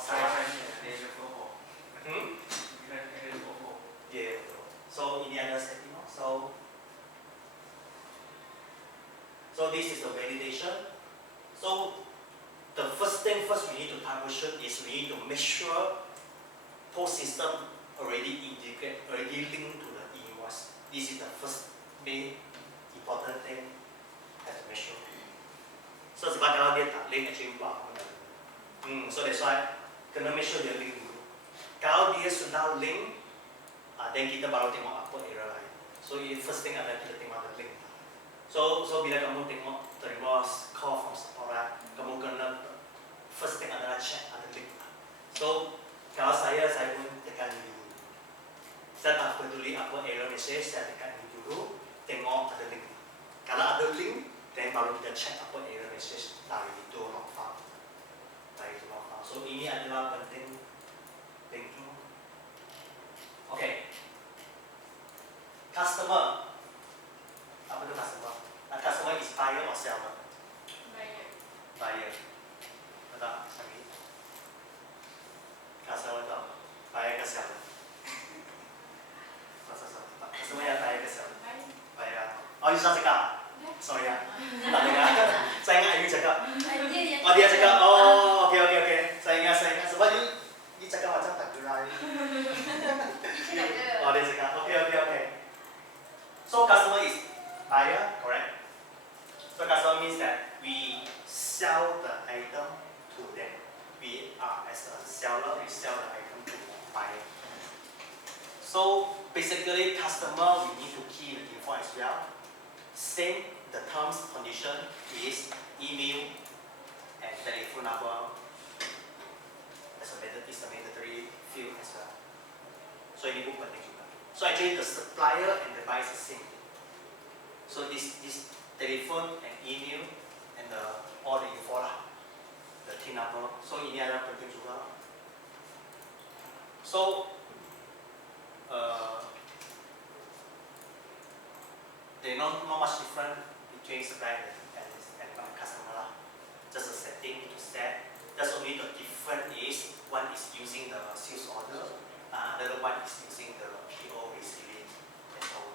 Yeah. So ini ada setting. So this is the validation. So the first thing we need to troubleshoot is we need to make sure post system already integrate, already linked to the E-Invoice. This is the first main important thing have to make sure. So sebab kalau dia tak link actually buat apa. So that's why kena make sure dia link dulu. Kalau dia sudah link, then kita baru tengok apa error lain. So first thing adalah kita tengok the link. So bila kamu terima call from support, kamu kena first thing adalah check ada link. So kalau saya pun tekan ini dulu. Saya tak peduli apa error message, saya tekan ini dulu, tengok ada link. Kalau ada link, then baru kita check apa error message dari itu log file. So ini adalah penting linking. Okay. Customer. Apa itu customer? Customer is buyer or seller? Buyer. Betul? Lagi. Customer itu buyer ke seller? Customer yang buyer ke seller? Buyer. Oh, you salah cakap? Sorry ya. Tak dengar. Saya ingat you cakap. Oh, dia cakap. Oh, okay. Saya ingat. Sebab you cakap macam tak gerai. Oh, dia cakap. Okay. So customer is buyer, correct? So customer means that we sell the item to them. We are as a seller, we sell the item to buyer. So basically, customer we need to key the info as well. Same, the terms condition is email and telephone number. As a mandatory field as well. So ini pun penting juga. So actually the supplier and the buyer is the same. So this telephone and email and all the info lah, the TIN number. So ini adalah penting juga. So they not much different between supplier and customer lah. Just a setting to set. Just only the difference is one is using the sales order, another one is using the PO receiving. That's all.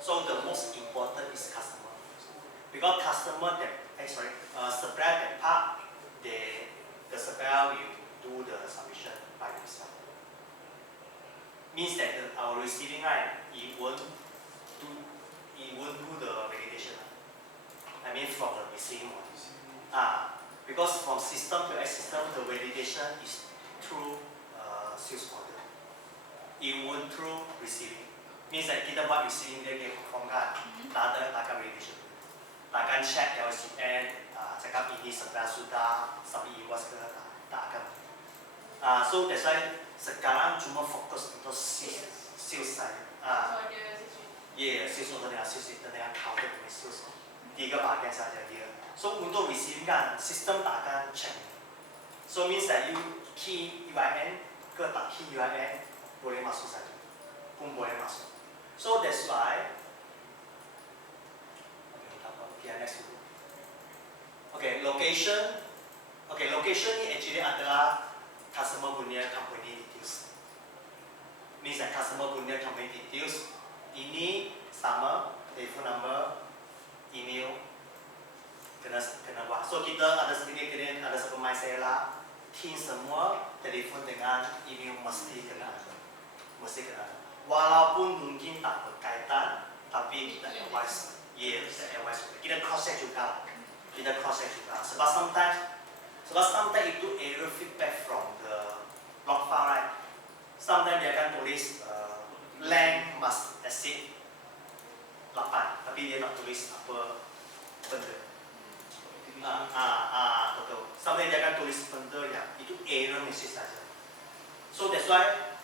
So the most important is customer, because supplier that part, the supplier will do the submission by himself. Means that our receiving right, it won't do the validation. I mean from the receiving one. Because from system to system, the validation is through sales order. It won't through receiving. Means that kita buat receiving dia confirm kan, tak akan validation. Tak akan check LCN, cakap ini supplier sudah, submit invoice ke, tak akan. So that's why sekarang cuma fokus untuk sales side. Sales order dengan sales return dengan counter dengan sales. 3 bahagian saja dia. So untuk receiving kan, sistem tak akan check. So means that you key EIN ke tak key EIN boleh masuk saja, pun boleh masuk. So that's why. Next dulu. Okay, location. Okay, location ni actually adalah customer punya company details. Means that customer punya company details ini sama, telephone number, email. Kena buat. So kita ada sedikit ada sepemain saya lah, TIN semua, telefon dengan email mesti kena ada. Walaupun mungkin tak berkaitan, tapi kita advise. Kita advise. Kita cross check juga. Sebab sometimes itu error feedback from the log file, right? Sometimes dia akan tulis length must exceed 8, tapi dia tak tulis apa benda. Betul. Sampai dia akan tulis benda yang itu error message saja. So that's why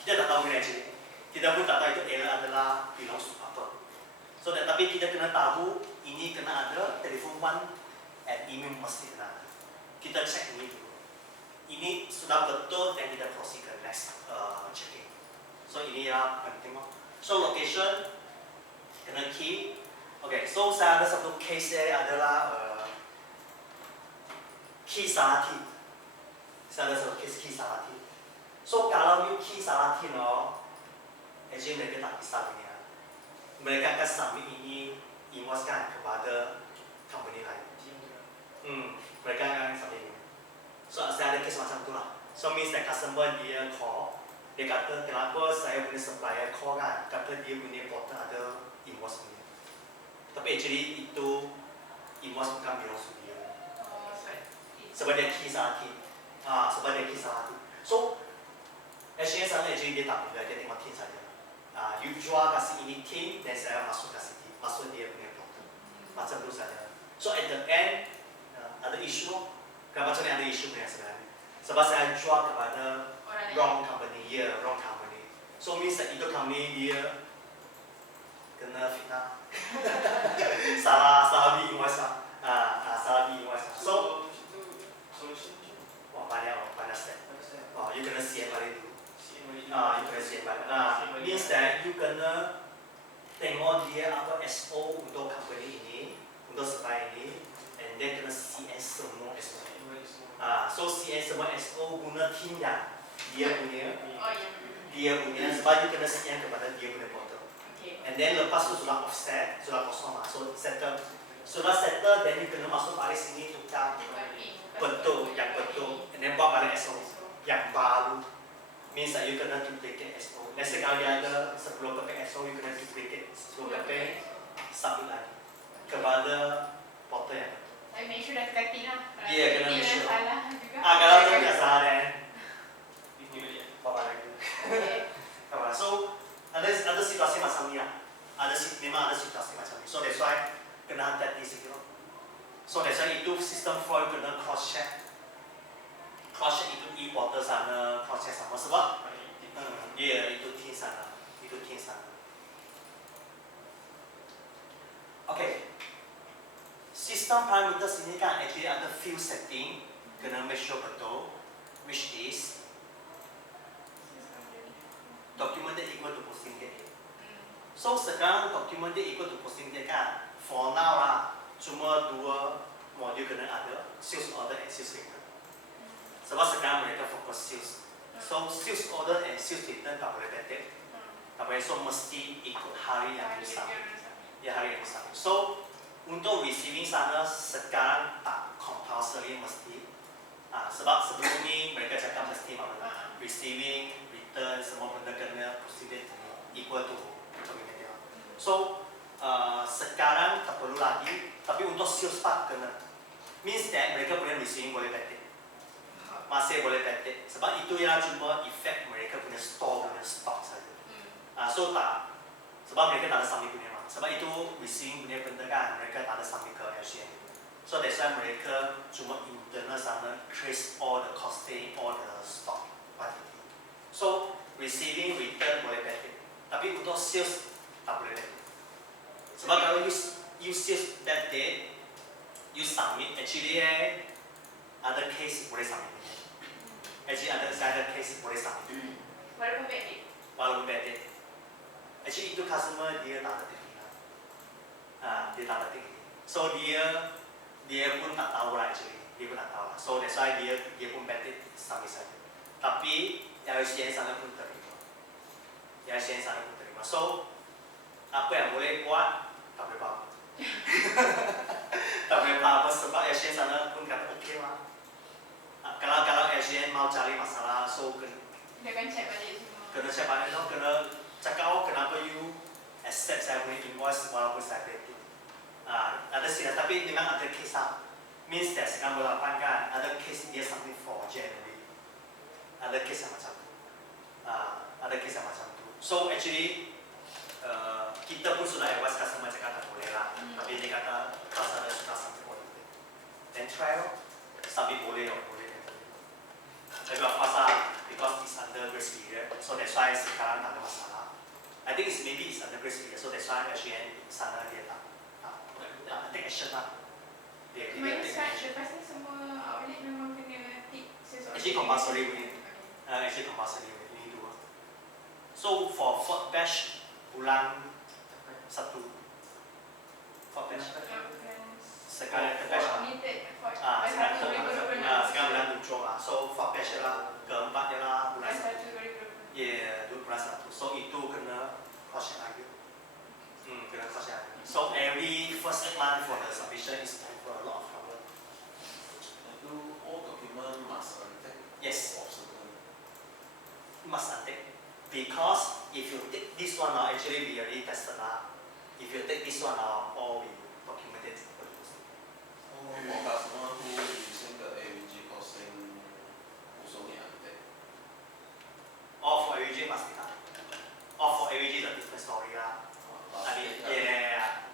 kita tak tahu ni actually. Kita pun tak tahu itu error adalah belongs to apa. So tapi kita kena tahu ini kena ada, telefon one and email mesti kena ada. Kita check ini dulu. Ini sudah betul dan kita proceed ke next checking. So ini yang penting. So location kena key. Okay, so saya ada satu case adalah key salah key. Saya ada satu case key salah key. So kalau you key salah key actually mereka tak bisa ini. Mereka akan submit ini invoice kan kepada company lain. Mereka akan submit ini. So saya ada case macam itulah. So means that customer dia call Dia kata kenapa saya punya supplier call kan, kata dia punya portal ada invoice punya. Tapi actually itu invoice bukan bilang dia. Oh, Sebab dia key salah key. Sebab dia key salah key. So actually sana actually dia tak boleh, dia tengok team saja. You jual kasih ini team, dan saya masuk kasih team, masuk dia punya portal. Macam tu saja. So at the end ada isu, kan macam ni ada isu punya sebenarnya. Sebab saya jual kepada wrong company, wrong company. So means that itu company dia kena fitnah. salah di invoice salah di invoice. So solution wah banyak step. You kena siap balik dulu. You kena siap balik. Means that you kena tengok dia apa SO untuk company ini, untuk supply ini, and then kena CN semua SO. So CN semua SO guna team yang dia punya. Dia punya, sebab you kena CN kepada dia punya portal. And then lepas tu sudah offset, sudah kosong masuk settle. Sudah settle, then you kena masuk balik sini tukar betul, yang betul. And then buat balik SO yang baru. Means that you kena duplicate SO. Let's say kalau dia ada 10 keping SO, you kena duplicate 10 keping, submit lagi kepada portal yang betul. Tapi make sure dah terkati lah. Iya, kena make sure. Salah juga. Kalau tu tidak salah then bawa lagi. Okay. So ada situasi macam ni lah. Memang ada situasi macam ni. So that's why kena hati-hati sikit. So that's why itu sistem flow kena cross check. Cross check itu e-portal sana, cross check sama sebab itu team sana. Okay. Sistem parameters ini kan actually ada few setting kena make sure betul, which is documented equal to posting date. So sekarang documented equal to posting date kan, for now lah cuma 2 modul kena ada, sales order and sales return. Sebab sekarang mereka fokus sales. So sales order and sales return tak boleh beda. Tak boleh, so mesti ikut hari yang disambut. Ya, hari yang disambut. So untuk receiving sana sekarang tak compulsory mesti. Sebab sebelum ni mereka cakap mesti mana receiving, return, semua benda kena proceed equal to documented. So sekarang tak perlu lagi, tapi untuk sales part kena. Means that mereka punya receiving boleh beda. Masih boleh beda. Sebab itu yang cuma efek mereka punya store punya stock saja. So tak, sebab mereka tak ada submit punya. Sebab itu receiving punya benda kan mereka tak ada submit ke LCN. So that's why mereka cuma internal sana trace all the costing, all the stock quantity. So receiving return boleh beda, tapi untuk sales tak boleh beda. Sebab kalau you sales that day, you submit actually ada case boleh submit. Actually ada case boleh submit. Walaupun beda. Actually itu customer dia tak ada tinggi. Dia tak ada tinggi. So dia pun tak tahu lah actually. Dia pun tak tahu lah. So that's why dia pun beda submit saja. Tapi LCN sana pun terima. So apa yang boleh buat tak boleh buat. Tak boleh buat apa sebab LCN sana pun kata okey lah. Kalau LCN mau cari masalah, so Dia akan check balik semua. kena check balik dong, kena cakap kenapa you accept saya punya invoice walaupun saya beda. Ada sih, tapi memang ada case lah. Means that sekarang berlapan kan, ada case dia submit for January. Ada case yang macam tu. So actually kita pun sudah advise customer cakap tak boleh lah. Tapi dia kata customer sudah submit boleh. Then trial submit boleh. Tapi of course lah, because it's under grace period, so that's why sekarang tak ada masalah. I think maybe it's under grace period, so that's why actually sana dia tak take action lah. Dia Minus take kan, action. lepas ni semua outlet memang kena tick sesuatu. Actually compulsory punya. Actually compulsory punya, ini 2. So for 4th batch bulan 1. 4th batch. Sekarang ke batch lah. Sekarang bulan 7 lah. So 4th batch lah, keempat dia lah bulan 1. Bulan 1. So itu kena cross check lagi. Kena cross check lagi. So every first month for the submission is for a lot of trouble. All document must untick. Yes. Must untick. Because if you take this one now, actually we already tested lah. If you take this one now, all we documented. For customer who using the AVG costing also need update. All for AVG must be done. All for AVG is a different story lah. I mean, yeah.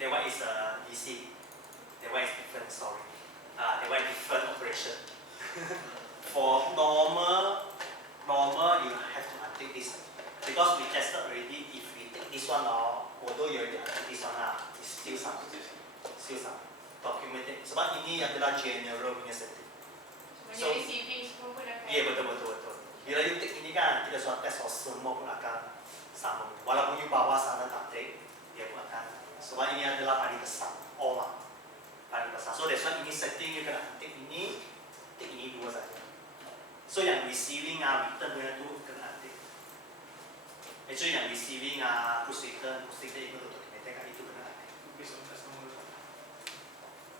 That one is a DC. That one is different story. That one is different operation. For normal you have to untick this. Because we tested already, if we take this one now, although you already untick this one lah, it's still some. Documented. Sebab ini adalah general punya setting. Sebenarnya receiving semua pun akan. Ya, betul. Bila you take ini kan, kita sudah test semua pun akan sama. Walaupun you bawa sana tak take, dia pun akan. Sebab ini adalah paling besar, all lah. Paling besar. So that's why ini setting you kena take ini dua saja. So yang receiving return punya tu kena take. Actually yang receiving push return ikut documented kan itu kena take.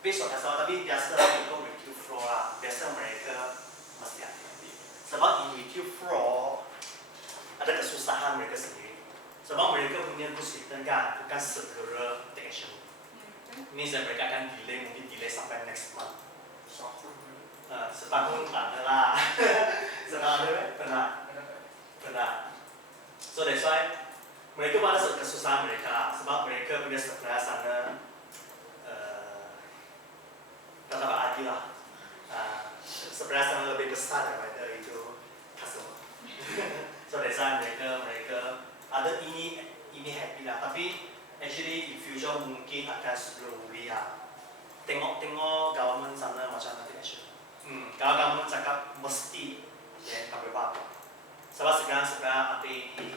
Based on customer, tapi biasa untuk review flow lah. Biasa mereka mesti hati-hati. Sebab in review flow ada kesusahan mereka sendiri. Sebab mereka punya push return kan bukan segera take action. Ini mereka akan delay, mungkin delay sampai next month. Setahun tak ada lah. Setahun ada pernah. So that's why mereka pada kesusahan mereka. Sebab mereka punya supplier sana tak dapat adil lah. Supplier sana lebih besar daripada itu customer. So that's why mereka ada ini happy lah. Tapi actually in future mungkin akan slowly lah. Tengok government sana macam nanti action. Kalau government cakap mesti, ya tak boleh apa. Sebab sekarang apa ini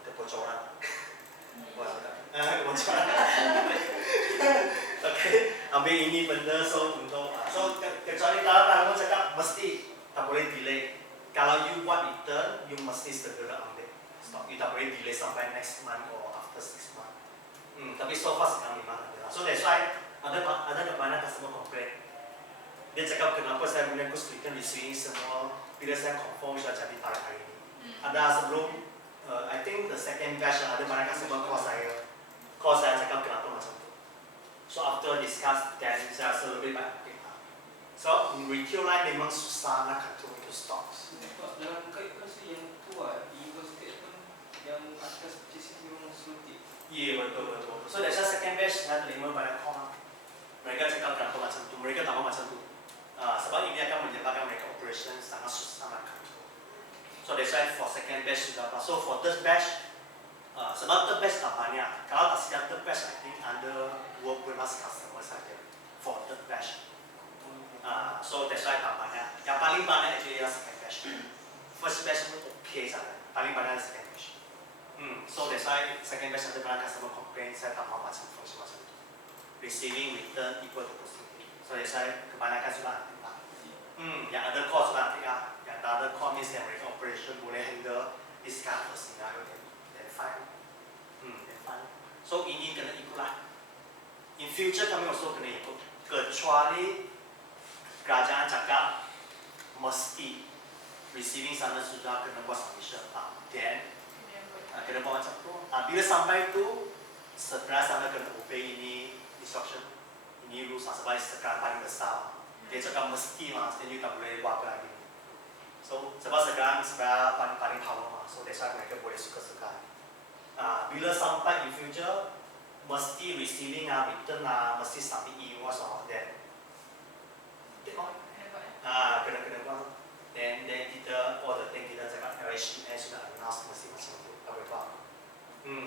kebocoran. Kebocoran. Okay, ambil ini benda so kecuali kalau government cakap mesti tak boleh delay. Kalau you buat return, you mesti segera ambil. Stop, you tak boleh delay sampai next month or after 6 months. Tapi so far sekarang memang ada. So that's why ada banyak customer complain. Dia cakap kenapa saya punya goods return receiving semua bila saya confirm sudah jadi tarik hari ini. Ada sebelum, I think the second batch ada banyak customer call saya cakap kenapa macam tu. So after discuss, then saya rasa lebih baik. So in retail line memang susah nak control itu stock. Dalam kaitan yang tua, E-Invoice statement yang atas purchasing memang sulit. Ya betul. So that's why second batch saya terima banyak call. Mereka cakap kenapa macam tu, mereka tak mahu macam tu. Sebab ini akan menyebabkan mereka operation sangat susah nak control. So that's why for second batch sudah apa. So for third batch, sebab third batch tak banyak. Kalau tak siap third batch, I think ada 20+ customer saja for third batch. So that's why tak banyak. Yang paling banyak actually adalah second batch. First batch pun okay saja. Paling banyak adalah second batch. So that's why second batch ada banyak customer complain. Saya tak mahu macam function macam itu. Receiving return equal to posting. So that's why kebanyakan sudah aktif lah. Yang ada call sudah aktif lah. Yang tak ada call means yang mereka operation boleh handle this kind of scenario then fine. Then fine. So ini kena ikut lah. In future kami also kena ikut. Kecuali kerajaan cakap mesti receiving sana sudah kena buat submission. Then kena buat macam tu. Bila sampai tu, setelah sana kena obey ini instruction. Ini rules sebab sekarang paling besar. Dia cakap mesti lah, jadi tak boleh buat apa lagi. So sebab sekarang paling power lah. So that's why mereka boleh suka-suka. Bila sampai in future, mesti receiving return mesti submit E-Invoice or that. Tengok. Kena buat. Then kita all the thing kita cakap LHDN sudah announce mesti macam tu. Tak boleh buat.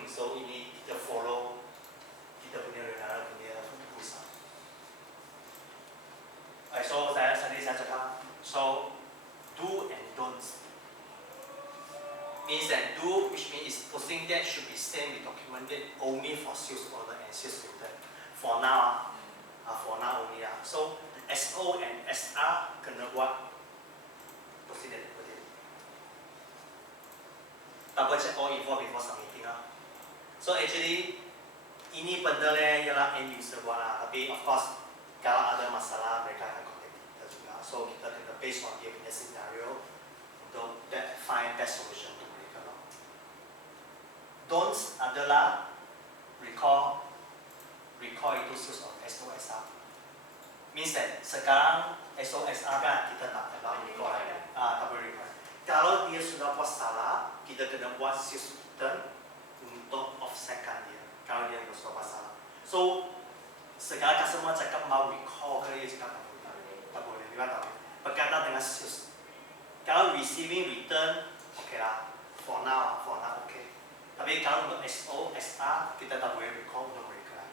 So ini kita follow kita punya negara punya rules. So tadi saya cakap, so do and don't means that do, which means posting that should be sent with documented only for sales order and sales return. For now only lah. So SO and SR kena buat posting that deposit. Double check all info before submitting lah. So actually ini benda ialah end user buat lah. Tapi of course kalau ada masalah mereka akan contact kita juga. So kita kena based on dia punya scenario untuk untuk find best solution untuk mereka. Don'ts adalah recall itu source of SOSR. Means that sekarang SOSR kan kita tak recall lagi. Tak boleh recall. Kalau dia sudah buat salah, kita kena buat sistem untuk offsetkan dia. Kalau dia sudah buat salah. So sekarang customer cakap mau recall ke dia cakap tak boleh. Dia tak boleh. Berkaitan dengan sistem. Kalau receiving return, okay lah. For now okay. Tapi kalau untuk SOSR kita tak boleh recall untuk mereka.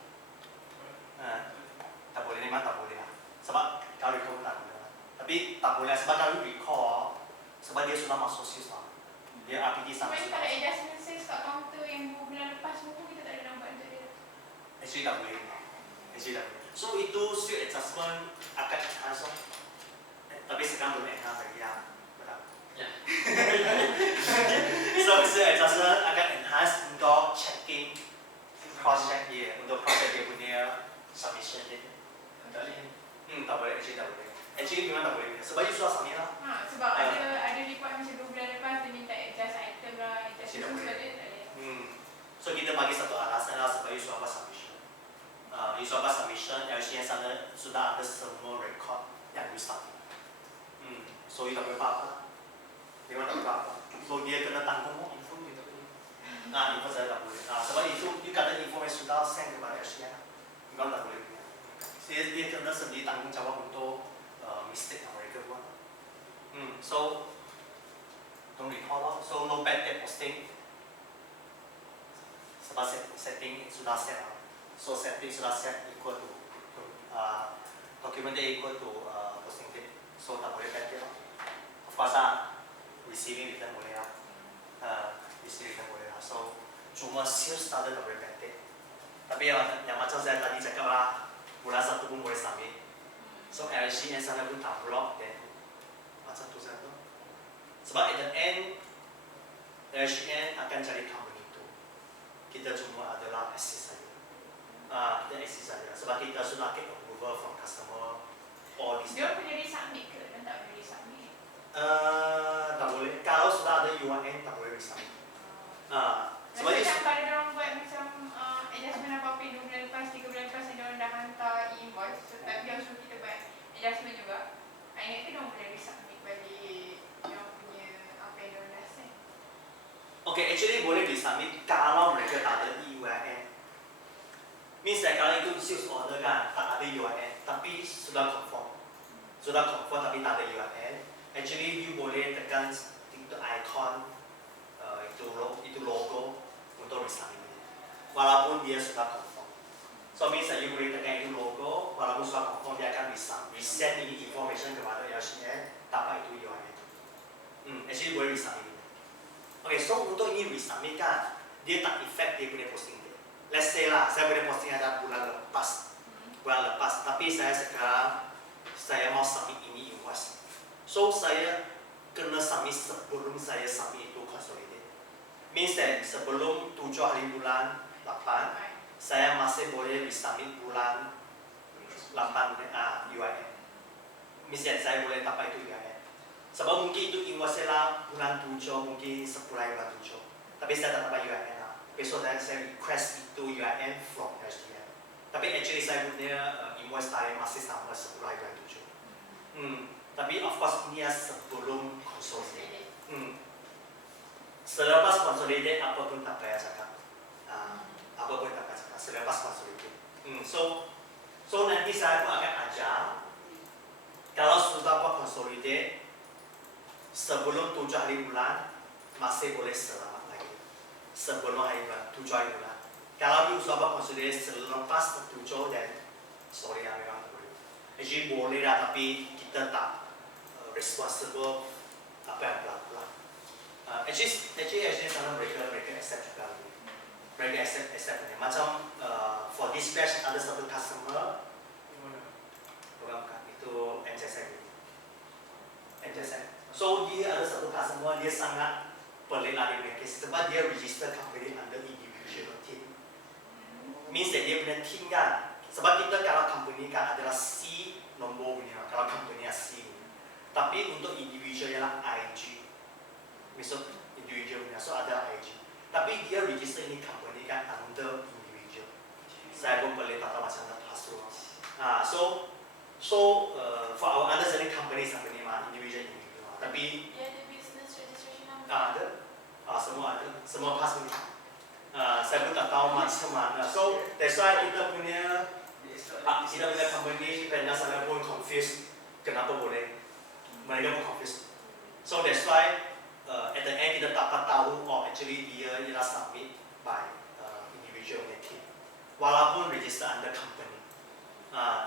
Tak boleh, memang tak boleh lah. Sebab kalau recall tak boleh lah. Tapi tak boleh lah, sebab kalau recall, sebab dia sudah masuk sistem. Dia RPT sama Macam sudah kalau masuk. adjustment sales kat counter yang bulan lepas semua kita tak ada nampak untuk dia. Actually tak boleh. So itu sales adjustment akan enhance. Tapi sekarang belum enhance lagi lah. Betul? Ya. So sales adjustment akan enhance untuk checking cross-check dia, untuk cross-check dia punya submission dia. Tak boleh. Tak boleh, actually tak boleh. Actually memang tak boleh. Sebab you sudah submit lah. Sebab ada report macam 2 bulan lepas dia minta adjust item lah, adjust Tidak sesuatu boleh. dia tak boleh. So kita bagi satu alasan lah sebab you sudah buat submission. You sudah buat submission, LCN sana sudah ada semua record yang you submit. So you tak boleh apa-apa. Memang tak boleh apa-apa. So dia kena tanggung info you tak boleh. Info saya tak boleh. Sebab itu you kata info yang sudah send kepada LCN. Memang tak boleh. Dia kena sendiri tanggung jawab untuk mistake yang mereka buat. So don't recall lah. So no bad debt posting. Sebab setting sudah set lah. So setting sudah set equal to document dia equal to posting date. So tak boleh bad debt lah. Of course lah, receiving return boleh lah. Receiving return boleh lah. So cuma sales starter tak boleh bad debt. Tapi yang macam saya tadi cakap lah, bulan 1 pun boleh submit. So LCN sana pun tak block, then macam tu saja. Sebab at the end, LCN akan cari company itu. Kita cuma adalah assist saja. Kita assist saja. Sebab kita sudah get approval from customer all this. Dia boleh resubmit ke? Dan tak boleh resubmit? Tak boleh. Kalau sudah ada UIN, tak boleh resubmit. Sebab Macam kalau diorang buat macam adjustment apa-apa 2 bulan lepas, 3 bulan lepas yang diorang dah hantar E-Invoice, so tapi yang suruh kita buat adjustment juga, I ingat tu diorang boleh resubmit balik diorang punya apa yang diorang dah send. Okay, actually boleh resubmit kalau mereka tak ada UIN. Means that kalau itu sales order kan, tak ada UIN, tapi sudah confirm tapi tak ada UIN. Actually you boleh tekan itu icon, itu logo untuk resubmit. Walaupun dia sudah confirm. So means that you boleh tekan itu logo, walaupun sudah confirm dia akan resend ini information kepada LCN tanpa itu UIN. Actually boleh resubmit. Okay, so untuk ini resubmit kan, dia tak effect dia punya posting dia. Let's say lah, saya punya posting ada bulan lepas, tapi saya sekarang mau submit ini invoice. So saya kena submit sebelum saya submit itu consolidate. Means that sebelum 7 hari bulan 8, saya masih boleh resubmit bulan 8 UIN. Means that saya boleh dapat itu UIN. Sebab mungkin itu invoice lah bulan 7, mungkin 10 hari bulan 7. Tapi saya tak dapat UIN lah. Besok saya request itu UIN from HDM. Tapi actually saya punya invoice tarikh masih sama 10 hari bulan 7. Tapi of course ini sebelum consolidate. Selepas consolidate apa pun tak payah cakap. Selepas consolidate. So nanti saya pun akan ajar kalau sudah buat consolidate sebelum 7 hari bulan masih boleh selamat lagi. Sebelum hari bulan 7 hari bulan. Kalau you sudah buat consolidate selepas 7 dan sorry lah memang tak boleh. Actually boleh lah tapi kita tak responsible apa yang berlaku. Actually sana mereka accept juga. Mereka accept ni. Macam for this batch ada satu customer, bukan itu NCSN. So dia ada satu customer dia sangat pelik lah dia case sebab dia register company under individual team. Means that dia punya team kan. Sebab kita kalau company kan adalah C nombor punya. Kalau company C. Tapi untuk individual ialah IG. Masuk individual punya, so ada IG. Tapi dia register ini company kan under individual. Saya pun boleh tak tahu macam mana password. For our understanding company mah individual. Tapi Dia ada business registration number. ada, semua ada, semua password. Saya pun tak tahu macam mana. So that's why kita punya company vendor sana pun confused kenapa boleh. Mereka pun confused. So that's why at the end kita dapat tahu actually dia ialah submit by individual team. Walaupun register under company.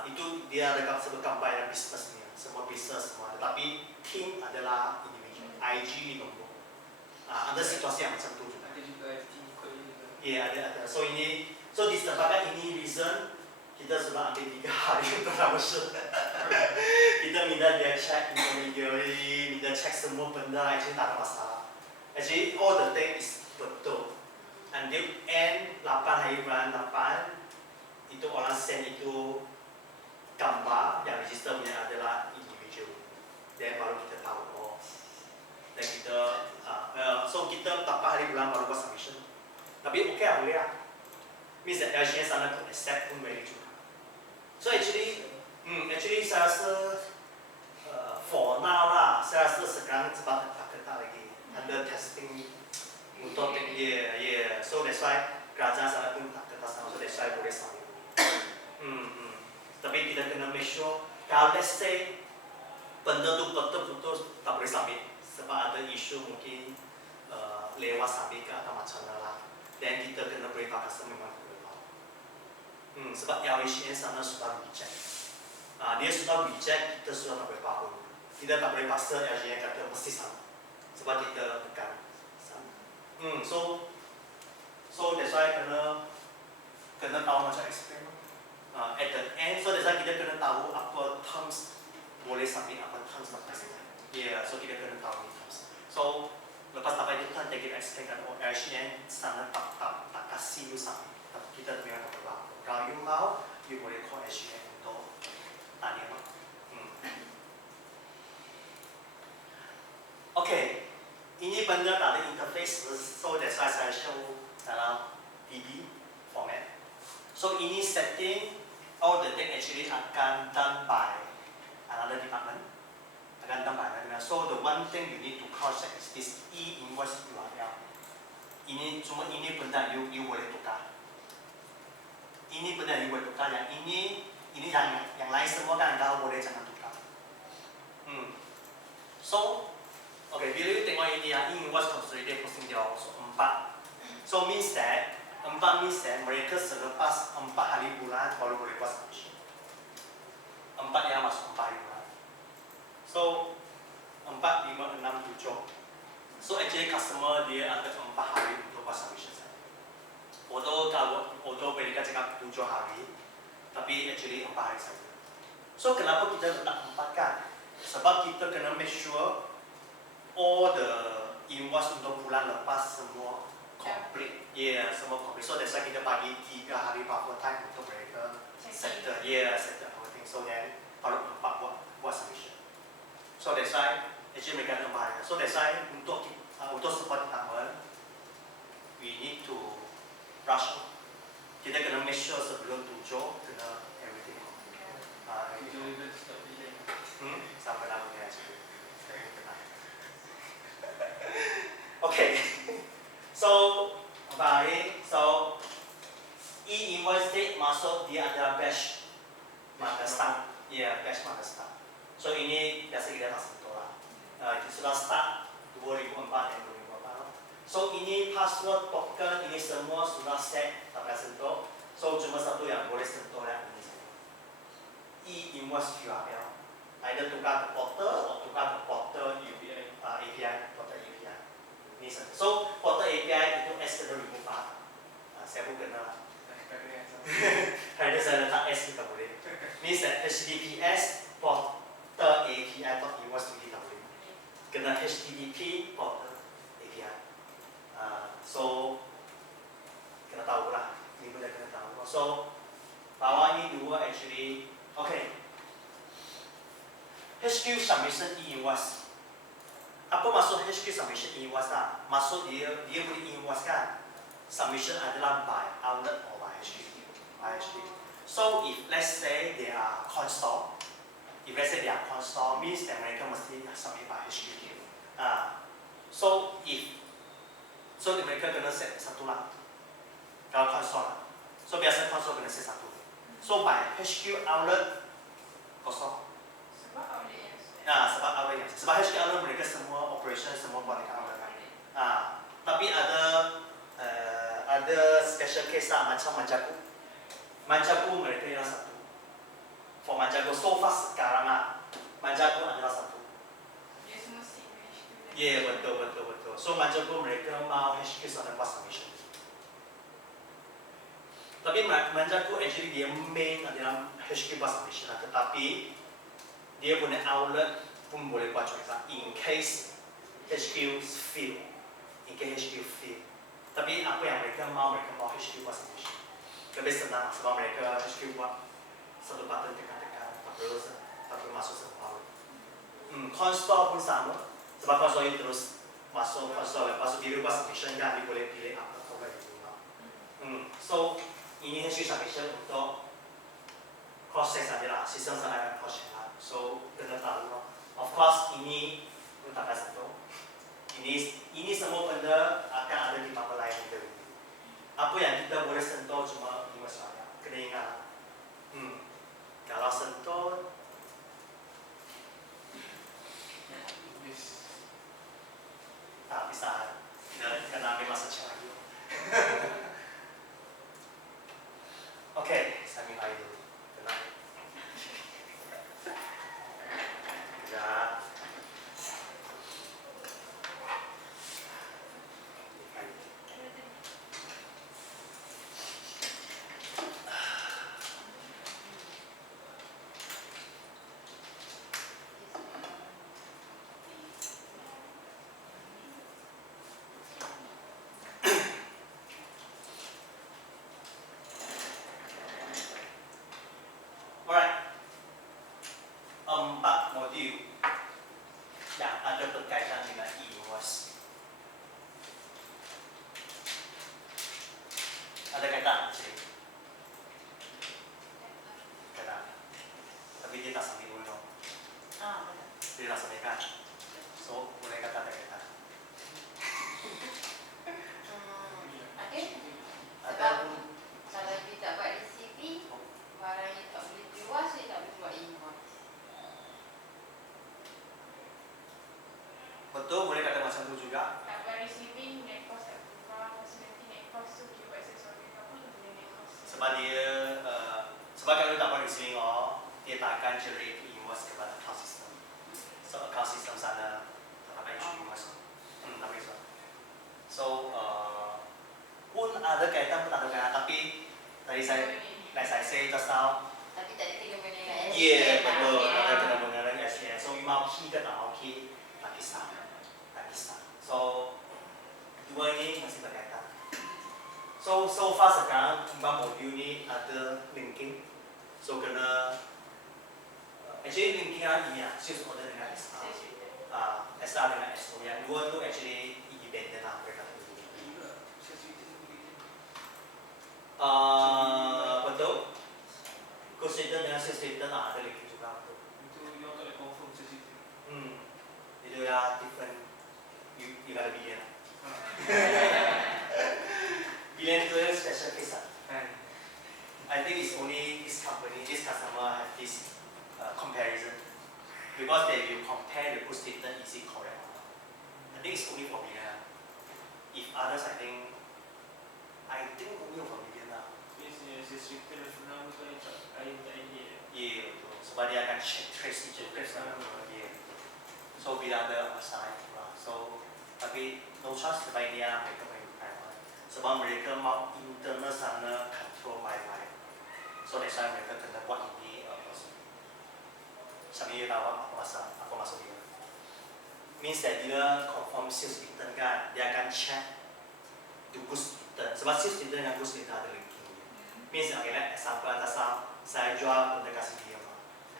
Itu dia ada sebut combine business ni, semua business semua. Tapi team adalah individual. IG nombor. Ada situasi yang macam tu juga. Ada juga team code juga. Ya ada. So disebabkan ini reason kita sudah ambil 3 hari untuk masuk. Kita minta dia check intermediary, minta check semua benda, actually tak ada masalah. Actually all the thing is betul. Until end 8 hari bulan 8 itu orang send itu gambar yang register punya adalah individual. Dan baru kita tahu dan kita so kita 8 hari bulan baru buat submission. Tapi okey boleh lah. Means that LGN sana pun accept pun boleh juga. So actually saya rasa for now lah, saya rasa sekarang sebab tak ketat lagi under testing untuk so that's why kerajaan sana pun tak ketat sama, so that's why boleh submit. Tapi kita kena make sure kalau let's say benda tu betul-betul tak boleh submit sebab ada isu mungkin lewat submit ke atau macam mana lah, then kita kena beritahu customer memang tak boleh tahu. Sebab LHN sana sudah reject. Dia sudah reject, kita sudah tak boleh tahu. Kita tak boleh paksa LHN kata mesti sama. Sebab kita bukan sama. So that's why kena tahu macam explain. At the end, so that's why kita kena tahu apa terms boleh submit, apa terms tak boleh submit. So kita kena tahu ni terms. So lepas sampai itu kan kita explain kan LHN sana tak kasih you submit. Tapi kita memang tak perlu. Kalau you mau, you boleh call LHN untuk tanya. Okay, ini benda tak ada interface, so that's why saya show dalam DB format. So ini setting, all the thing actually akan done by another department. So the one thing you need to cross check is this E-Invoice URL. Ini benda you boleh tukar. Ini benda you boleh tukar. Yang ini yang lain semua kan kau boleh jangan tukar. So, okay, bila you tengok ini E-Invoice consolidate posting dia 4. So means that 4 means that mereka selepas 4 hari bulan baru boleh buat submission. 4 yang masuk 4 hari bulan. So 4, 5, 6, 7. So actually customer dia ada 4 hari untuk buat submission saja. Although mereka cakap 7 hari, tapi actually 4 hari saja. So kenapa kita letak 4 kan? Sebab kita kena make sure all the invoice untuk bulan lepas semua complete. Semua complete. So that's why kita bagi 3 hari buffer time untuk mereka settle everything. So then baru 4 buat submission. So that's why actually mereka ada 4 hari. So that's why untuk support department, we need to rush. Kita kena make sure sebelum 7 kena everything complete. Sampai lama ni aja. Okay. So E-Invoice date masuk dia ada batch maka start. Batch maka start. So ini biasa kita tak sentuh lah. Itu sudah start 2004 dan 2004. So ini password, token, ini semua sudah set, tak payah sentuh. So cuma satu yang boleh sentuh yang ini saja. E-Invoice URL. Either tukar ke portal atau tukar ke portal API, portal API. Ini saja. So portal API itu S kena remove lah. Saya pun kena. Hanya saya letak S kita boleh. Means that HTTPS portal API .invoice ini tak boleh. Kena HTTP portal API. So kena tahu lah. Ini benda kena tahu. So bawah ini dua actually. Okay. HQ submission E-Invoice. Apa maksud HQ submission invoice lah? Maksud dia boleh invoice kan? Submission adalah by outlet or by HQ. By HQ. So if let's say they are coin store, means that mereka mesti submit by HQ. So mereka kena set satu lah. Kalau coin store lah. So biasa coin store kena set satu. So by HQ outlet kosong. Sebab outlet yang Sebab outlet yang sebab HQ outlet mereka semua operation semua buat dekat outlet kan. Tapi ada special case lah macam Manjaku. Manjaku mereka yang satu. For Manjaku so far sekarang Manjaku adalah satu. dia semua sync dengan HQ. Yeah, betul. So Manjaku mereka mau HQ sana buat submission. Tapi Manjaku actually dia main adalah HQ buat submission tetapi dia punya outlet pun boleh buat juga in case HQ fail. Tapi apa yang mereka mau HQ buat submission. Lebih senang sebab mereka HQ buat satu button tekan-tekan tak perlu masuk semua outlet. Console pun sama sebab console ini terus masuk console lepas itu dia buat submission kan dia boleh pilih apa yang dia mau. So ini HQ submission untuk proses adalah sistem sana akan proses lah. So kena tahu lah. Of course ini pun tak sentuh. Ini semua benda akan ada di bubble lain kita. Apa yang kita boleh sentuh cuma 5 saja. Kena ingat. Kalau sentuh tak bisa. Kena ambil masa cari. Okay, saya minta dulu. Tenang. Ya. Alright. 4 modul yang ada berkaitan dengan E-Invoice. Ada kaitan cik? Kaitan. Tapi dia tak sambil dulu. Dia tak sambil kan? So, boleh kata ada kaitan. Ada Kalau dia tak buat receiving, barangnya tak boleh keluar, saya tak boleh buat invoice. betul boleh kata macam tu juga. Tak buat receiving, net cost tak keluar. Lepas nanti net cost tu dia buat sesuatu apa dia net cost. Sebab dia sebab kalau tak buat receiving dia tak akan generate invoice kepada account system. So account system sana tak dapat issue invoice. Tak bisa. So pun ada kaitan pun tak ada kaitan tapi tadi saya like saya say just now. Tapi tak ada kena dengan Yeah, betul. Ada kena mengenai SDN. So mau key ke tak mau key tak bisa. So dua ini masih berkaitan. So far sekarang 4 modul ni ada linking. So kena actually linking ini sales order dengan SR. SR dengan SO yang dua tu actually independent lah mereka. Betul. Cost center dengan sales center ada linking juga betul. Itu yang tak boleh confirm CCTV. Itu ya different. You gotta be here. Billion itu special case lah. I think it's only this company, this customer have this comparison because they will compare the good statement is it correct or not. I think it's only for billion. If others, I think only for billion lah. Biasanya CCTV referensi tu yang tak ini. Yeah, betul. Sebab dia akan check trace each other. Yeah. So bila ada masalah itu lah. So tapi no chance sebab ini mereka mengukai. Sebab mereka mau internal sana control baik-baik. So that's why mereka kena buat ini sambil tahu apa maksud dia. Means that dia confirm sales return kan, dia akan check to goods return. Sebab sales return dengan goods return ada linking. Means okay lah, example atas saya jual benda kasih dia.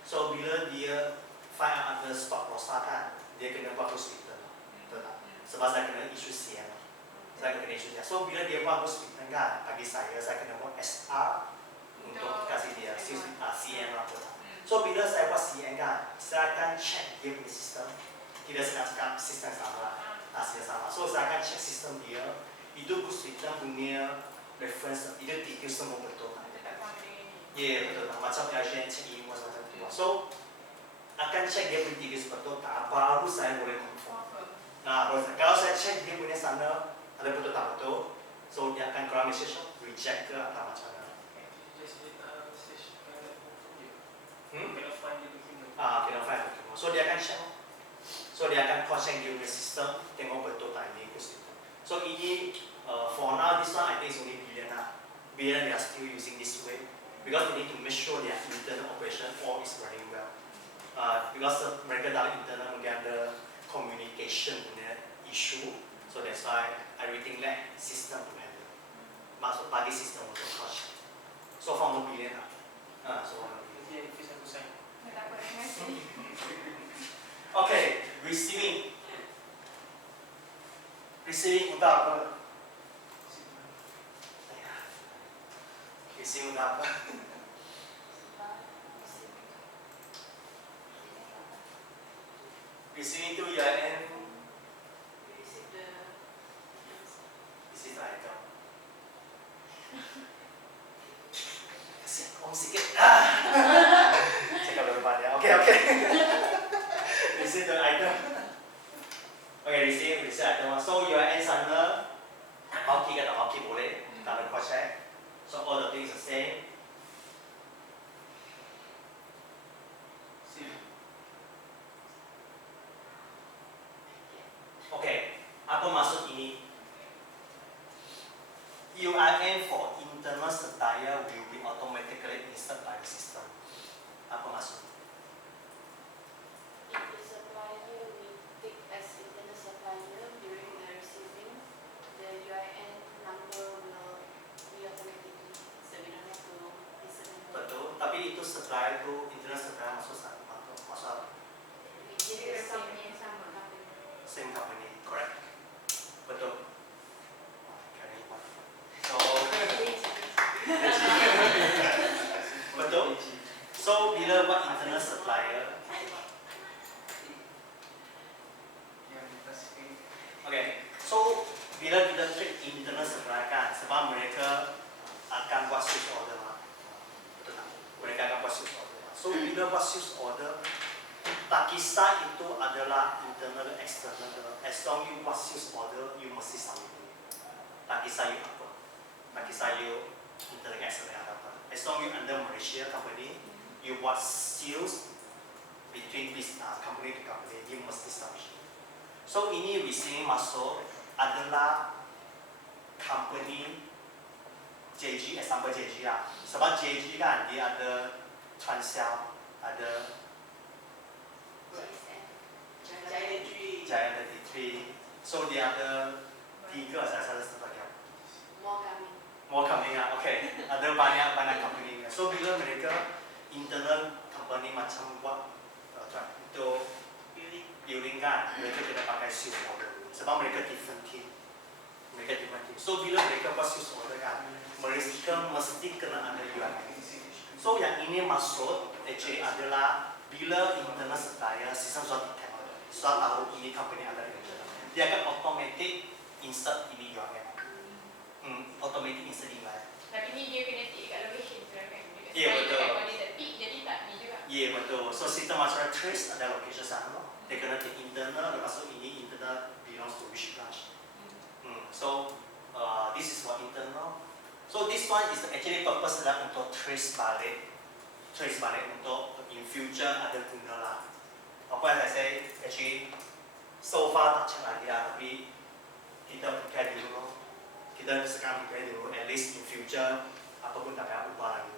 So bila dia find out ada stock loss kan, dia kena buat goods return. sebab saya kena issue CM. Saya kena issue CM. So bila dia buat boost return kan, bagi saya kena buat SR untuk kasih dia CM apa. So bila saya buat CM kan, saya akan check dia punya sistem. Tidak sekarang sistem sama lah, sistem sama. So saya akan check sistem dia, itu boost return punya reference, itu detail semua betul. Ya betul. Macam yang check E-Invoice macam tu. So akan check dia punya detail betul tak, baru saya boleh confirm. Nah, kalau saya check dia punya sana ada betul tak betul, so dia akan keluar message reject ke atau macam mana. Cannot find the document. So dia akan check. So dia akan cross check dia punya sistem, tengok betul tak ini ke situ. So ini for now this one I think is only billion lah. Billion they are still using this way because they need to make sure their internal operation all is running well. Because mereka dalam internal mungkin ada communication punya issue, so that's why everything lack system to handle. Maksud bagi sistem untuk cross check. So far no billion lah. So okay, receiving untuk apa? Receiving untuk apa? Receiving itu year-end. Receive the item. Kasih om sikit. Cakap berdepan ya. Okay. Receive the item. Okay, receive item. So year-end sana, hockey kata hockey boleh, kita ada cross check. So all the things the same. Okay, apa maksud ini? UIN for internal supplier will be automatically inserted by the system. Apa maksud? If the supplier we take as internal supplier during the receiving, the UIN number will be automatically, so we don't have to insert. Betul, tapi itu supplier itu internal supplier maksud apa? Jadi company yang sama company. Same company, correct? Betul. So, betul. So bila buat internal supplier, okay. So bila kita treat internal supplier kan, sebab mereka akan buat switch order lah, betul tak? Mereka akan buat switch order. So bila buat switch order, tak kisah itu adalah internal dan external. As long you buat switch order, you mesti submit. Tak kisah you apa, tak kisah you internal dan external apa. As long you under Malaysia company, you buat sales between this company to company, you mesti submit. So ini receiving masuk adalah company JG, example JG lah. Sebab JG kan dia ada transel, ada Giant 33. So dia ada 3 saya sebagai more coming lah. Okay, ada banyak company. So bila mereka internal company macam buat untuk building kan, mereka kena pakai sales order. Sebab mereka different team. So bila mereka buat sales order kan, mereka mesti kena ada UIN. So yang ini maksud actually adalah bila internal supplier sistem sudah tahu ini company ada di internal, dia akan automatic insert ini UIN. Automatic insert ini. Tapi ni dia kena tick kat location tu kan? Ya, betul. Kalau dia tak tick, jadi tak ni juga. Ya, betul. So sistem macam trace ada location sana. Dia kena tick internal, lepas tu ini internal belongs to which branch. So this is for internal. So this one is actually purpose adalah untuk trace balik untuk in future ada guna lah. Apa yang saya say actually so far tak cek lagi lah, tapi kita prepare dulu. Kita sekarang prepare dulu, at least in future apapun tak payah ubah lagi.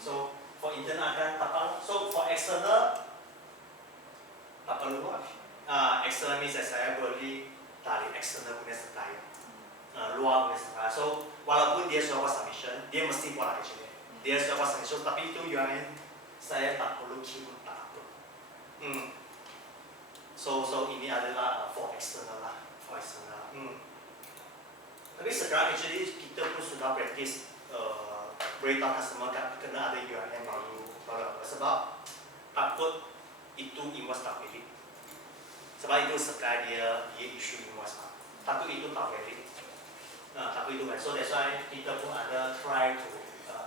So for internal akan tak perlu. So for external tak perlu. External means saya beli dari external punya supplier, luar punya supplier. So walaupun dia sudah buat submission, dia mesti buat lagi sini. Dia sudah buat submission, tapi itu UIN saya tak perlu kirim tak apa. So ini adalah for external lah. Invoice lah. Tapi sekarang actually kita pun sudah practice beritahu customer kena ada URL baru apa sebab takut itu invoice tak valid. Sebab itu supplier dia issue invoice lah. Takut itu tak valid. Takut itu kan. So that's why kita pun ada try to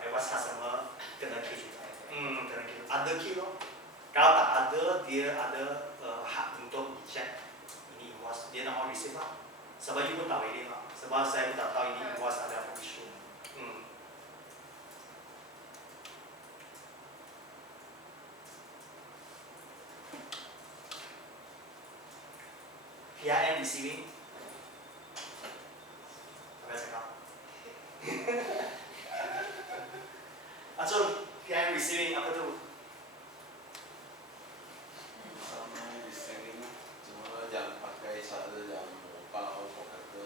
advise customer kena key juga. Kena key. Ada key loh. Kalau tak ada dia ada hak untuk check ini invoice dia nak mau receive lah. Sebab you pun tak valid lah. Sebab saya pun tak tahu ini invoice ada apa issue. PIM receiving. Apa saya cakap? Acul, PIM receiving apa tu? Sama receiving cuma yang pakai cara yang mobile atau kata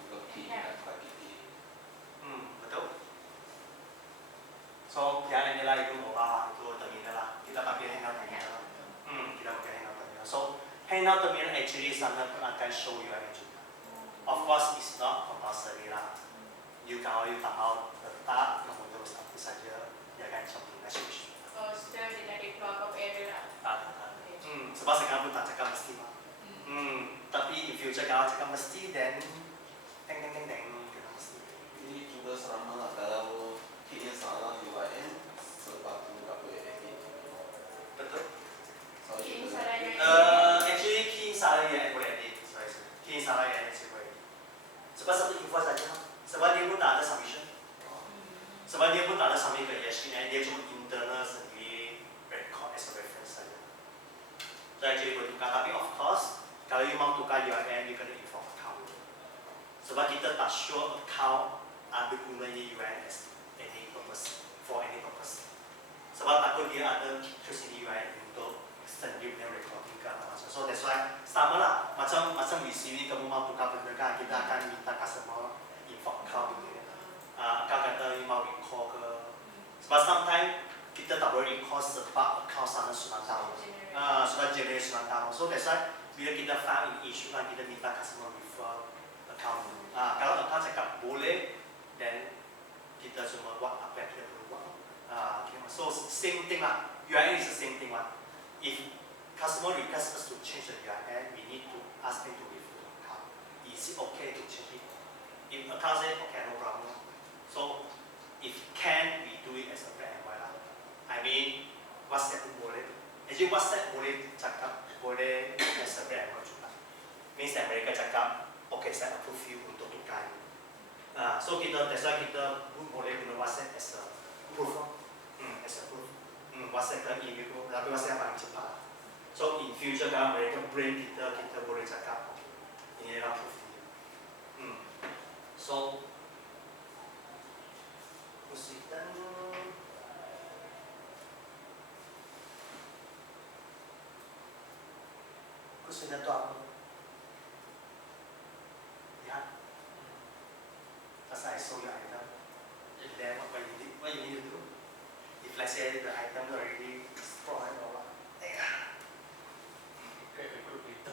bukan key dan pakai key. Betul. So PIM ni lah itu mobile itu terminal lah. Kita pakai handout terminal. Kita pakai handout terminal. So handout terminal actually sometimes akan show URL juga. Of course it's not compulsory lah. You kalau you tak mau letak kamu terus apa saja dia akan show message. Oh, still dia nak keluar apa error lah. Sebab sekarang pun tak cakap mesti lah. Tapi in future kalau cakap mesti then kena mesti. Ini juga sama lah kalau key salah URL sebab tu tak boleh edit. Betul. So Key kita salah Actually key salah yang boleh edit. Key salah yang boleh edit. Sebab satu invoice saja. Sebab dia pun tak ada submission. Sebab dia pun tak ada submit ke ESG, dia cuma internal sendiri record as a reference saja. So actually boleh tukar. Tapi of course, kalau you mau tukar URL, you kena inform account. Sebab kita tak sure account ada gunanya URL as any purpose, for any purpose. Sebab takut dia ada terus ini URL untuk sendiri punya recording ke apa macam. So that's why sama lah. Macam di sini kamu mau tukar benda kan, kita akan minta customer inform account gitu. Account kata you mau recall ke. Sebab sometimes kita tak boleh recall sebab account sana sudah tahu. Sudah generate sudah tahu. So that's why bila kita file in issue kan kita minta customer refer account. Kalau account cakap boleh, then kita cuma buat apa yang kita perlu buat. So same thing lah. URL is the same thing lah. If customer request us to change the URL, we need to ask them to refer to account. Is it okay to change it? If account say okay, no problem. So if can, we do it as a black and white lah. I mean, WhatsApp pun boleh. Actually WhatsApp boleh cakap boleh as a black and white juga. Means that mereka cakap, okay saya approve you untuk tukar. So that's why kita boleh guna WhatsApp as a proof. As a proof. WhatsApp dan email tu, tapi WhatsApp paling cepat. So in future kalau mereka bring kita boleh cakap, okay, ini adalah proof dia. So kesulitan tu apa? Lihat. First I saw your item. Then what you need to do? If let's say the item already destroyed or what?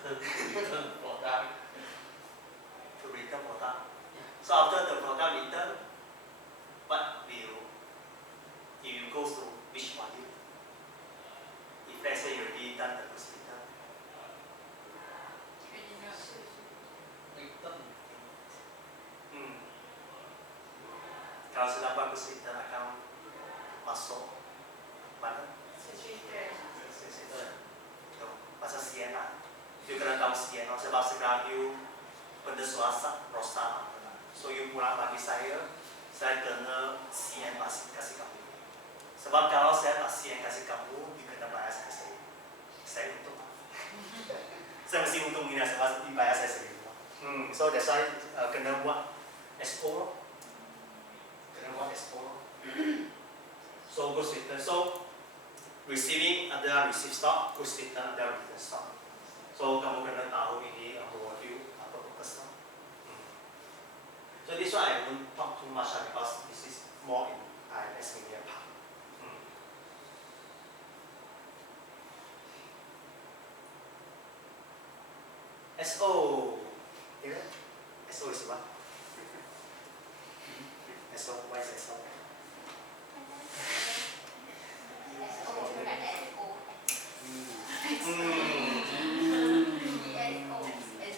Return product. To return product. So after the product return, what will you go to which module? If let's say you already done the first return. Return. Kalau sudah bagus return akan masuk mana? Pasal Sienna. You kena tahu Sienna sebab sekarang you benda suasa rosa. So you pulang bagi saya kena CN kasih kamu. Sebab kalau saya tak CN kasih kamu, you kena bayar saya sendiri. Saya untung. Saya mesti untung ini sebab dibayar saya sendiri. So that's why kena buat SO. Kena buat SO. So goods return. So receiving adalah receive stock, goods return adalah return stock. So kamu kena tahu ini module apa purpose. So this one I won't talk too much because this is more in IS media part. SO Here, SO is what? SO, why is SO?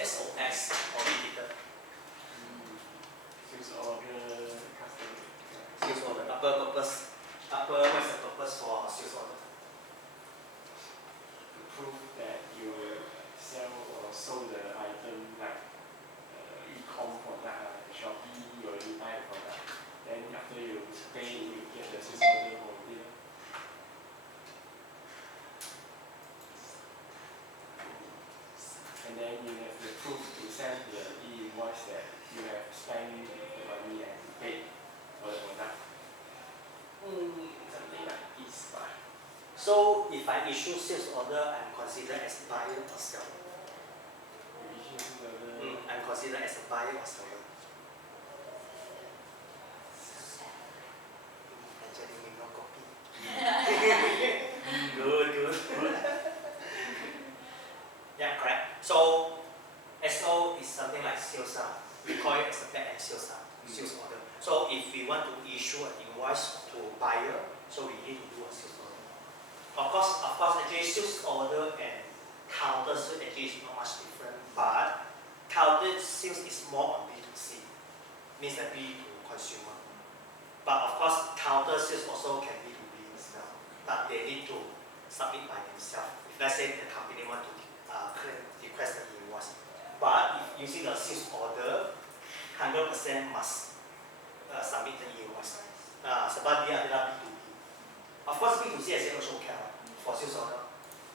SOS, or repeated. Sales order, customer. Sales order, what is the purpose for sales order? To prove that you sell or sold the item like e-com product like Shopee, or you buy a product. Then after you pay, you get the sales order from there. And then you have the proof to send the e-invoice that you have spent the money and paid for the product. Something like this. So if I issue sales order, I'm considered as buyer or seller? I'm considered as a buyer or seller. Jadi minum kopi. Good. Yeah, correct. So SO is something like sales. We call it as a back-end sales order. So if we want to issue an invoice to buyer, so we need to do a sales order. Of course, actually sales order and counter sales actually is not much different, but counter sales is more on B2C, means that B to consumer. But of course, counter sales also can be B2B as well, but they need to submit by themselves. If let's say the company want to request the invoice, but if using the sales order, 100% must submit the invoice. Sebab dia adalah B2B. Of course, B2C as also can for sales order.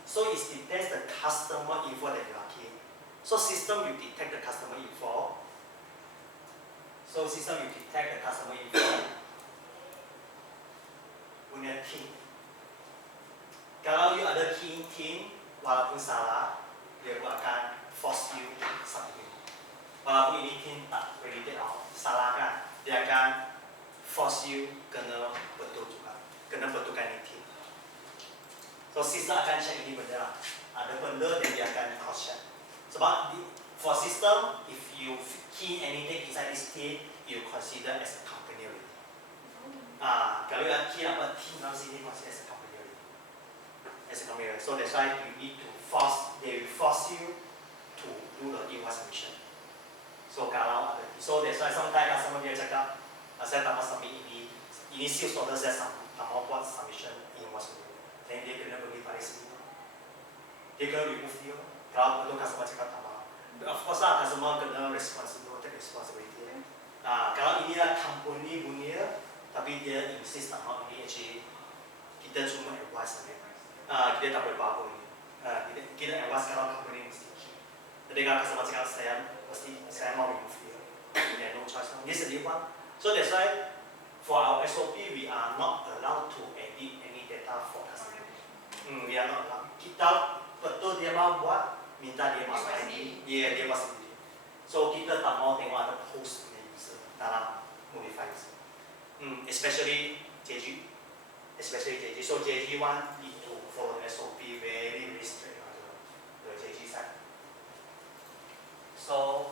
So it depends the customer info that you are keying. So system will detect the customer info. Punya key. Kalau you ada key, walaupun salah, dia akan force you to submit. Walaupun ini key tak validate atau salah kan, dia akan force you kena betul juga, kena betulkan ini key. So system akan check ini benda lah. Ada benda dan dia akan cross check. Sebab for system, if you key anything inside this key, you consider as a company already. Kalau you key apa key dalam sini, consider as a company already. So that's why you need to they will force you to do the invoice submission. So kalau ada, so that's why sometimes customer dia cakap, saya tak mau submit ini sales order saya tak mau buat submission invoice. Dan dia kena pergi balik sini. Dia kena remove dia. Kalau betul customer cakap tak mau. Of course lah, customer kena take responsibility. Kalau ini lah company punya, tapi dia insist tak mau ini, actually kita cuma advice saja. Kita tak boleh buat ini. Kita advice kalau company mesti. Jadi kalau customer cakap saya mau remove dia. Dia no choice. Dia sedih buat. So that's why for our SOP we are not allowed to edit any data for customer. We are not allowed. Kita betul dia mau buat, minta dia masuk ID, dia buat sendiri. So kita tak mau tengok ada post punya user dalam modifiers. Especially JG. So JG one need to follow SOP very strict on the JG side. So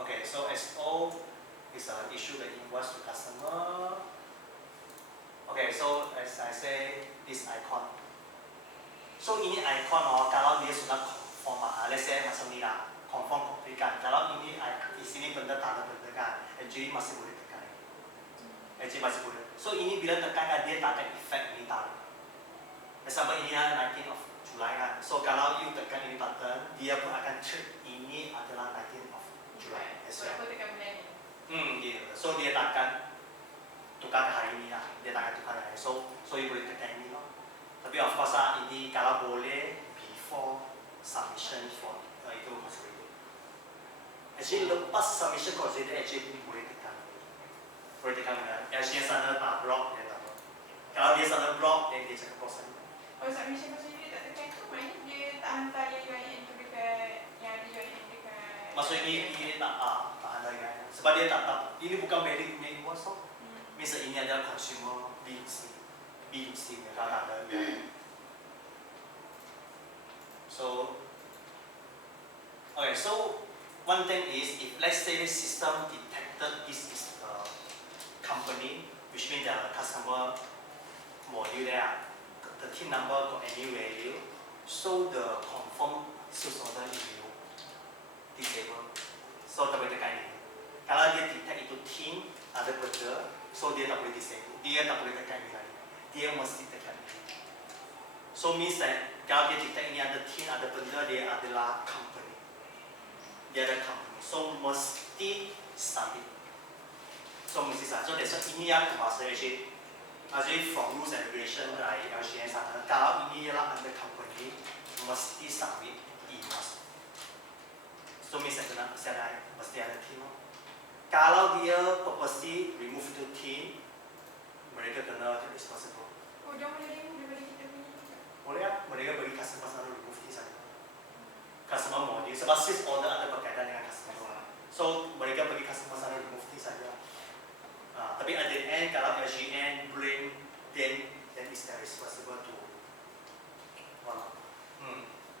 okay, so SO is an issue the invoice to customer. Okay, so as I say, this icon. So ini icon kalau dia sudah conform let's say macam ni lah, conform complete kan. Kalau ini di sini benda tak ada benda kan, actually masih boleh tekan. So ini bila tekan kan dia tak ada effect ini taruh. Misalnya ini 19 of July kan. So kalau you tekan ini button, dia pun akan treat ini adalah 19 of July. Walaupun tekan benda ni. So dia takkan tukar hari ini lah. Dia takkan tukar hari. So you boleh tekan ini lah. Tapi of course lah, ini kalau boleh before submission for itu consider. Actually lepas submission consider actually boleh tekan. Boleh tekan mana? Actually sana tak block dia tak block. Kalau dia sana block, dia cakap proses. Kalau submission consider dia tak tekan tu, maknanya dia tak hantar UIN tu dekat yang ada UIN dekat. Maksudnya ini tak hantar UIN. Sebab dia tak ini bukan valid punya invoice. Misal ini adalah consumer B2C kalau tak ada UIN. So, okay, so one thing is, if let's say the system detected this is a company, which means the customer module there, the team number got any value, so the confirm sales order will disable. So tak boleh tekan ini. Kalau dia detect itu team ada benda, so dia tak boleh disable. Dia tak boleh tekan ini lagi. Dia mesti tekan ini. So means that kalau dia detect ini ada team ada benda, dia adalah company. Dia ada company. So mesti submit. So mesti submit. So that's why ini yang consideration. Actually from rules and regulation dari LCN sana, kalau ini adalah under company, mesti submit E-Invoice. So means that mesti ada team. Kalau dia purposely remove the team, mereka kena take responsible. Oh, dia boleh remove daripada kita punya. Boleh ya, mereka bagi customer sana remove team saja. Customer module, sebab sales order ada berkaitan dengan customer. So mereka bagi customer sana remove team saja. Tapi at the end, kalau LGN blame, then is their responsible to.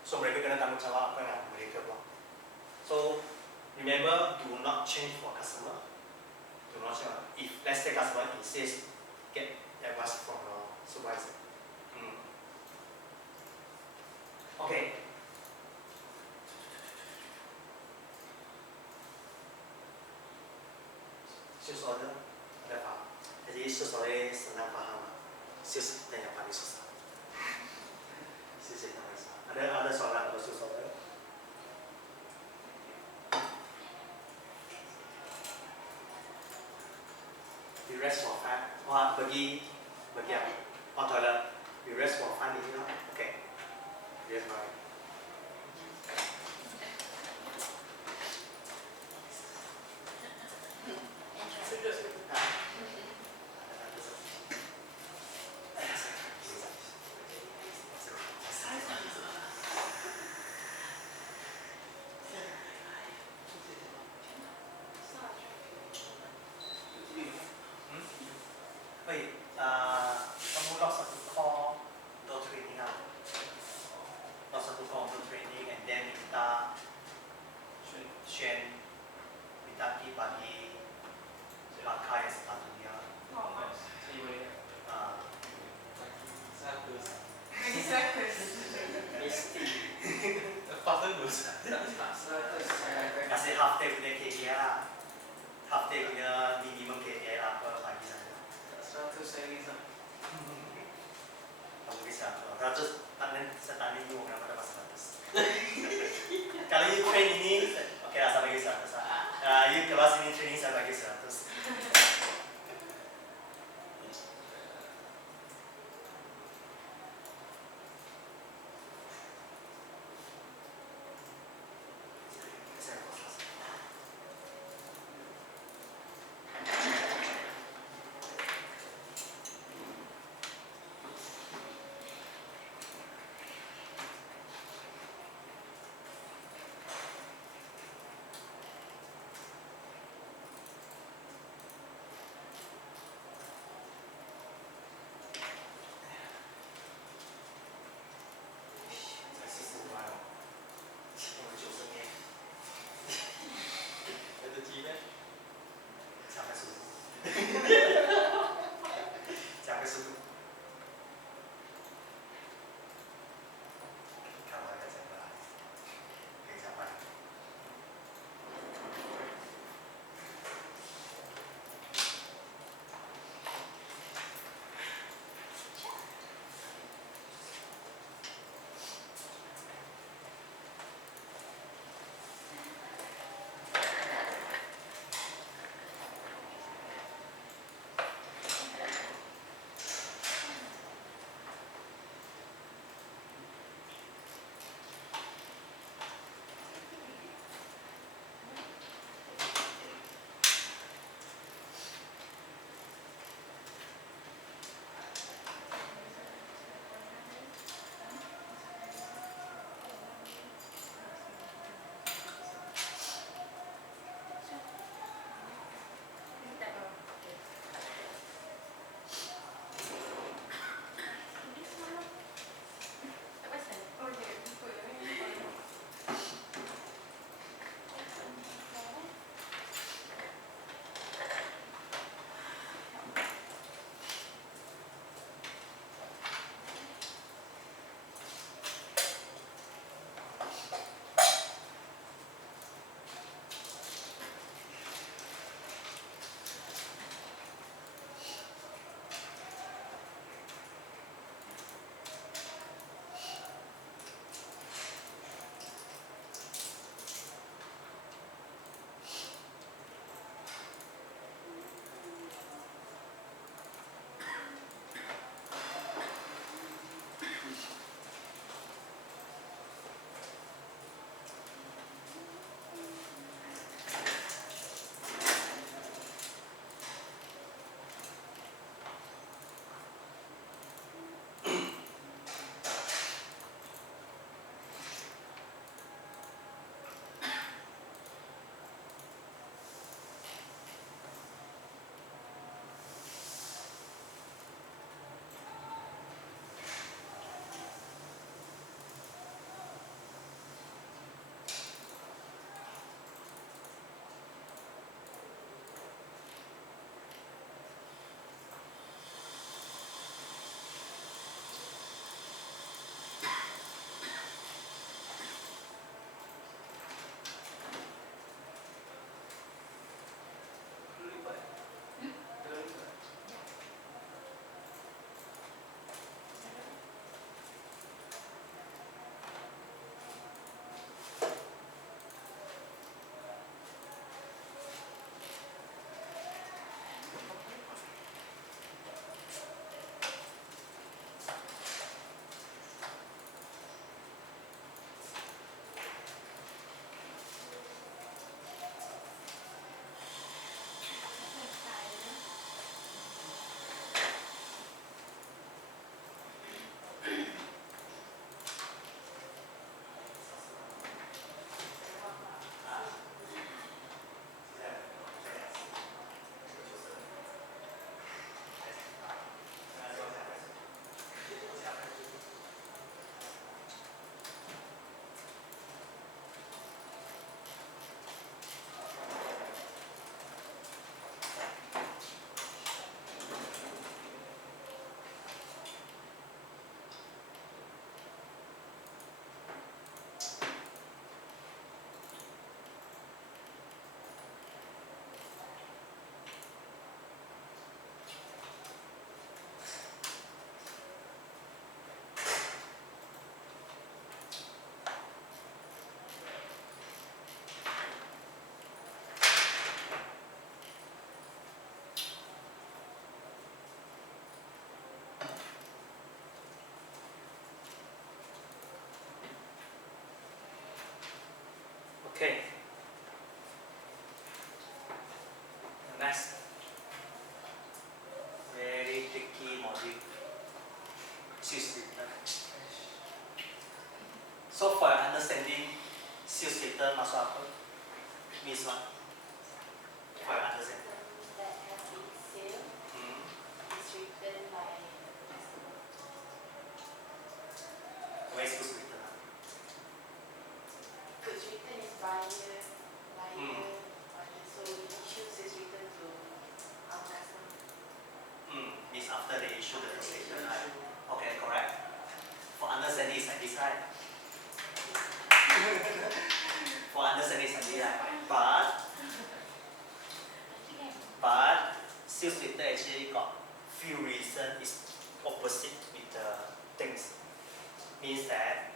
So mereka kena tanggung jawab apa yang mereka buat. So remember, do not change for customer. Do not change. If let's say customer insists, get advice from your supervisor. Okay. Sales order ada faham. Jadi sales order senang faham. Sales dan yang paling susah. Sales yang paling susah. Ada soalan untuk sales order? We rest for 5. Wah, bagi apa? Oh, toilet. We rest for 5 minutes. Okay. Yes, bye. Wait, kamu log satu call untuk training lah. Log satu call untuk training, and then minta minta bagi langkah yang sepatutnya. Oh, mas. Saya boleh. Lagi 100. Mesti. Faster terus. Kasih half day punya KPI lah. Half day punya minimum KPI apa bagi saja. 100 saya risau. Kamu bisa. 100 saya tanya you kenapa dapat 100. Kalau you train ini, oke lah saya bagi 100 lah. You kelas ini training saya bagi 100. Okay. Next. Very tricky module. Sales return. So for understanding sales return masuk apa? Means what? For understanding. That have been sale is written by customer. Where is sales return? Goods written is buyer. So we issue sales return to our customer. Means after they issue the transaction, right? Okay, correct. For understanding is like this, right? For understanding is like this, right? But sales return actually got few reasons is opposite with the things. Means that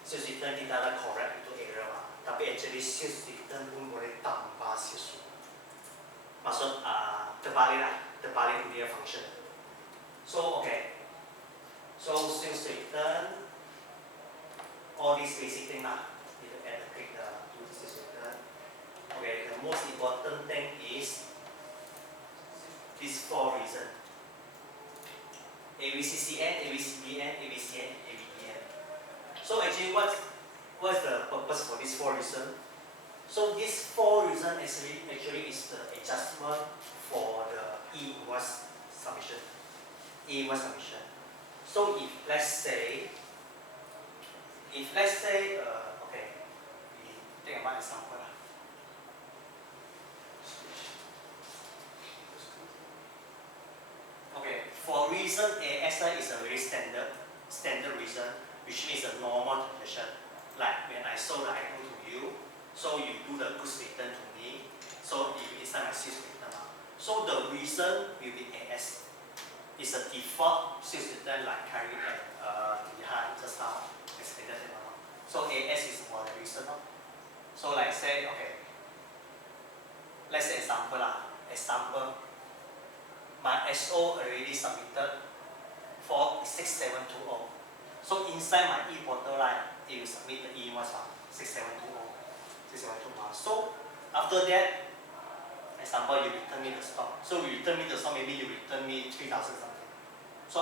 sales return tidak ada correct itu error lah. Tapi actually sales return pun boleh tambah sales. Maksud terbalik lah, terbalik dia function. So okay. So sales return, all these basic thing lah. You add a click to the sales return. Okay, the most important thing is these four reasons. ABCCN, ABCBN, ABCN, ABDN. So actually what's the purpose for these four reasons? So these four reasons actually is the adjustment for the E-Invoice submission. E-Invoice submission. So if let's say, okay, we take one example. Okay, for reason ASI is a very standard reason, which means a normal transaction. Like when I sold the item to you, so you do the goods return to me, so it will inside my sales return. So the reason will be AS. It's a default sales return like carry behind just now explained it. So AS is for the reason. So like say, okay, let's say example my SO already submitted for 6720. So inside my e-portal, right, it will submit the E-Invoice 6720. So after that, example, you return me the stock. So you return me the stock, maybe you return me 3,000 something. So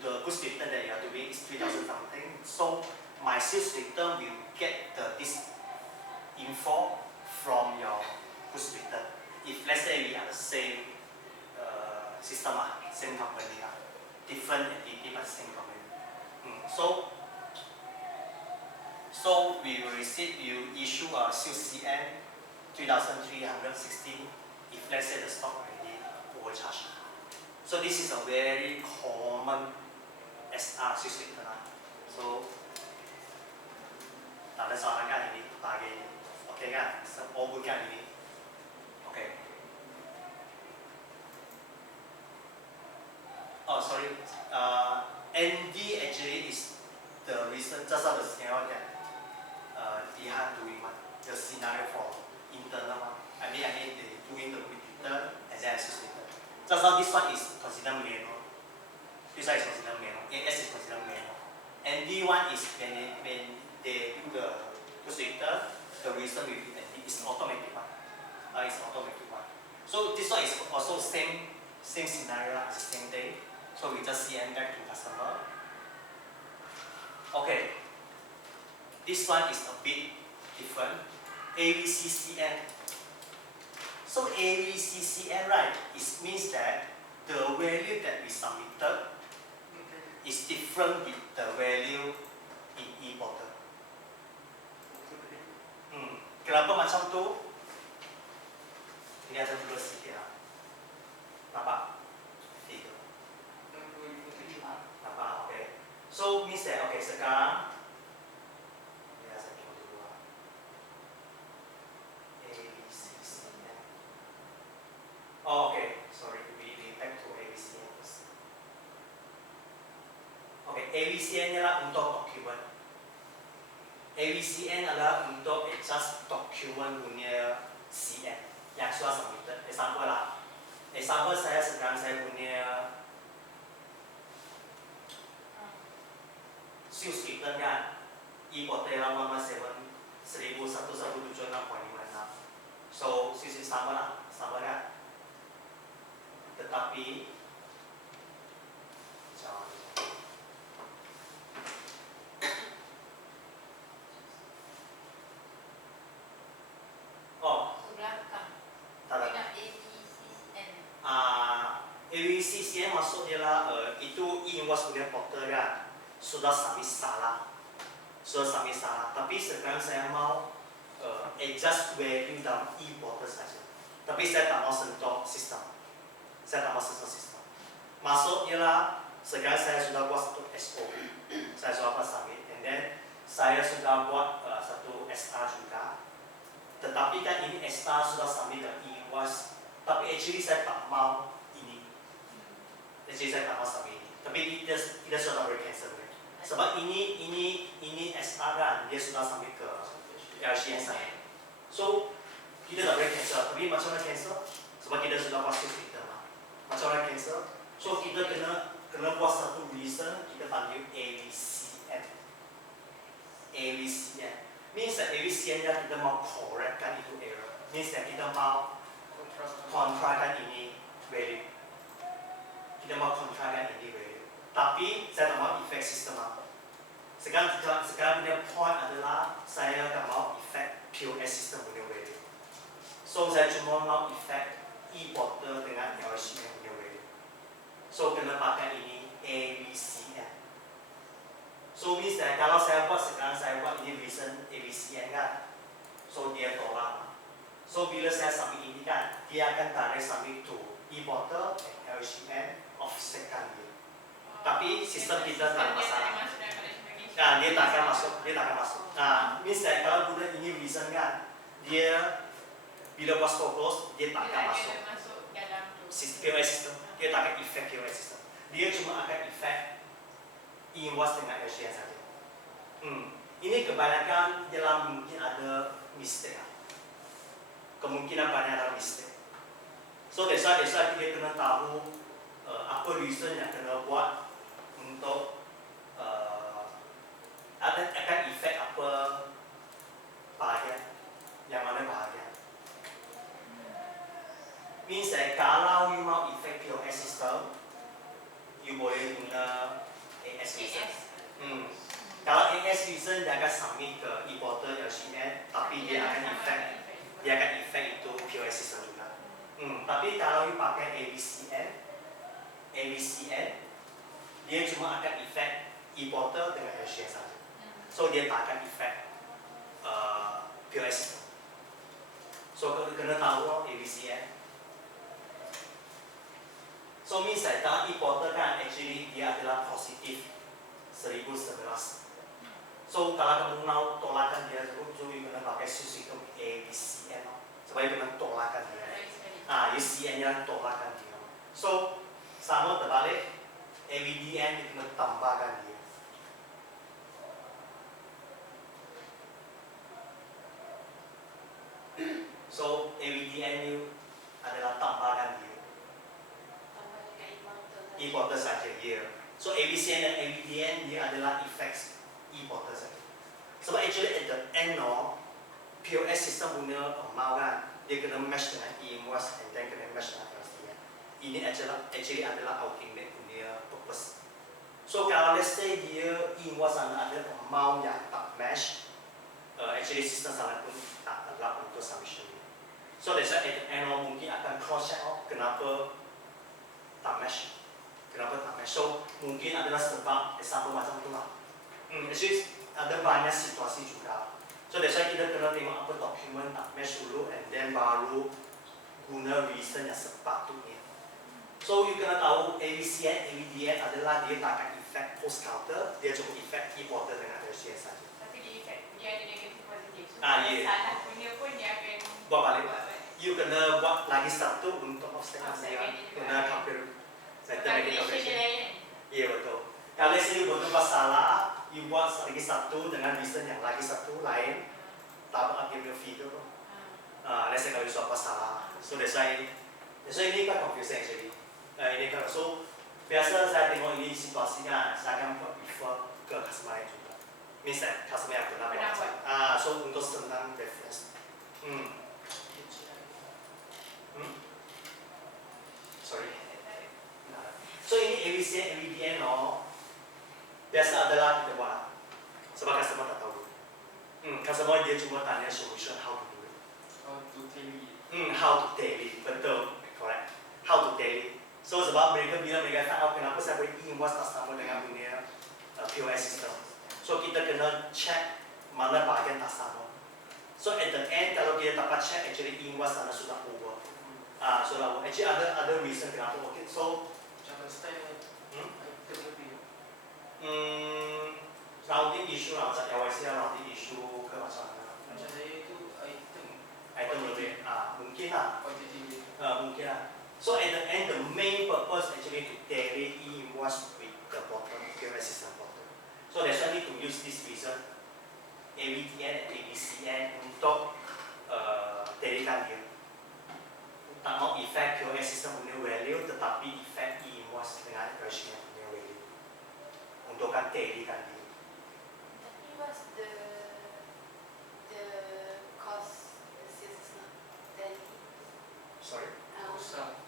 the goods return that you are doing is 3,000 something. So my sales return will get this info from your goods return. If let's say we are the same system, same company, different entity but same company. So we will issue a sales CN 3,316 if let's say the stock already overcharged. So this is a very common SR sales return. So tak ada soalan kan ini? Bagi okay kan? All good kan ini? Okay. Oh, sorry. ND actually is the reason, just now the scenario that behind doing the scenario for internal. I mean they doing the return and then assist return. Just now this one is considered manual. This one is considered manual. AS is considered manual. ND one is when they do the return, the reason will be ND. It's automatic one. It's automatic one. So this one is also same scenario, same day. So we just CN back to customer. Okay. This one is a bit different. ABCCN. So ABCCN, right, it means that the value that we submitted is different with the value in e-portal. Kenapa macam tu? Ini ada dua sikit lah. Nampak? Okay. So means that okay sekarang saya tengok dulu ABCCN. Oh okay, sorry, we back to ABCCN first. Okay, ABCCN adalah untuk document. ABCCN adalah untuk adjust document punya CN yang sudah submitted. Example lah. Example sekarang saya punya sales return kan, e-portal 117 1176.56. So sisi sama lah, sama kan. Tetapi jangan. Oh, Belakang. tak ada. Nak ABCN. ABCN masuk dia lah, itu E-Invoice punya portal kan, sudah submit salah. Tapi sekarang saya mau adjust value dalam e-portal saja. Tapi saya tak mau sentuh sistem. Masuk ialah sekarang saya sudah buat satu SO. Saya sudah buat submit, and then saya sudah buat satu SR juga. Tetapi kan ini SR sudah submit ke E-Invoice. Tapi actually saya tak mau ini. Saya tak mau submit ini. Tapi kita sudah boleh cancel. Sebab ini SR kan, dia sudah sampai ke LCN saya. So, kita tak boleh cancel. Tapi macam mana cancel? Sebab kita sudah pasti kita lah. Macam mana cancel? So, kita kena buat satu reason, kita panggil ABCN. Means that ABCN yang kita mau correctkan itu error. Means that kita mau kontrakan ini value. Kita mau kontrakan ini value. Tapi saya tak mau effect sistem apa. Sekarang punya point adalah saya tak mau effect POS sistem punya value. So saya cuma mau effect e-portal dengan LCN punya value. So kena pakai ini ABCN. So means that kalau saya buat sekarang saya buat ini reason ABCN kan. So dia tolak. So bila saya submit ini kan, dia akan tarik submit to e-portal and LCN offsetkan dia. Tapi sistem kita tak ada masalah. Nah, dia tak akan masuk. Nah, misalnya kalau guna ini reason kan, dia bila buat stop loss, dia tak akan masuk. POS sistem, dia tak akan effect POS sistem. Dia cuma akan effect E-Invoice dengan LCN saja. Ini kebanyakan dalam mungkin ada mistake. Kemungkinan banyak ada mistake. So, desa kita kena tahu apa reason yang kena buat untuk akan efek apa bahagian, yang mana bahagian. Means that kalau you mau efek POS system, you boleh guna AS reason. Kalau AS reason dia akan submit ke e-portal LCN, tapi dia akan efek itu POS system juga. Tapi kalau you pakai ABCN, dia cuma akan efek e-portal dengan LCN saja. So dia tak akan efek POS system. So kena tahu ABCN. So misalnya dalam e-portal kan actually dia adalah positif 1011. So kalau kamu mau tolakan dia, so you kena pakai sistem ABCN. Supaya kena tolakan dia. UCN yang tolakan dia. So sama terbalik, ABDN kena tambahkan dia. So ABDN itu adalah tambahkan dia. E-portal saja dia. So ABCN dan ABDN dia adalah effects e-portal saja. Sebab actually at the end POS system punya amount kan, dia kena match dengan E-Invoice and then kena match dengan LCN. Ini actually adalah ultimate punya purpose. So kalau let's say dia E-Invoice ada amount yang tak match, actually sistem sana pun tak allow untuk submission. So that's why at the end mungkin akan cross check kenapa tak match. So mungkin adalah sebab example macam tu lah. Actually ada banyak situasi juga. So that's why kita kena tengok apa dokumen tak match dulu and then baru guna reason yang sepatutnya. So you kena tahu ABCN, ABDN adalah dia tak akan effect post counter, dia cuma effect e-portal dengan LCN saja. Tapi dia ada negatif positif. So Yeah. salah punya pun dia akan buat balik. You kena buat lagi satu untuk offset dia. Kena compare. calculation dia lain. Ya betul. Kalau saya betul salah, you buat lagi satu dengan reason yang lagi satu lain, tak ambil figure. Let's say kalau you buat salah, so that's why ini kan confusing actually. Ini kan so biasa saya tengok ini situasinya, saya akan prefer ke customer lain juga. Misal customer yang pernah buat, so so untuk senang reference. Sorry. Nah. So ini AVCN, AVDN biasa adalah kita buat sebab customer tak tahu. Customer dia cuma tanya solution how to do it. How to tally. How to tally, betul, correct. How to tally. So sebab bila mereka tak tahu kenapa saya boleh E-Invoice tak sama dengan punya POS system. So kita kena check mana bahagian tak sama. So at the end kalau kita dapat check actually E-Invoice sana sudah over. Sudah over. Actually ada reason kenapa. Okay, so Jangan style item lebih. routing issue lah, macam LYC routing issue ke macam mana. Macam saya itu Item lebih, mungkin lah. quantity. Mungkin lah. So at the end, the main purpose actually to tally E-Invoice with the portal, POS system portal. So that's why I need to use this reason, AVDN and AVCN untuk tallykan dia. Tak mau effect POS system punya value, tetapi effect E-Invoice dengan version punya value. Untuk kan tallykan dia. Tapi what's the cost the sales is not tally? Sorry? Usah.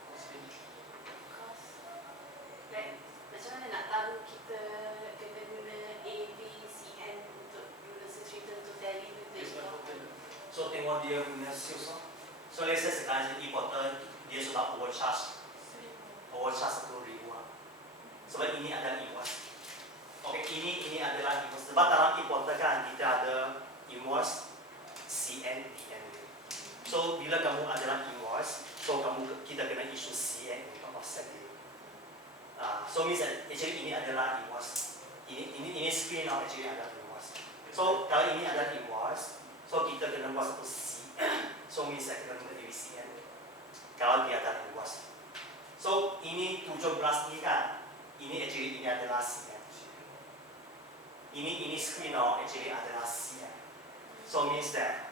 Cost. Like macam mana nak tahu kita kena guna AVCN untuk guna sales return to tally with the e-portal? So tengok dia punya sales lah. So let's say sekarang e-portal dia sudah overcharge 10,000 lah. Sebab ini adalah invoice. Okay, ini adalah invoice. Sebab dalam e-portal kan kita ada invoice CN, DN. So bila kamu adalah invoice, so kita kena issue CN untuk offset dia. So means that actually ini adalah invoice. Ini screen actually adalah invoice. So kalau ini adalah invoice, so kita kena buat satu CN. So means that kita kena AVCN. Kalau dia adalah invoice. So ini 17 ni kan, ini actually ini adalah CN. Ini screen actually adalah CN. So means that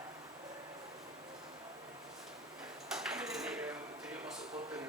Dia masuk portal.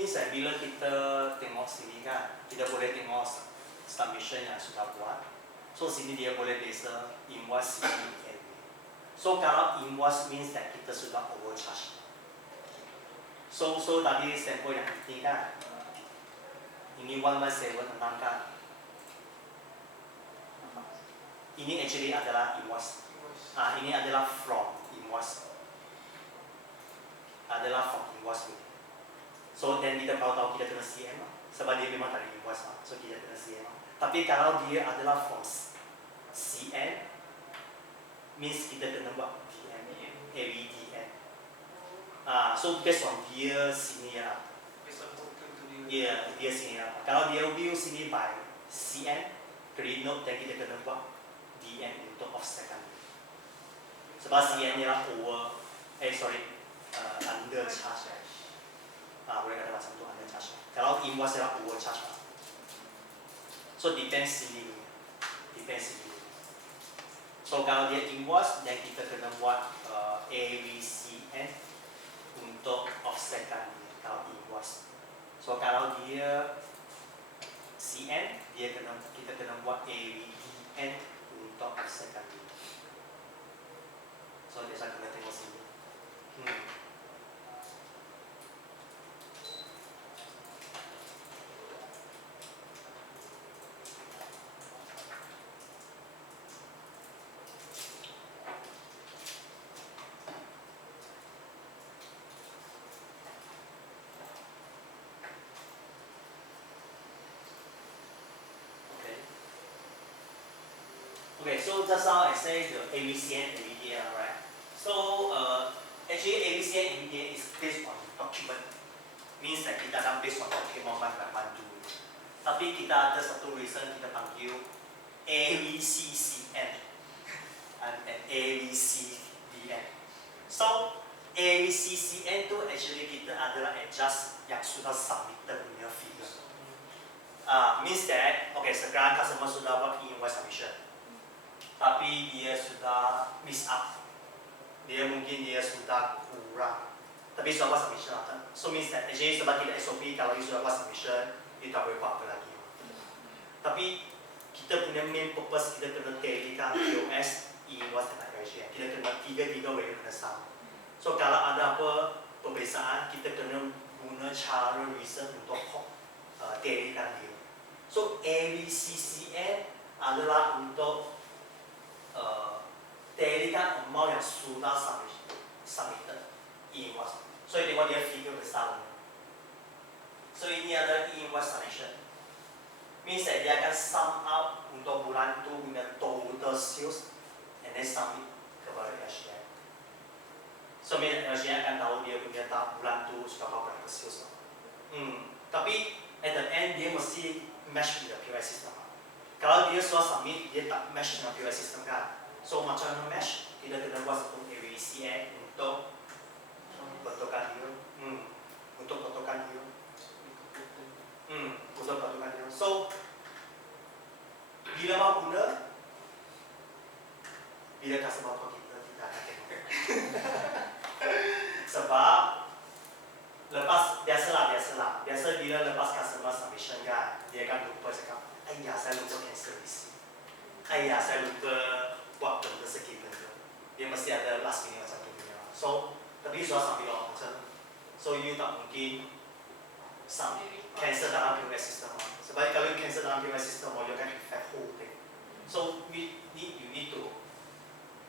means that bila kita tengok sini kan, kita boleh tengok submission yang sudah buat. So sini dia boleh desa invoice CN. So kalau invoice means that kita sudah overcharge. So tadi sampel yang ini kan, ini 117 tentang kan. Ini actually adalah invoice. Ini adalah from invoice. Adalah from invoice ini. So then kita kalau tahu kita kena CM lah. Sebab dia memang tadi invoice lah. So kita kena CM lah. Tapi kalau dia adalah from CN, means kita kena buat DN, AVDN. So based on dia sini lah. Based on portal tu dia. Yeah, dia sini lah. Kalau dia view sini by CN, credit note, dan kita kena buat DN untuk offsetkan. Sebab CN ni lah under charge. Boleh kata macam tu under charge. Kalau invoice adalah overcharge lah. So depends sini. So kalau dia invoice, dan kita kena buat AVCN untuk offsetkan dia kalau invoice. So kalau dia CN, kita kena buat AVDN untuk offsetkan dia. So dia saya kena tengok sini. Okay, so just now I say the AVCN and AVDN, right? So actually AVCN and AVDN is based on document. Means that kita akan based on document 112. Tapi kita ada satu reason kita panggil AVCCN and AVCDN. So AVCCN tu actually kita adalah adjust yang sudah submitted punya figure. Means that, okay, sekarang customer sudah buat E-Invoice submission, tapi dia sudah miss up, mungkin dia sudah kurang, tapi sudah buat submission lah. So means that actually sebab kita SOP kalau dia sudah buat submission, dia tak boleh buat apa lagi. Tapi kita punya main purpose kita kena tallykan POS, E-Invoice dan RGN. Kita kena tiga way kena sama. So kalau ada apa perbezaan, kita kena guna cara reason untuk tallykan dia. So AVCCN adalah untuk tallykan amount yang sudah submitted E-Invoice. So tengok dia figure besar. So ini adalah E-Invoice submission. Means that dia akan sum up untuk bulan tu punya total sales and then submit kepada RGN. So RGN akan tahu dia punya bulan tu sudah berapa sales. Tapi at the end dia mesti match with the POS system. Kalau dia sudah submit, dia tak match dengan POS system kan. So macam mana match? Kita kena buat satu AVCN untuk betulkan dia. Untuk betulkan dia. Untuk betulkan dia. So bila mau guna, bila customer call kita akan tengok. Sebab biasa bila lepas customer submission kan, dia akan lupa cakap, ayah saya lupa cancel receipt, ayah saya lupa buat benda sikit benda. Dia mesti ada last minute macam tu punya. So tapi sudah sampai macam, so you tak mungkin cancel dalam POS system. Sebab kalau you cancel dalam POS system, you akan affect whole thing. So you need to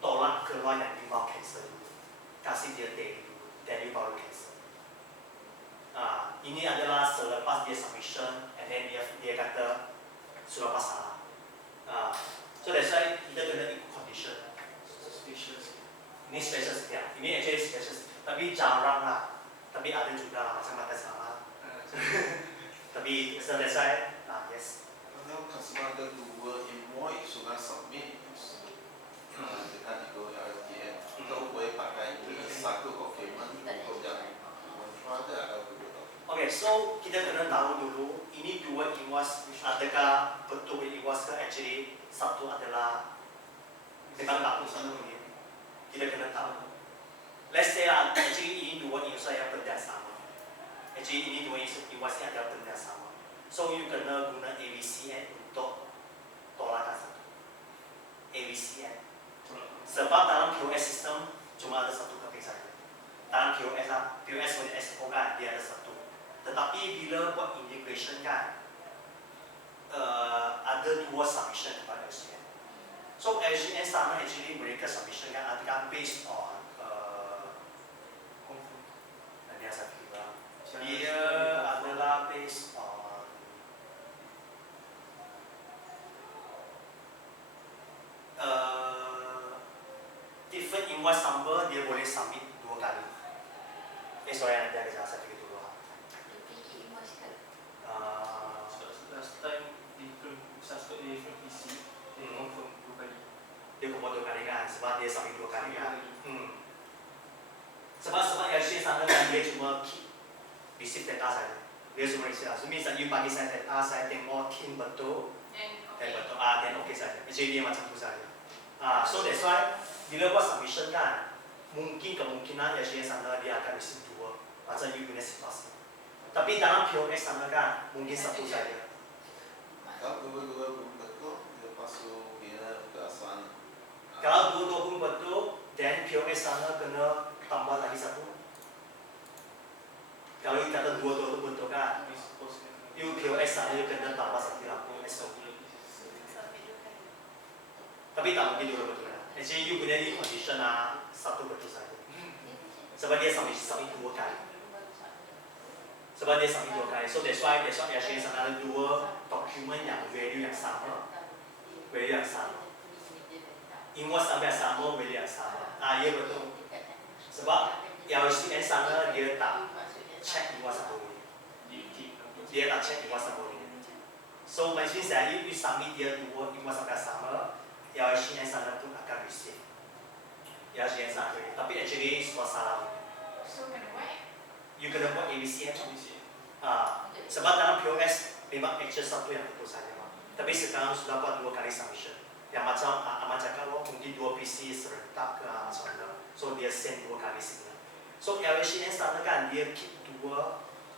tolak keluar yang you mau cancel dulu, kasih dia daily dulu, then you baru cancel. Ini adalah selepas dia submission, and then dia kata sudah masalah. So that's why kita kena ikut condition. Ini special sikit. Ini actually special sikit. Tapi jarang lah. Tapi ada juga lah macam kata sama. Tapi so that's why, yes. Kalau customer ada 2 invoice sudah submit dengan itu RTM, kita boleh pakai ini satu document untuk yang ada atau dua. Okay, so kita kena tahu dulu ini 2 invoice adakah betul invoice ke actually satu adalah kita tak usah ini. Kita kena tahu. Let's say actually ini 2 invoice yang benda sama. Actually ini 2 invoice yang ada benda sama. So you kena guna AVCN untuk tolakkan satu. AVCN. Sebab dalam POS system cuma ada satu keping saja. Dalam POS punya SO kan dia ada satu. Tetapi bila buat integration kan, ada 2 submission kepada RGN. So RGN sama actually mereka submission kan adalah based on dia saya kira dia adalah based on different invoice number dia boleh submit 2 kali. Sorry nanti ada jasa saya dulu. Last time suspect different PC, dia confirm 2 kali. Dia confirm 2 kali kan, sebab dia submit 2 kali kan. Sebab RGN sana kan dia cuma keep receive data saja. Dia cuma receive. So misal you bagi saya data, saya tengok kin betul, dan betul, dan okay saja. Jadi dia macam tu saja. So that's why bila buat submission kan, mungkin kemungkinan RGN sana dia akan receive 2 macam you punya situasi. Tapi dalam POS sana kan mungkin satu saja. Kalau dua-dua pun betul, dia pasal dia ke sana. Kalau dua-dua pun betul, then POS sana kena tambah lagi satu. Kalau you kata dua-dua pun betul kan, you POS sana you kena tambah satu lagi SOP. Tapi tak mungkin dua betul kan. Actually you punya ni condition satu betul saja. Sebab dia submit 2 kali. Sebab dia submit 2 kali. So that's why RGN sana ada 2 dokumen yang value yang sama. Value yang sama. Invoice sampai sama, value yang sama. Ya betul. Sebab RGN sana dia tak check invoice apa boleh. Dia tak check invoice apa boleh. So means that you submit dia dua invoice akan sama, LHN sana pun akan receive. LHN sana, tapi actually semua salah. So kena buat. You kena buat ABCN. Sebab dalam POS memang actual satu yang betul saja. Tapi sekarang sudah buat 2 kali submission. Yang macam Ahmad cakap mungkin 2 PC serentak ke macam mana. So dia send 2 kali signal. So LHN sana kan dia keep 2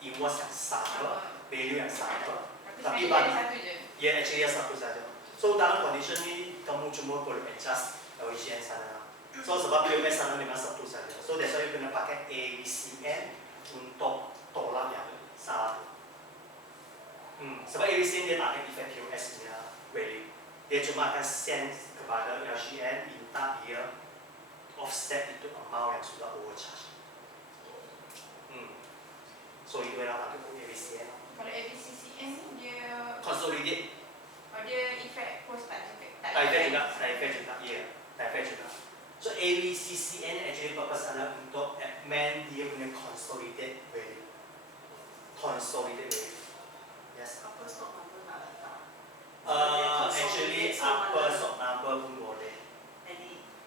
invoice yang sama, value yang sama. Tapi bagi satu je. ya actually satu saja. So dalam condition ni kamu cuma boleh adjust LHN sana. So sebab POS sana memang satu saja. So that's why you kena pakai ABCN untuk tolak yang salah tu. Sebab ABCN dia tak akan effect POS punya value. Dia cuma akan send kepada LHN minta dia offset itu amount yang sudah overcharge. So itu yang pakai ABCN. Kalau ABCCN ni dia Consolidate. dia effect post tak effect. Effect juga, ya, effect juga. So ABCCN actually purpose adalah untuk amend dia punya consolidate value. Consolidate value. Yes. Apa stock number nak letak? Actually apa stock number pun boleh.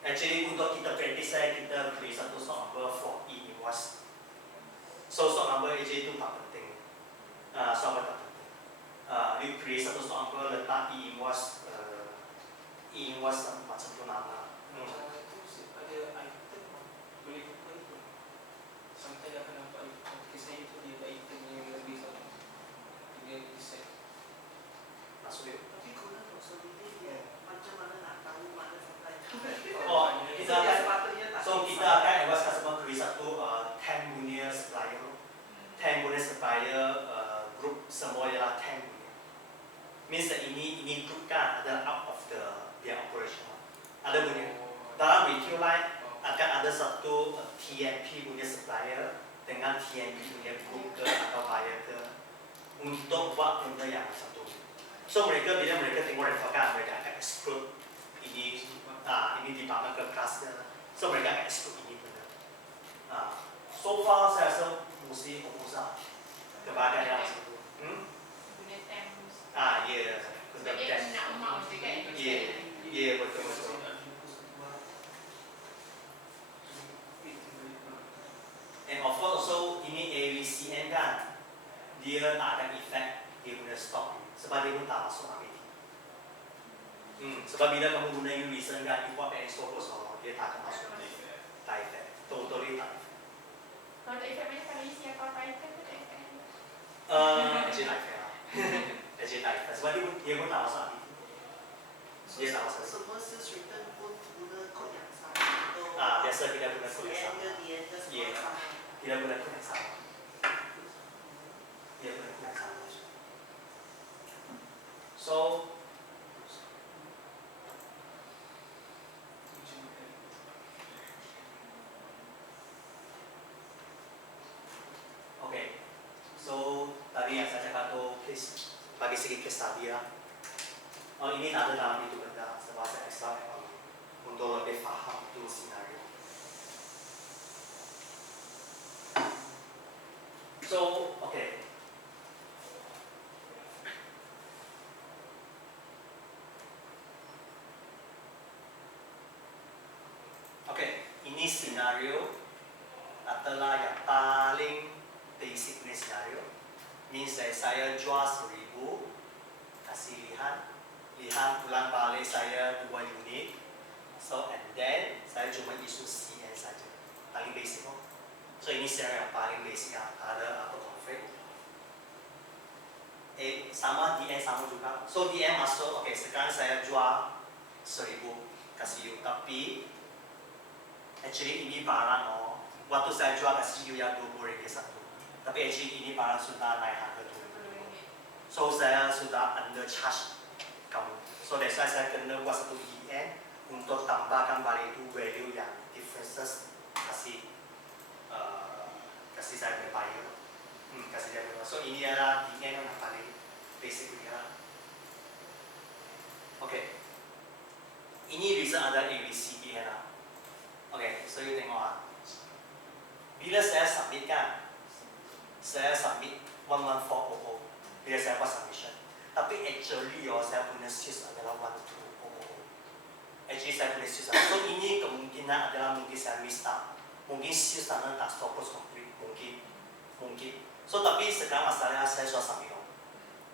Actually untuk kita practice kita create satu stock number for E-Invoice. So stock number actually itu tak penting. Stock number tak penting. You create satu stock number letak E-Invoice macam tu nama. Ada item boleh buka itu. Sometimes akan nampak kisah itu dia ada item yang lebih sama. Dia set. Maksudnya? Tapi guna consolidate dia macam mana nak tahu mana sampai. Kita akan sepatutnya tak. so kita akan invoice customer create satu 10 punya supplier. 10 punya supplier group semua ialah 10 punya. Means that ini group kan ada out of their operation. Ada punya. Dalam retail line akan ada satu TNP punya supplier dengan TNP punya group ke atau buyer ke untuk buat benda yang satu. So mereka bila mereka tengok rekod kan mereka akan exclude ini department ke kelas ke. So mereka akan exclude ini benda. So far saya rasa mesti fokus kepada yang satu. Guna terms. Ya. Sebab dia nak amount je kan. Ya betul. And of course also ini ABCN kan dia tak akan effect dia punya stock sebab dia pun tak masuk ABT. Sebab bila kamu guna reason kan you buat and store kosong dia tak akan masuk tak effect. Totally tak effect. Kalau tak effect macam kalau isi apa-apa item tu tak effect. Actually tak effect lah. Actually tak effect sebab dia pun tak masuk ABT. Dia tak masuk. Semua sales return pun guna kod yang sama. Biasa kita guna kod yang sama. Dia sama. Tidak guna kod yang sama. Dia guna kod yang sama. So okay. So tadi yang saya cakap tu case bagi segi case tadi lah. Ini tak ada dalam itu benda sebab saya extra untuk lebih faham itu scenario. So okay. Okay, ini scenario adalah yang paling basic ni scenario. Means saya jual 1000, kasih lihan bulan balik saya 2 unit. So and then saya cuma isu CN saja. Paling basic kok. So ini scenario yang paling basic yang ada apa konflik. Sama DN sama juga. So DN masuk, okay sekarang saya jual 1000 kasih you tapi actually ini barang waktu saya jual kasih you yang 20 ringgit satu. Tapi actually ini barang sudah naik harga 20 ringgit. So saya sudah undercharge kamu. So that's why saya kena buat satu DN untuk tambahkan balik itu value yang differences kasih saya punya buyer. Kasih dia punya. So ini adalah DN yang paling basic punya. Okay. Ini reason ada ABCD lah. Okay, so you tengok bila saya submit kan, saya submit 11400 bila saya buat submission. Tapi actually saya punya sales adalah 1200. Actually saya punya sales. So ini kemungkinan adalah mungkin saya miss out. Mungkin sales sana tak fokus complete. Mungkin. So tapi sekarang masalahnya saya sudah submit.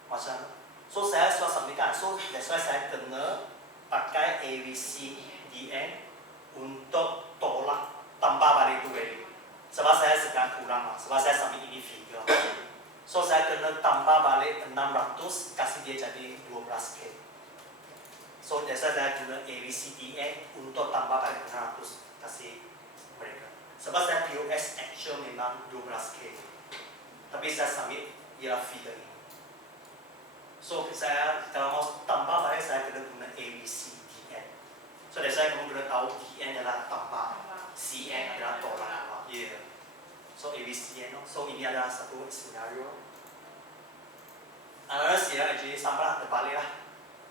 Macam. So saya sudah submit kan. So that's why saya kena pakai AVCDN untuk tolak tambah balik itu value. Sebab saya sekarang kurang, sebab saya submit ini figure. So saya kena tambah balik 600, kasih dia jadi 12K. So that's why saya kena ABCDN untuk tambah balik 600, kasih mereka. Sebab saya POS actual memang 12K. Tapi saya submit ialah figure ini. So saya kalau mau tambah balik saya kena guna ABCDN. So that's why kamu kena tahu DN adalah tambah, CN adalah tolak. Yeah. So ABCDN. So ini adalah satu scenario. Another scenario actually sama terbalik lah.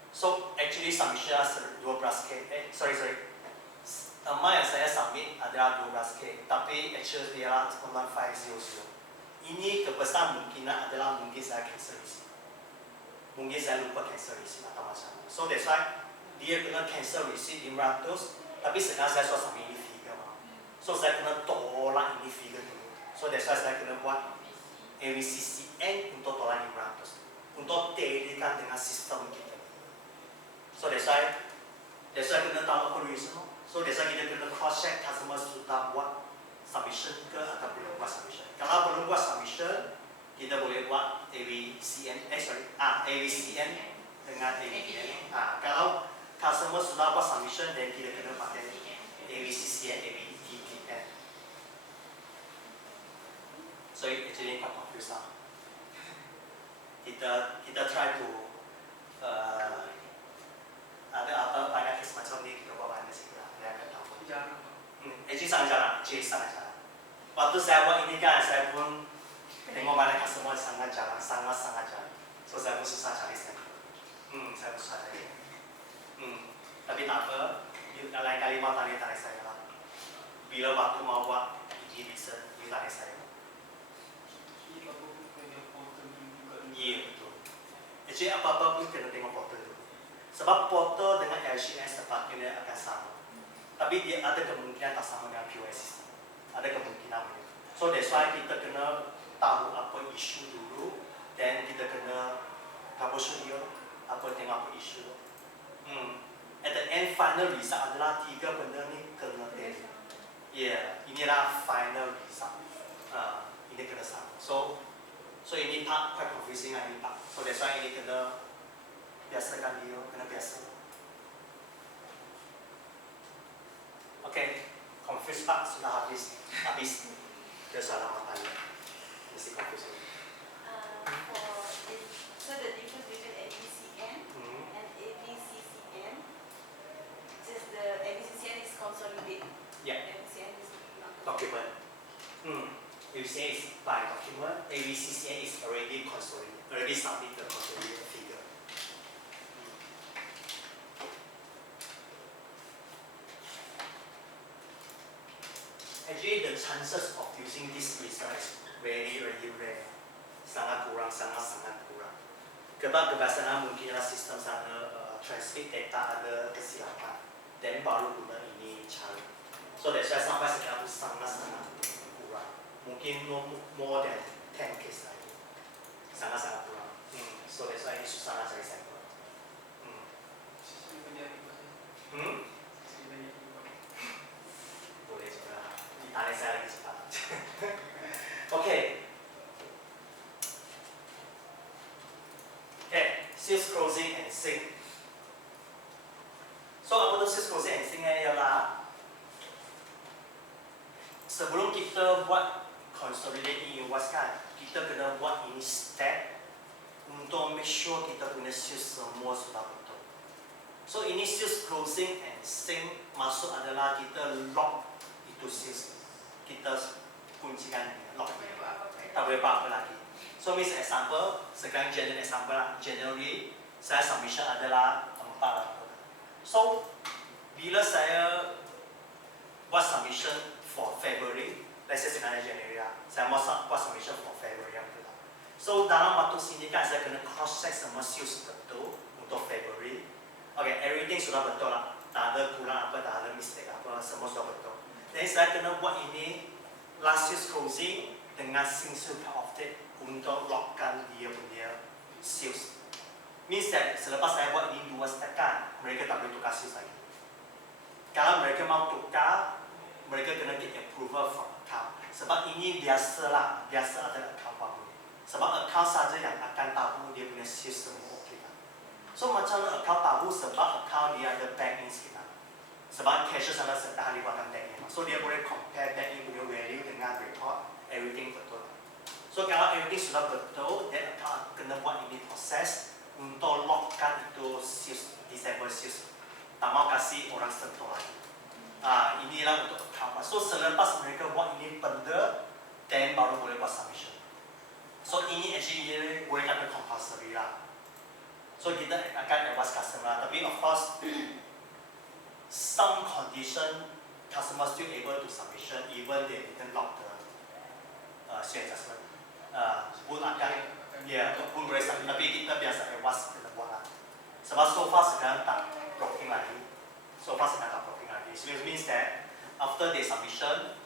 So actually submission 12K. Sorry. Amount yang saya submit adalah 12K. Tapi actually dia 1500. Ini kebesaran mungkin adalah mungkin saya cancel receipt. Mungkin saya lupa cancel receipt atau macam. So that's why dia kena cancel receipt 500. Tapi sekarang saya sudah submit ini figure. So saya kena tolak ini figure dulu. So that's why saya kena buat AVCCN untuk tolak 500. Untuk tadikan dengan sistem kita. So that's why kena tahu apa reason. So that's why kita kena cross check customer sudah buat submission ke atau belum buat submission. Kalau belum buat submission, kita boleh buat AVCN dengan AVCN. Kalau customer sudah buat submission, then kita kena pakai AVCCN, AVDN. So actually quite confused. Kita try to ada apa banyak kes macam ni kita buat banyak sih lah, dia akan tahu. Actually sangat jarang. Waktu saya buat ini kan, saya pun tengok banyak customer sangat jarang. So saya pun susah cari sampel. Saya pun susah cari. Tapi tak apa, lain kali mau tanya saya lah. Bila waktu mau buat bisa tanya saya. Iya betul. Actually apa-apa pun kena tengok portal dulu. Sebab portal dengan LCS sepatutnya akan sama. Tapi dia ada kemungkinan tak sama dengan POS system. Ada kemungkinan. So that's why kita kena tahu apa isu dulu, dan kita kena troubleshoot dia, apa tengok apa isu. At the end final result adalah 3 benda ni kena tally. Yeah, inilah final result. Ini kena sama. So ini part quite confusing lah ini part. So that's why ini kena biasakan dia, kena biasa. Okay, confused part sudah habis. Dia salah matanya. Mesti confusing. So the difference between ABCN and ABCCN, just the ABCCN is consolidated. Yeah. ABCN is not Document. ABCN is by document. ABCCN is already consolidated, already submit the consolidated figure. Actually, the chances of using this result is very rare. Sangat kurang. Sebab kebiasaan mungkin sistem sana transmit data ada kesilapan, dan baru guna ini cari. So that's why sampai sekarang sangat kurang. Mungkin more than 10 case lagi. Sangat kurang. So that's why susah cari sampel. Boleh juga. Tanya saya lagi cepat. Okay. Sales closing and sync. So apa tu sales closing and sync ialah sebelum kita buat consolidate E-Invoice kan, kita kena buat ini step untuk make sure kita punya sales semua sudah betul. So ini sales closing and sync maksud adalah kita lock itu sales, kita kuncikan lock, tak boleh buat apa lagi. So mis example, sekarang general example lah, January saya submission adalah 4 lah. So bila saya buat submission for February, let's say sekarang January lah, saya mau buat submission for February yang betul. So dalam waktu sini kan saya kena cross check semua sales betul untuk February. Okay, everything sudah betul lah. Tak ada kurang apa, tak ada mistake apa, semua sudah betul. Jadi saya kena buat ini last year's closing dengan single cut off date untuk lockkan dia punya sales. Means that selepas saya buat ini 2 step kan, mereka tak boleh tukar sales lagi. Kalau mereka mau tukar, mereka kena get approval from account. Sebab ini biasa ada account baru. Sebab account saja yang akan tahu dia punya sales semua okey kan. So macam mana account tahu sebab account dia ada back in sekarang. Sebab cashier sana sedang dibuatkan back in. So dia boleh compare back in punya value dengan report, everything betul. So kalau everything sudah betul, then account kena buat ini proses untuk lockkan itu sales, December sales. Tak mau kasih orang sentuh lagi. Inilah untuk account. So selepas mereka buat ini benda, then baru boleh buat submission. So ini actually boleh kata compulsory lah. So kita akan advise customer. Tapi of course, some condition customer still able to submission even they didn't lock the share adjustment. Pun akan pun boleh submit. Tapi kita biasa advise kena buat lah. Sebab so far sekarang tak blocking lagi. So far sekarang tak blocking lagi. So it means that after they submission,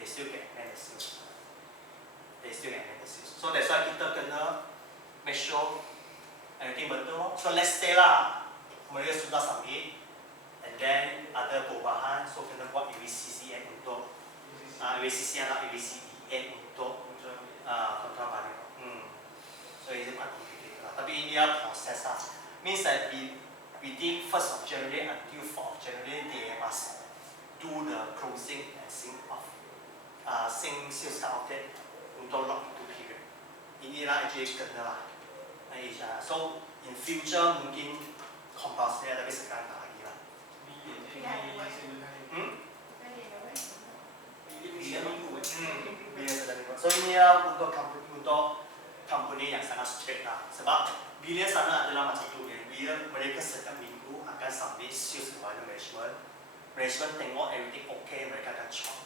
they still get amend the sales. They still get amend the sales. So that's why kita kena make sure everything betul. So let's say lah, mereka sudah submit, and then ada perubahan, so kena buat AVCCN untuk AVCCN atau AVCDN untuk kontrol balik. So it's quite complicated lah. Tapi ini adalah proses lah. Means that within 1st of January until 4th of January, they must do the closing and sync sales cut off date untuk lock itu period. Inilah actually kena lah. So in future mungkin compulsory tapi sekarang tak lagi lah. So ini untuk company yang sangat strict lah. Sebab bila sana adalah macam tu, bila mereka setiap minggu akan submit sales kepada management. Management tengok everything okay, mereka akan chop.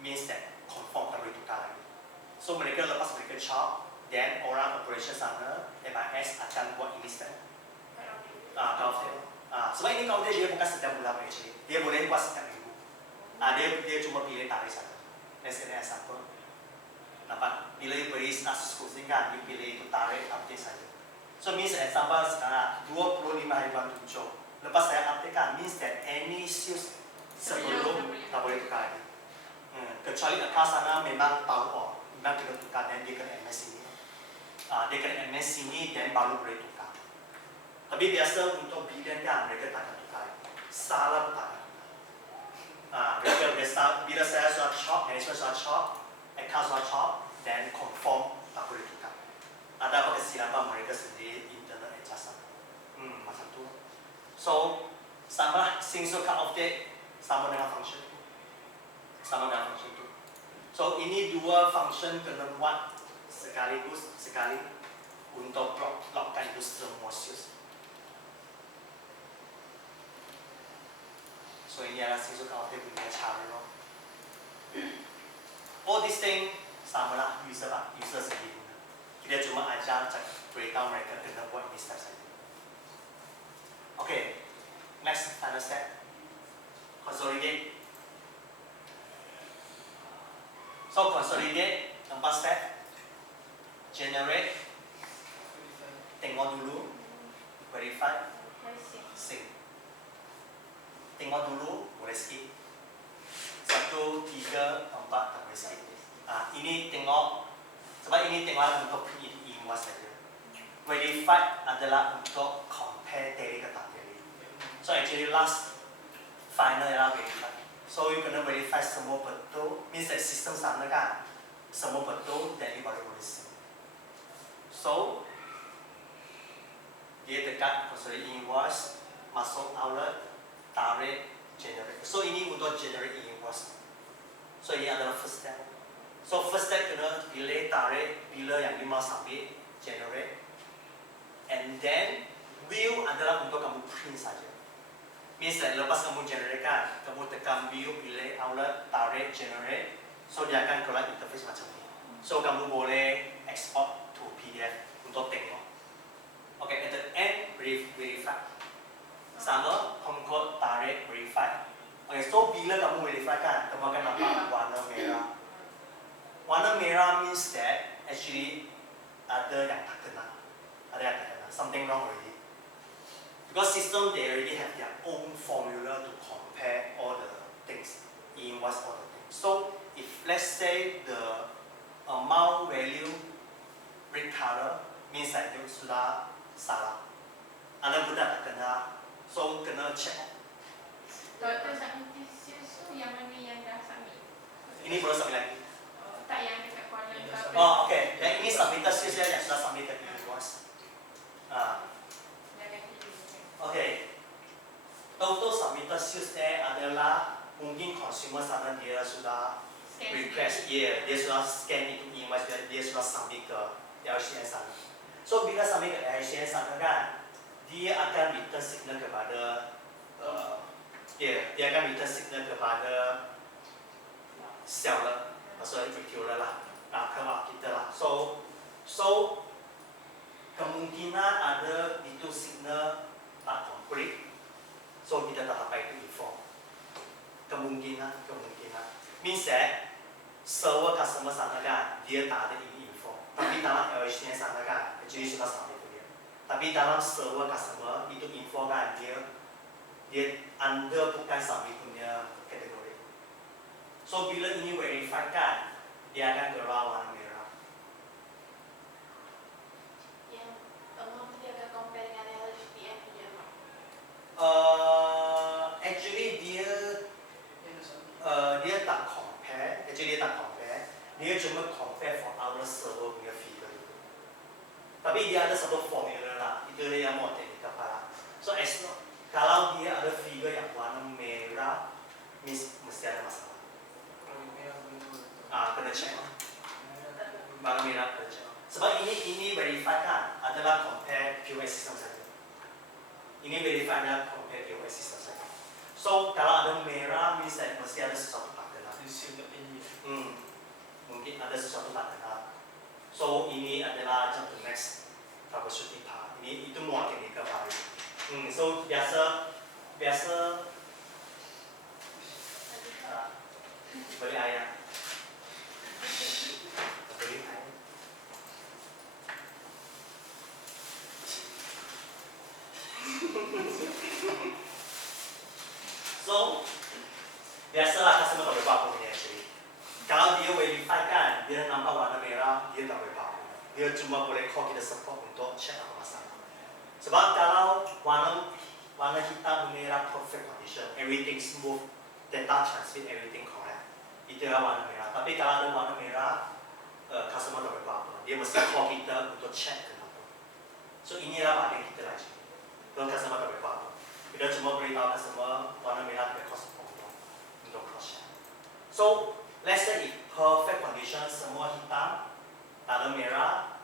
Means that confirm tak boleh tukar lagi. So mereka lepas mereka chop, then orang operation sana, MIS akan buat ini step. Cut-off date. Sebab ini cut-off date dia bukan setiap bulan actually. Dia boleh buat setiap minggu. Dia cuma pilih tarikh saja. Let's say example. Nampak? Bila you beri status closing kan, you pilih itu tarikh update saja. So means example sekarang 25 hari bulan 7. Lepas saya update kan, means that any sales sebelum tak boleh tukar lagi. Kecuali account sana memang tahu memang kena tukar, dan dia kena MS sini. Dia kena MS sini, dan baru boleh tukar. Tapi biasa untuk bidan kan, mereka tak akan tukar. Salah tak akan tukar. Bila saya sudah chop, management sudah chop, account sudah chop, then confirm tak boleh tukar. Ada apa kesilapan mereka sendiri internal adjustment. Macam tu. So sama single cut off date sama dengan function tu. Sama dengan function tu. So ini dua function kena buat sekali untuk lockkan itu semua sales. So ini adalah single cut off date punya cara loh. All these thing sama lah user sendiri. Kita cuma ajar beritahu mereka kena buat ini step saja. Okay, next final step. Consolidate. So consolidate 4 step. Generate, tengok dulu, verify, sync. Tengok dulu, boleh skip. 1, 3, 4 tak boleh skip. Ini tengok, sebab ini tengok untuk E-Invoice saja. Verify adalah untuk compare daily ke tak daily. So actually last final adalah verify. So you kena verify semua betul, means that system sana kan semua betul, then you baru boleh sync. So dia dekat consolidate E-Invoice, masuk outlet, tarik, generate. So ini untuk generate E-Invoice. So ini adalah first step. So first step kena pilih tarik bila yang mau submit, generate, and then view adalah untuk kamu print saja. Means that lepas kamu generate kan, kamu tekan view, pilih outlet, tarik, generate. So dia akan keluar interface macam ni. So kamu boleh export to yang tak kena, ada yang tak kena, something wrong already. Because system they already have their own formula to compare all the things, E-Invoice all the things. So if let's say the amount value red color means that itu sudah salah, ada budak tak kena, so kena check. Total submittisius tu yang mana yang dah submit? Ini perlu submit lagi. Tak yang dekat column Yang ke apa? Oh, okay. Yang ini submitted sales yang sudah submitted E-Invoice. Okay. Total submitted sales adalah mungkin consumer sana dia sudah request, dia sudah scan itu E-Invoice, dia sudah submit ke LCN sana. So bila submit ke LCN sana kan, dia akan return signal kepada dia akan return signal kepada seller, maksudnya retailer lah, ke kita lah. So kemungkinan ada itu signal tak complete, so kita tak dapat itu info. Kemungkinan means that server customer sana kan dia tak ada ini info, tapi dalam LHN sana kan jadi sudah submit dia. Tapi dalam server customer itu info kan dia under bukan submit punya kategori. So bila ini verify kan dia akan keluar warna merah. Yang amount dia akan compare dengan LHDM punya. Actually dia tak compare, dia cuma compare for our server punya figure itu. Tapi dia ada satu formula lah, itu yang mau teknikal lah. So as long kalau dia ada figure yang warna merah, means mesti ada masalah. Kena check. Warna merah kena check. Sebab ini verify kan adalah compare POS system saja. Ini verify adalah compare POS system saja. So kalau ada merah, means that mesti ada sesuatu tak kena. Mungkin ada sesuatu tak kena. So ini adalah jump to next troubleshooting part. Ini itu more technical part. So biasa beli ayam. Beli ayam. So biasalah customer tak boleh apa punya actually. Kalau dia verify kan, dia nampak warna merah, dia tak boleh apa. Dia cuma boleh call kita support untuk check apa masalah. Sebab kalau warna hitam merah perfect condition, everything smooth, data transmit everything correct, itu adalah warna merah. Tapi kalau ada warna merah, customer tak boleh apa. Dia mesti call kita untuk check kenapa. So inilah bagian kita lagi. Kalau customer tak boleh apa. Kita cuma beritahu customer warna merah tidak cost untuk cross check. So let's say if perfect condition semua hitam, tak ada merah,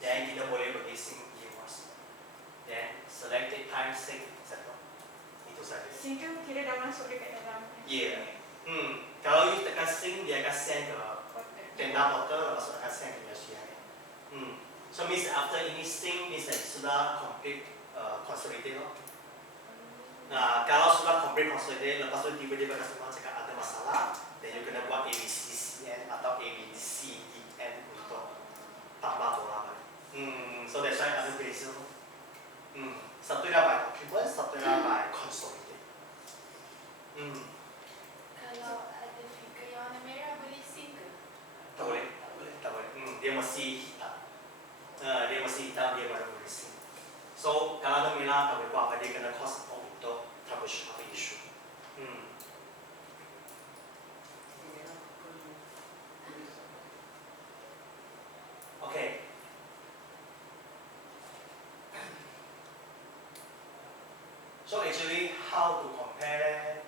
then kita boleh bagi sync E-Invoice. Then selected time sync settle. Itu saja. Sync tu kira dah masuk dekat dalam. Yeah. Kalau you tekan sync, dia akan send ke tenda portal, lepas tu akan send ke LCN. So means after ini sync, means that sudah complete consolidate loh. Nah, kalau sudah complete consolidate, lepas tu tiba-tiba customer cakap ada masalah, then you kena buat ABCDN atau ABCDN untuk tambah orang. So that's why ada beza. Satu dah by document, satu dah by consolidate. Kalau ada figure yang warna merah boleh sync ke? Tak boleh. Dia mesti hitam. Dia baru boleh sync. So kalau ada merah, tak boleh buat apa, dia kena call support untuk troubleshoot apa isu. Okay. So actually, how to compare?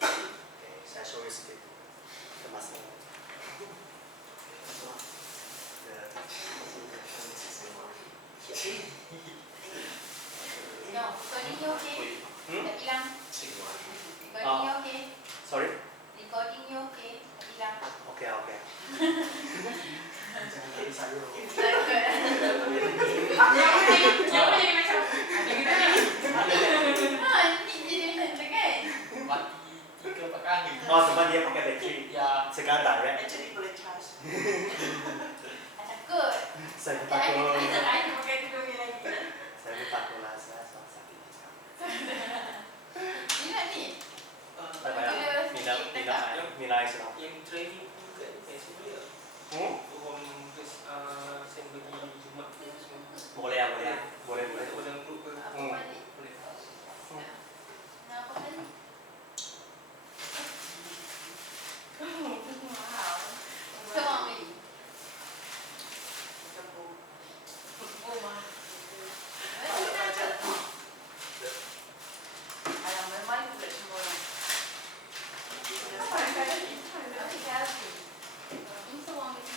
Okay, saya show you sedikit. Kita masuk. No, recording okay? Tak hilang. Recording okay? Sorry? Recording okay? Tak hilang. Okay. Jangan jadi saya. Jangan jadi macam Ini jadi macam kan? Mati 3-4 kali. Oh, Sama dia pakai bateri. Ya. Sekarang direct. Actually boleh charge. Takut. Saya Jangan takut. kita lain pakai kedua ni lagi. Saya takut lah. Saya sakit. Ingat ni? Apa ya? Mina Islam. Yang training pun kat ni kan sebenarnya. Orang send bagi Jumat tu semua. Boleh ya, boleh. Dalam grup ke? Apa balik? Boleh. Nak apa balik? Wow. Semua beli. Oh, mah. Alam memang juga semua orang. Apa yang kata ni? Tapi healthy. Ini semua beli.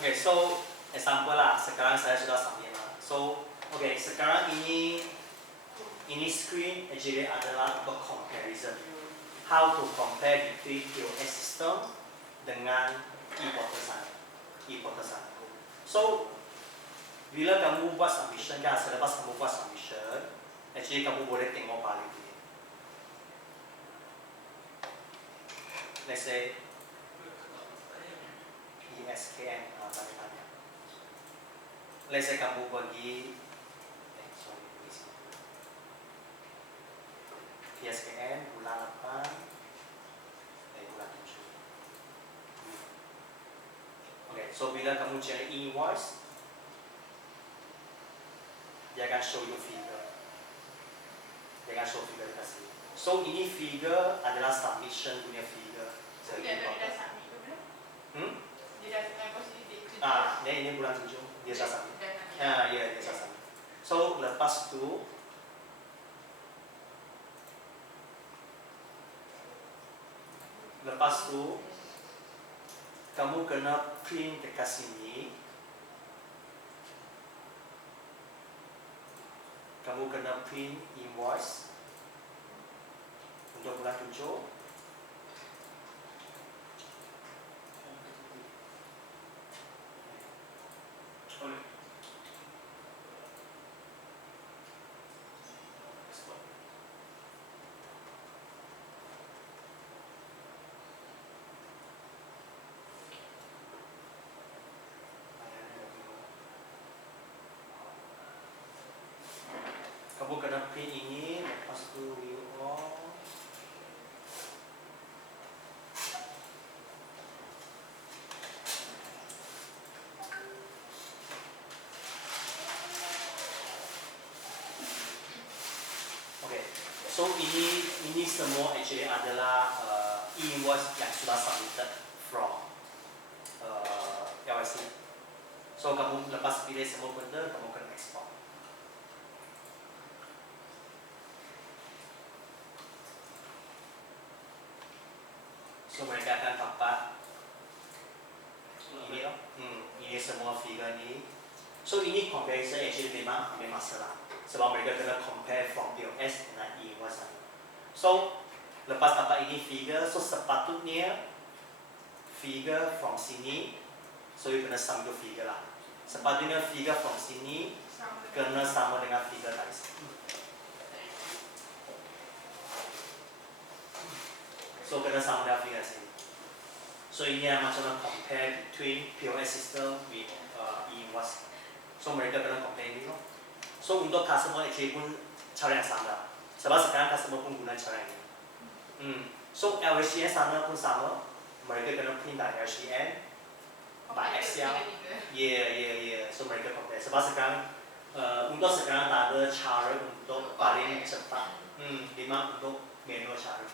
Okay, so example lah. Sekarang saya sudah submit lah. So, okay, sekarang ini screen actually adalah untuk comparison. How to compare between POS system dengan e-portal sana. So, bila kamu buat submission kan, selepas kamu buat submission, actually kamu boleh tengok balik ni. Let's say ESKN tanya. Let's say kamu pergi ESKN bulan 8 bulan 7. Okay, so bila kamu cari E-Invoice, dia akan show you figure. Dia akan show figure dekat sini. So ini figure adalah submission punya figure. Dia dah submit ke belum? Dia dah positif. Ini bulan 7 dia dah submit. Dah Ya, dia dah submit. So lepas tu kamu kena print dekat sini. Kamu kena print invoice untuk bulan 7. Boleh. Kamu kena print ini, lepas tu view all. Okay, so ini semua actually adalah e-invoice yang sudah submitted from LIC. So kamu lepas pilih semua benda, kamu kena export. So mereka akan dapat ini loh, ini semua figure ni. So ini comparison actually memang ambil masalah. Sebab mereka kena compare from POS dengan e-invoice. So lepas dapat ini figure, so sepatutnya figure from sini, so you kena sum tu figure lah. Sepatutnya figure from sini kena sama dengan figure dari sini. So kena sama dengan figure sini. So ini yang macam mana compare between POS system with e-invoice. So mereka kena compare ini loh. So untuk customer actually pun cara yang sama. Sebab sekarang customer pun guna cara ini. So LCN sana pun sama. Mereka kena print dari LCN by Excel. Yeah. So mereka compare. Sebab sekarang untuk sekarang tak ada cara untuk paling cepat. Memang untuk manual cara.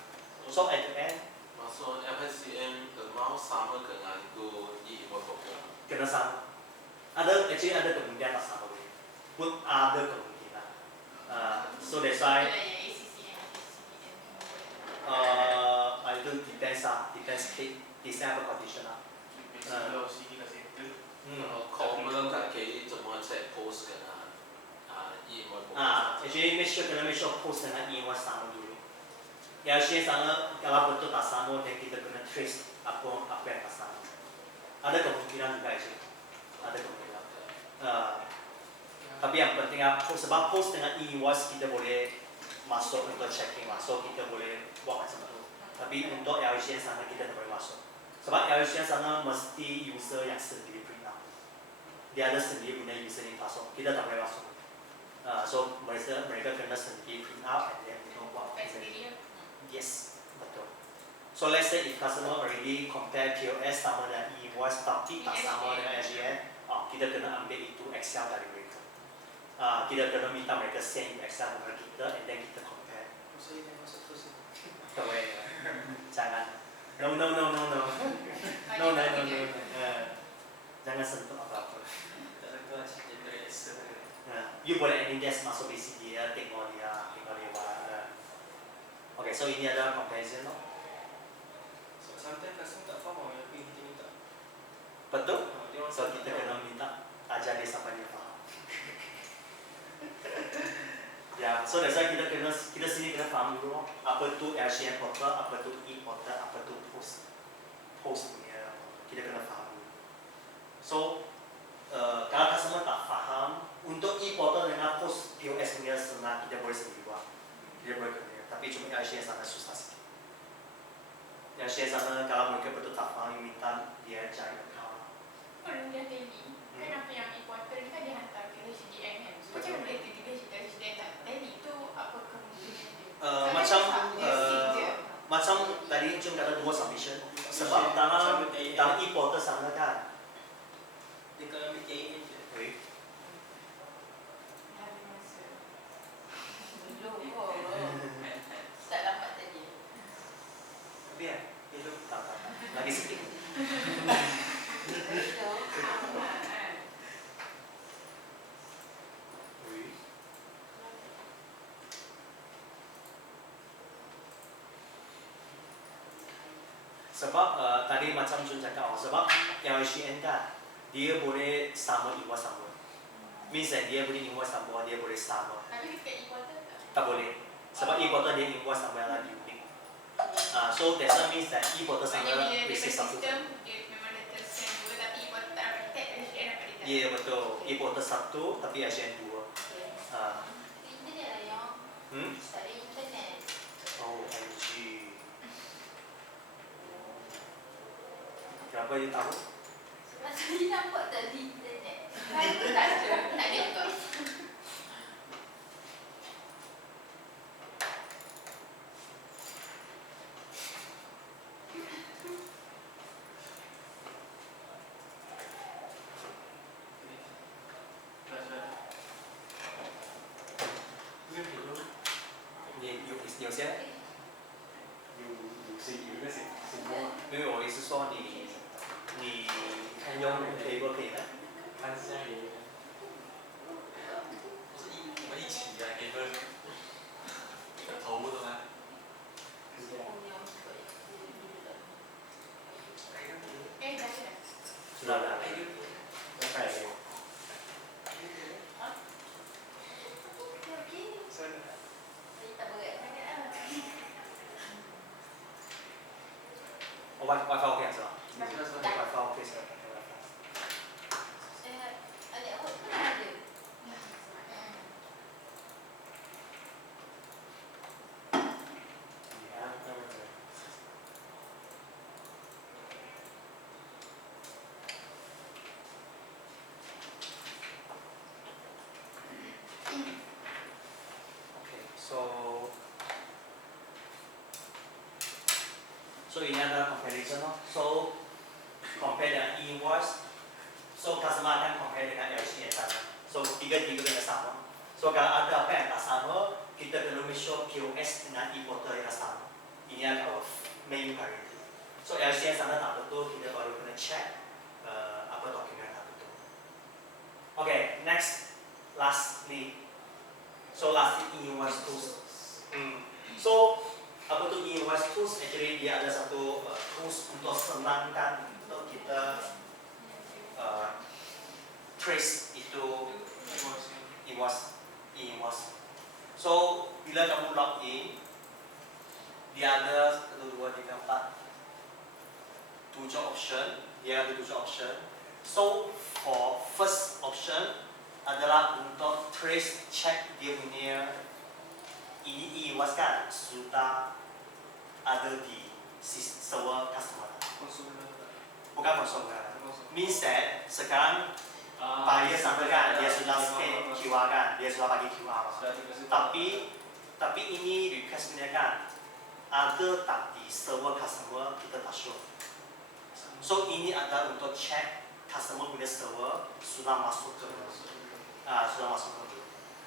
So at the end, maksud FSCM amount sama dengan tu e-invoice popular. kena sama. Ada kemungkinan tak sama. Pun ada kemungkinan. So that's why Bila yang ACCN, ACCN I do depends depends apa condition lah. Kalau sini kat center. common 可以怎么 check post 跟E-Invoice actually kena make sure post dengan E-Invoice sama dulu. LCN sana kalau betul tak sama, dan kita kena trace apa yang tak sama. Ada kemungkinan juga itu. Ada kemungkinan. Tapi yang penting sebab post dengan E-Invoice kita boleh masuk untuk checking lah. So kita boleh buat macam tu. Tapi untuk LCN sana kita tak boleh masuk. Sebab LCN sana mesti user yang sendiri print out. Dia ada sendiri punya user yang masuk. Kita tak boleh masuk. So mereka kena sendiri print out and then kita buat sendiri. Yes, betul. So let's say if customer already compare POS sama dengan E-Invoice tapi tak sama dengan LCN, kita kena ambil itu Excel dari mereka. Kita kena minta mereka send Excel kepada kita and then kita compare. Saya yang masuk terus. Tak boleh. Jangan. No. Jangan sentuh apa-apa. Tak sentuh aja jadi Excel. You boleh index masuk basic dia, tengok dia buat. Okay, so ini adalah comparison no? So sometimes customer tak faham apa yang kita minta. Betul? Dia orang So kita kena minta ajar dia sampai dia faham. Ya, so that's why kita sini kena faham dulu apa tu LCN portal, apa tu e-portal, apa tu post punya. Kita kena faham dulu. So kalau customer tak faham, untuk e-portal dengan post POS punya senang kita boleh sendiri buat. Kita boleh kena. Tapi cuma LCN sana susah sikit. LCN sana kalau mereka betul tak faham, minta dia cari account. Kalau dia tally, kan apa yang importer ni kan dia hantar ke HDN kan. So macam mana dia tiba-tiba cerita HDN tak tally tu apa kemungkinan dia? Macam tadi cuma ada 2 submission. Sebab dalam e-portal sana kan. Dia kalau ambil TIN je. Tak lambat tadi. Biar itu tak lagi sikit. Sebab tadi macam Jun cakap, sebab LCN kan dia boleh sama E-Invoice sama. Means that dia boleh E-Invoice sama, dia boleh sama. Tapi dekat importer tak? Tak boleh. Sebab e-portal dia invoice sama yang lagi unik. So that means that e-portal sama receive satu. Sistem dia memang letter send dua tapi importer tak dapat detect HDN dapat detect. Ya betul. E-portal satu tapi HDN 2. Internet lah yang. Tak ada internet. Oh, LG. Kenapa you tahu? Sebab saya nampak tak ada internet. Saya pun tak ada. Tak ada juga.有些，因为我意思说你看用 table 可以吗？看一下也。不是我们一起来给分头的吗？Dah sudah. Sudah. Okay. Tak berat sangat lah. Oh, wifi okey是吧？ Dah. Wifi okey是吧？ Adik awak pun ada. So ini adalah comparison no. So compare dengan E-Invoice. So customer akan compare dengan LCN sana. So tiga-tiga kena sama. So kalau ada apa yang tak sama, kita kena make sure POS dengan e-portal yang sama. Ini adalah main priority. So LCN sana tak betul, kita baru kena check apa dokumen tak betul. Okay, next, lastly. So lastly E-Invoice tools. So apa tu E-Invoice tools? Actually dia ada satu tools untuk senangkan untuk kita trace itu E-Invoice. So bila kamu login, dia ada 1, 2, 3, 4 7 option. Dia ada 7 option. So for first option adalah untuk trace check dia punya ini E-Invoice kan sudah ada di server customer. Bukan konsumen. Means that sekarang buyer sampai kan dia sudah scan QR kan, dia sudah bagi QR. Tapi ini request punya kan ada tak di server customer kita tak sure. So ini ada untuk check customer punya server sudah masuk ke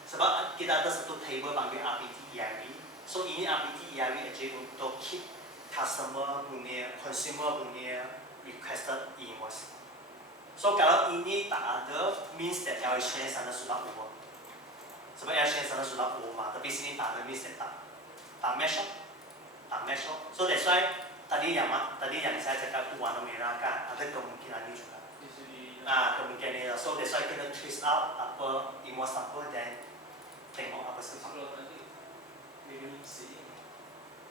sebab kita ada satu table panggil RPT EIV. So ini RPT EIV actually untuk keep customer punya consumer punya requested E-Invoice. So kalau ini tak ada, means that LHN sana sudah over. Sebab LHN sana sudah over, tapi sini tak ada, means that tak match. So that's why tadi yang saya cakap tu warna merah kan, ada kemungkinan ini juga. Kemungkinan ini. So that's why kita trace out apa E-Invoice apa dan tengok apa sebab.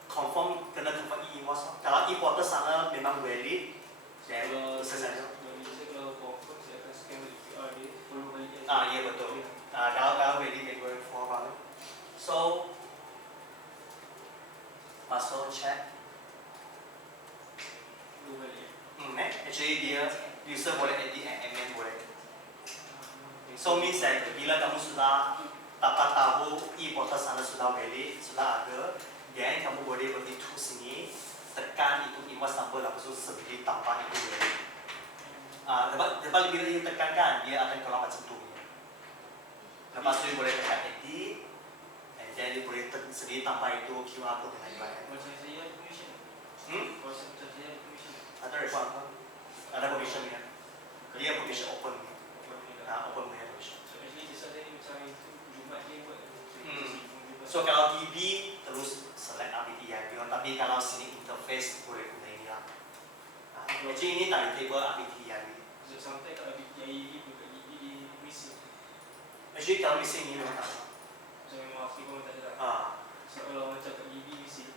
Confirm E-Invoice. Kalau e-portal sana memang valid, dan sesaja. Ya betul. Kalau valid dia going forward. So masuk check. Actually dia user boleh edit and amend boleh. So means that bila kamu sudah dapat tahu e-portal sana sudah valid, sudah ada, then kamu boleh pergi tools sini, tekan itu invoice number, lepas itu sendiri tambah itu valid. Lepas bila dia tekankan, dia akan keluar macam tu. Lepas itu boleh tekan edit, and then dia boleh sendiri tambah itu QR code dengan URL. Ada report apa? Ada permission ya? Dia permission open. Open punya permission. So kalau DB terus select RPT ya, tapi kalau sini interface boleh guna ini lah. Actually ini tak di table RPT ya. Sampai kalau RPT bukan DB missing. Actually kalau missing ini memang tak. Saya memang pasti pun tak ada. So kalau macam kat DB missing,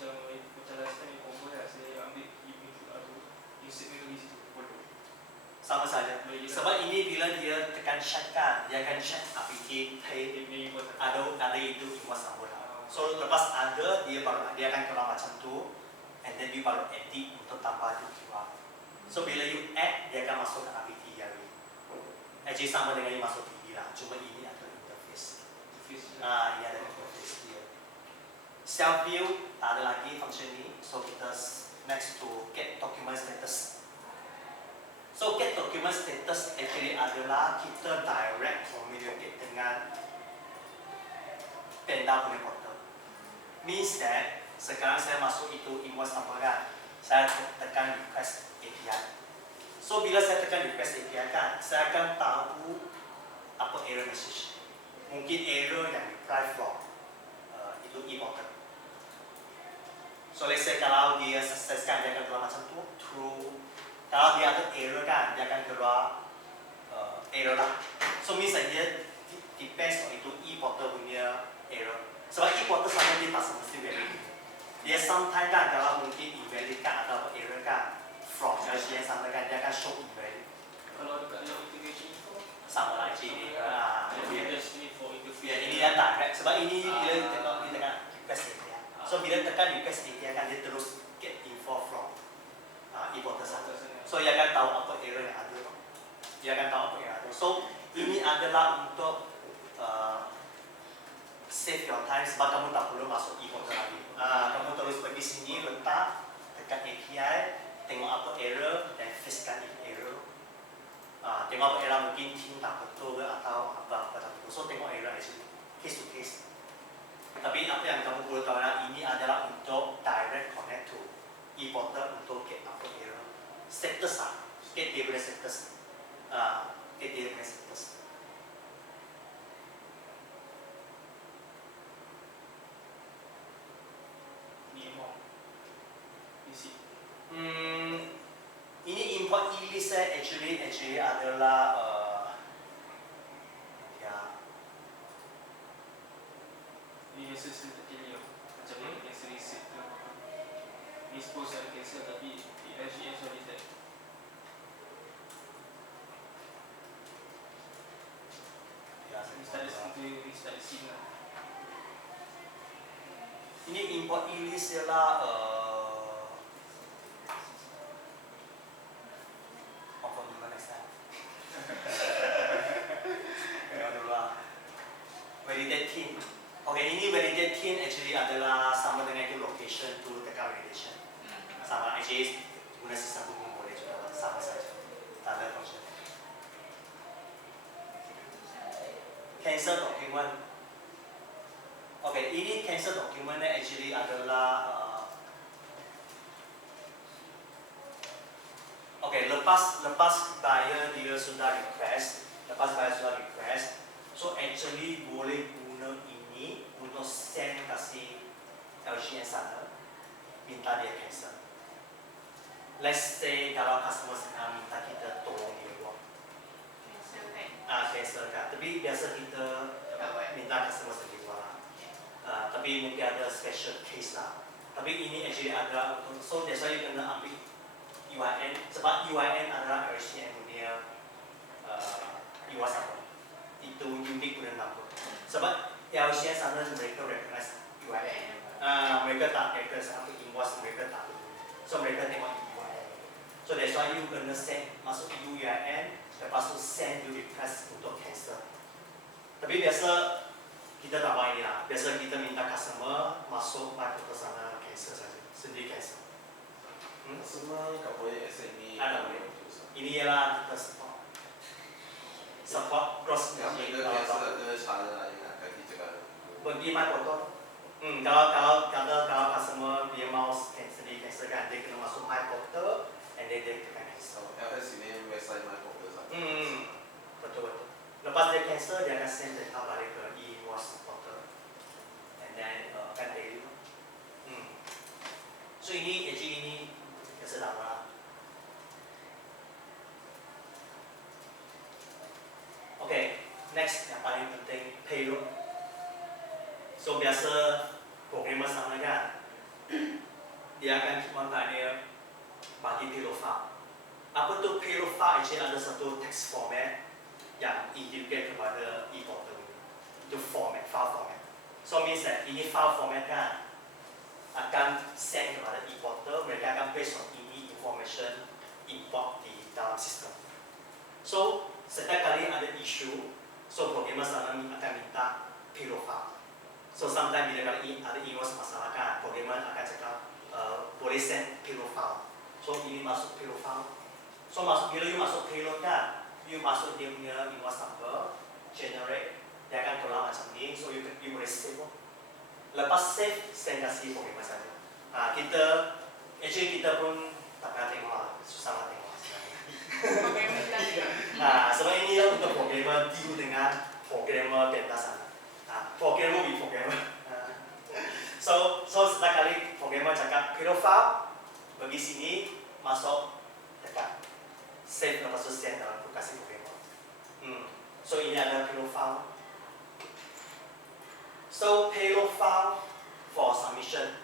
saya macam last time combo dah, saya ambil DB tu insert memory situ. Sama saja. Sebab ini bila dia tekan check kan, dia akan check RPT pay ada itu invoice number. So lepas ada dia akan keluar macam tu, and then dia baru edit untuk tambah itu QR. So bila you add dia akan masuk ke RPT ya. Actually sama dengan yang masuk DB lah, cuma ini ada interface. Ini ada interface dia. Self view tak ada lagi function ni, so kita next to get document status. So get document status actually adalah kita direct communicate dengan Panda punya portal. Means that sekarang saya masuk itu invoice number kan, saya tekan request API. So bila saya tekan request API kan, saya akan tahu apa error message. Mungkin error yang reply from itu e-portal. So let's say kalau dia success kan, dia akan keluar macam tu through. Kalau dia ada error kan, dia akan keluar error lah. So misalnya depends on itu e-portal punya error. Sebab e-portal sama dia tak semesti valid. Dia sometimes kan kalau mungkin invalid kan atau error kan from LCN sampai kan dia akan show invalid. Kalau dekat log integration info sama lah ini. Ini dia direct. Sebab ini bila dia tekan request API. So bila tekan request API kan dia terus get info from e-portal sana. So ia akan tahu apa error yang ada. So ini adalah untuk save your time sebab kamu tak perlu masuk e-portal lagi. Kamu terus pergi sini letak, tekan API, tengok apa error dan fixkan itu error. Tengok apa error mungkin team tak betul atau apa tak betul. So tengok error actually case to case. Tapi apa yang kamu perlu tahu adalah ini adalah untuk direct connect to e-portal untuk get apa error. Status get dia punya status. isi. Ini import e-list actually adalah ya. Ini biasa saya terkini macam yang sering set tu. Ni suppose saya cancel tapi di RGM sorry tak. Ya, Restart SIM lah. Ini import e-list ialah apa dulu next time? Ya dulu lah. Validate tin. Okay, ini validate tin actually adalah sama dengan itu location to tekan validation. Sama actually guna sistem pun boleh juga sama saja. Tak ada function. Cancel document. Okay, ini cancel document actually adalah okay, lepas buyer dia sudah request, so actually boleh guna ini untuk send kasih LGN sana, minta dia cancel. Let's say kalau customer sekarang minta kita tolong dia buat, cancel kan. Tapi biasa kita minta customer sendiri buat lah. Tapi mungkin ada special case lah. Tapi ini actually ada untuk, so that's why you kena ambil E-Invoice sebab E-Invoice adalah RCM punya E-Invoice number. Itu unique punya number. Sebab LCM sana mereka recognize E-Invoice. Mereka tak recognize apa invoice, mereka tak tahu. So mereka tengok E-Invoice. So that's why you kena send masuk E-Invoice, lepas tu send you request untuk cancel. Tapi biasa kita tak buat ini lah. Biasa kita minta customer masuk ke sana cancel saja, sendiri cancel. Semua tak boleh SME. Ada boleh. Ini ialah kita support cross Yang mereka biasa ada cara lain lah, kan kita cakap. bagi my portal. Kalau customer dia mau sendiri cancel kan, dia kena masuk my portal and then dia kena cancel. LS ini website my portal sama. Betul. Lepas dia cancel, dia akan send data balik ke E-Invoice portal. And then kan daily. So ini biasa tak apa lah. Okay, next yang paling penting payload. So biasa programmer sama kan, dia akan minta dia bagi payload file. Apa tu payload file? Actually ada satu text format yang integrate kepada e-portal. Itu format, file format. So means that ini file format kan akan send kepada e-portal, mereka akan based on ini information import di dalam sistem. So setiap kali ada issue, so programmer sana akan minta payload file. So sometimes bila ada invoice masalah kan, programmer akan cakap boleh send payload file. So ini masuk payload file. So bila you masuk payload kan, you masuk dia punya invoice number, generate, dia akan keluar macam ni, so you boleh save. Lepas save, send kasih programmer saja. Kita pun tak pernah tengok lah, susah lah tengok sebenarnya. Sebab ini untuk programmer deal dengan programmer benda sana. Programmer with programmer. So setiap kali programmer cakap payload file, bagi sini, masuk, tekan. Save lepas tu send dalam aplikasi programmer. So ini ada payload file. So payload file for submission.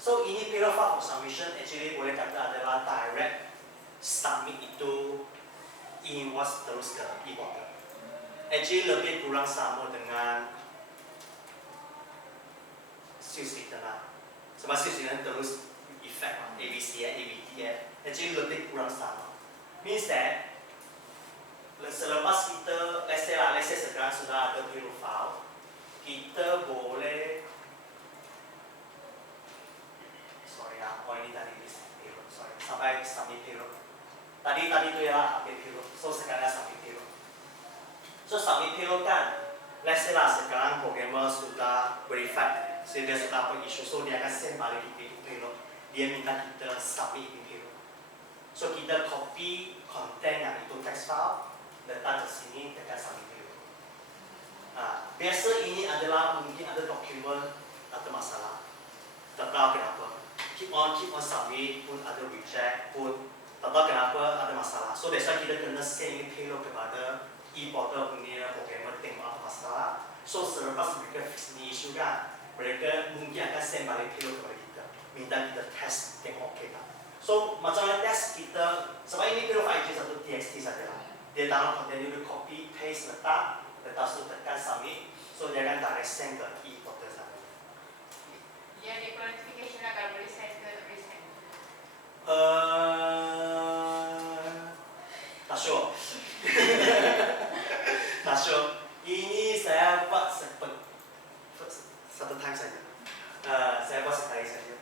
So ini payload file for submission actually boleh kata adalah direct submit itu E-Invoice terus ke e-portal. Actually lebih kurang sama dengan sales return lah. Sebab sales return terus effect lah, ABC, ABT. Actually lebih kurang sama. Means that selepas kita, let's say sekarang sudah ada payload file, kita boleh ini tadi payload, sampai submit payload. Tadi tu ya update payload, so sekarang submit payload. So submit payload kan, let's say sekarang programmer sudah verify, so dia sudah apa issue, so dia akan send balik itu payload. Dia minta kita submit itu payload. So kita copy content yang itu text file, letak di sini, tekan submit payload. Biasa ini adalah mungkin ada dokumen atau masalah. Tak tahu kenapa. keep on submit, pun ada reject, pun tak tahu kenapa ada masalah. So that's why kita kena send ini payload kepada e-portal punya programmer tengok apa masalah. So selepas mereka fix ni issue kan, mereka mungkin akan send balik payload kepada kita, minta kita test tengok okey tak. So macam mana test kita, sebab ini payload file satu txt saja lah. Dia download content, dia copy paste letak tu tekan submit. So dia akan direct send ke e-portal sana. Dia ada notification lah kalau boleh send ke tak boleh send. Tak sure. Tak sure. Ini saya buat satu time saja. Saya buat sekali saja.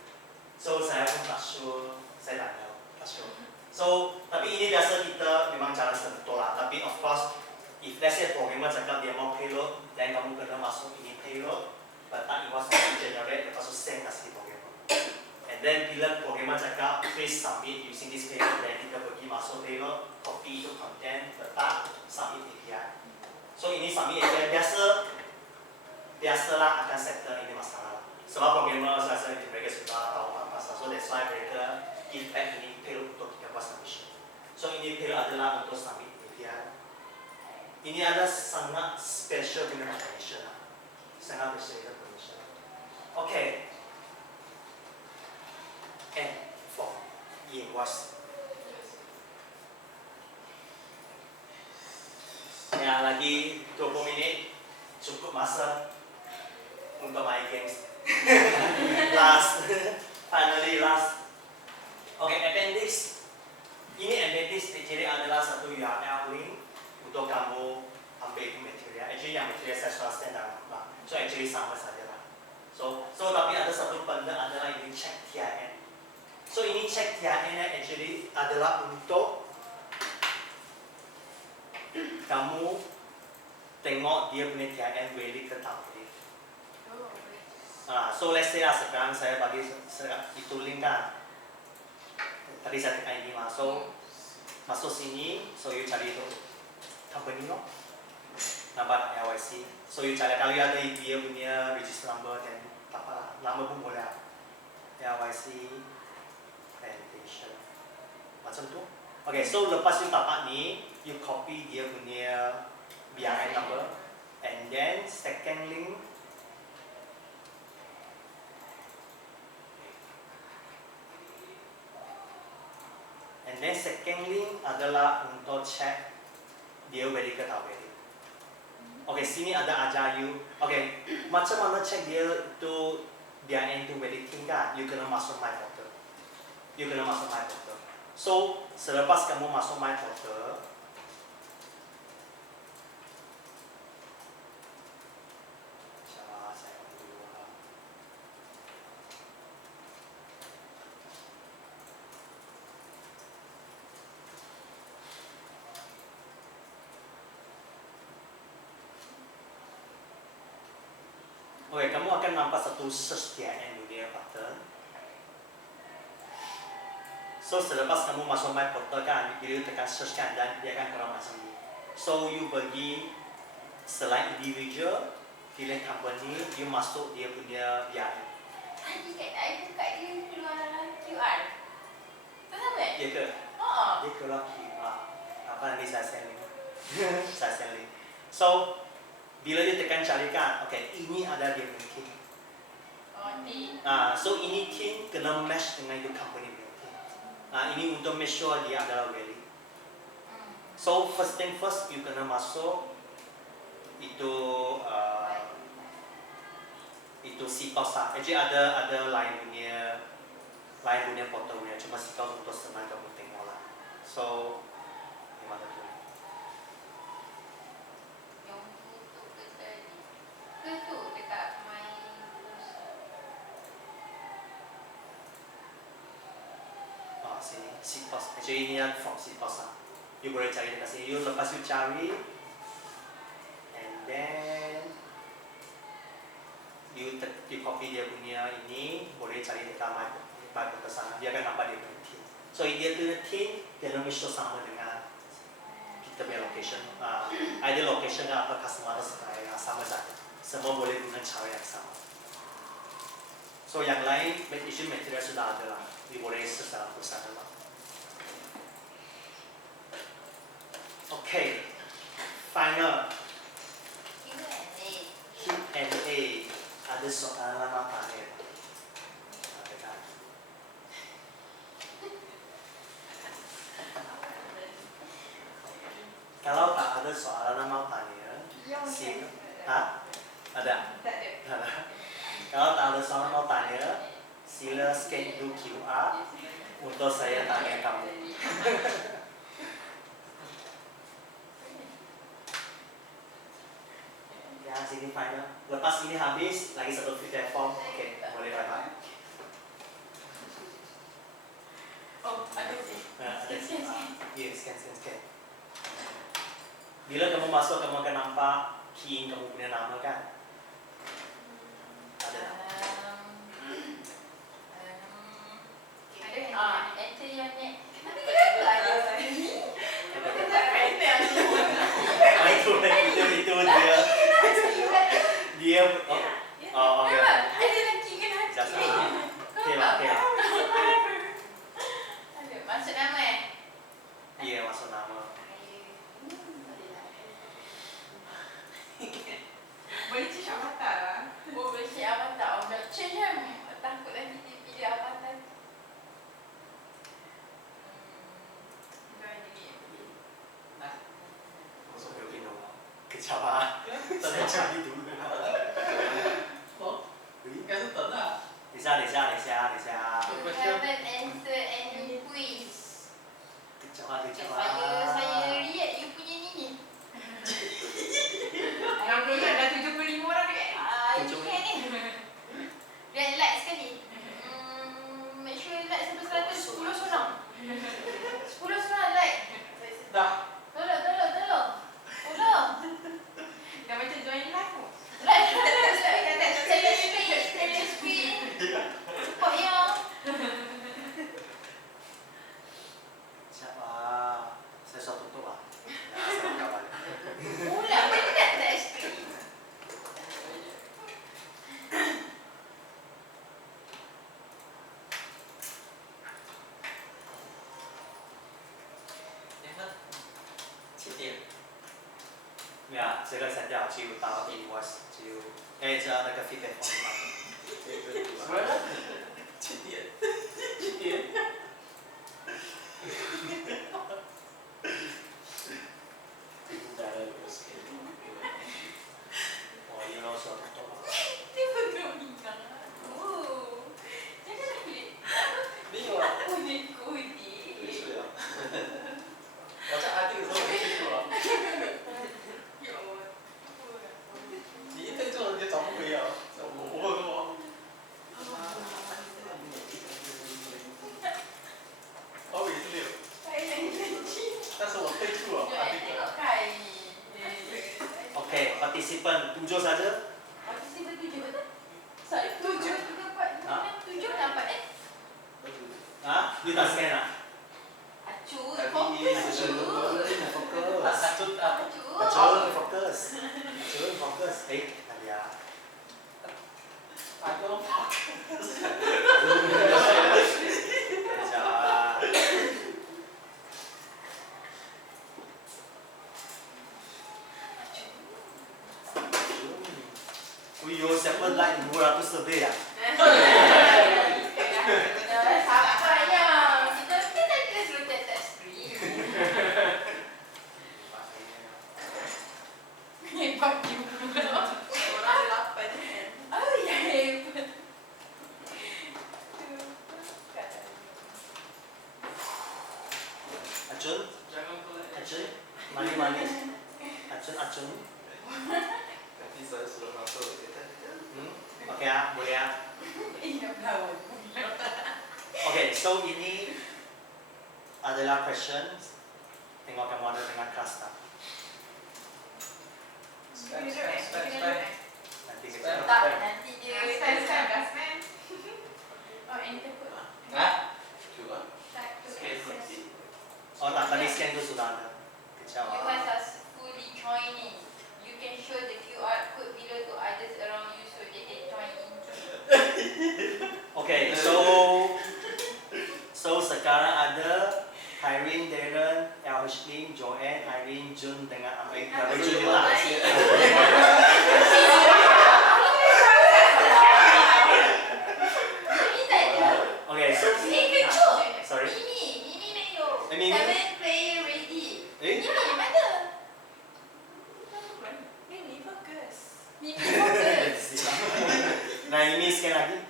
So saya pun tak sure, saya tak tahu, tak sure. So tapi ini biasa kita memang jalan betul lah. Tapi of course, if let's say programmer cakap dia mau payload, dan kamu kena masuk ini payload, letak invoice nanti generate, lepas tu send kasih programmer. And then bila programmer cakap please submit using this payload, dan kita pergi masuk payload, copy itu content, letak submit API. So ini submit API biasalah akan settle ini masalah. Sebab programmer saya rasa mereka sudah tahu apa masalah. So that's why mereka give back ini payload untuk kita buat submission. So ini payload adalah untuk submit API. Ini adalah sangat special punya permission lah. Sangat special permission. Okay. And for E-Invoice. Ya, lagi 20 minit cukup masa untuk main games. Finally last. Okay, appendix. Ini appendix jadi adalah satu URL link untuk kamu ambil itu material. Actually yang material saya sudah send dalam lah. So actually sama saja lah. So tapi ada satu benda adalah ini check TIN. So ini check TIN actually adalah untuk kamu tengok dia punya TIN valid ke tak valid. So let's say lah sekarang saya bagi itu link kan. Tadi saya tekan ini lah. So masuk sini, so you cari itu company lo, nampak LYC. So you cari kalau ada dia punya register number dan apa lah, nama pun boleh lah. LYC Plantation, macam tu. Okay, so lepas you dapat ni, you copy dia punya BIN number, and then second link. And then second link adalah untuk check dia valid ke tak valid. Okay, sini ada ajar you. Okay, macam mana check dia itu BIN itu valid kan? You kena masuk my portal. You kena masuk my portal. So selepas kamu masuk my portal, okay, kamu akan nampak satu search TIN dunia button. So selepas kamu masuk my portal kan, bila tekan search kan, dan dia akan keluar macam ni. So you pergi selain individual, pilih company, you masuk dia punya BIN. Tadi kat saya buka dia keluar QR. Tak sama? Ya ke? Oh. Dia keluar QR. Apa nanti saya send link. Saya send link. So bila dia tekan carikan, okay, ini ada dia punya key. Oh, ni. So ini key kena match dengan itu company punya key. Ini untuk make sure dia adalah valid. So first thing first, you kena masuk itu CTOS lah. Actually ada lain punya portal punya, cuma CTOS untuk senang kamu tengok lah. So gimana tu? Yang itu ke tadi. Ke tu dekat my Sini CTOS. Actually ini from CTOS lah. You boleh cari dekat sini. You lepas you cari, and then you copy dia punya ini, boleh cari dekat my ke sana. Dia akan nampak dia punya team. So dia punya team dia nak show sama dengan kita punya location. Either location atau customer sama saja. Semua boleh guna cara yang sama. So So yang lain issue material sudah ada lah, diboleh secara perusahaan lah. Okay, final Q&A. Ada soalan apa ni? Kalau tak ada soalan mau tanya, silakan. Ha? Ada? Tak ada. Kalau tak ada soalan mau tanya, sila scan dulu QR untuk saya tanya kamu. Ya, sini final. Lepas ini habis, lagi satu feedback form. Oke, boleh bye-bye. Oh, ada sih. Nah, ada iya, scan. Bila kamu masuk, kamu akan nampak key in kamu punya nama kan? Ada. Enter yang ni. Tapi kenapa ada sini? Itu dia oh, oke. Ada lagi kan hati. Jasa. Oke lah. Ada masuk nama Iya, masuk nama. Boleh cek avatar lah. Oh, bersih avatar. Dah change kan? Takut nanti dia pilih avatar. Masuk ke Inhouse. Kecewa. Saya cari dulu. Kan tenang. 等下。 You haven't answered any quiz. Kecewa. Saya lihat you punya ni. 60 dah 75 orang dekat. Ingat ni. Dan like sekali. Make sure like sampai 100, 10 sonang. 10 sonang like. Dah. Tolong. Dah macam join live tu. Like. Saya screen. Cepat ya. Siapa? Saya suatu tutup lah. Saya kawan. Ulang penat tak screen. Ya，这个删掉就到 E-Invoice 就这那个 feedback form 什么？7点。我应该说不多吧。 Dia belum ingat. Oh. Jangan kulit. 没有啊。 Kulit. 没事呀。我在安定的时候没去过。Ya Allah. 你一推做你也找不回啊。我问过。华为是6，但是我退出了安定的。 Oke, partisipan 7 saja. Partisipan 7 betul? Sorry, 7 dapat. 7 dapat Ah, you tak scan ah? Acuh, Tapi fokus. sesuatu Fokus. Satu apa? Acun, fokus. Nadia. I don't focus. Kejap. Uyo, siapa like 200 lebih ya? Sabarnya. Kita tak suruh touch screen. Hebat juga. Orang 8 kan. Oh ya, hebat. Acun, Jangan pelan. Acun, manis. Acun. Nanti saya sudah masuk. Oke ya, boleh ya. Oke, so ini adalah questions. Tengok kamu ada dengan kelas tak? Nanti kita. Tak, nanti dia Spend. Oh, enter pun. Hah? Coba. Oh tak, tadi scan tu sudah ada. You Kecewa. are successfully joining. You can show the QR code below to others around you so they can join in too. Ashley, Joanne, Irene, Jun dengan Amai. Jun Jun lah. Okay, so sorry. Mimi. 7 player ready. Eh? Mimi mana? Mimi, focus. Mimi fokus. Nah, ini sekali lagi.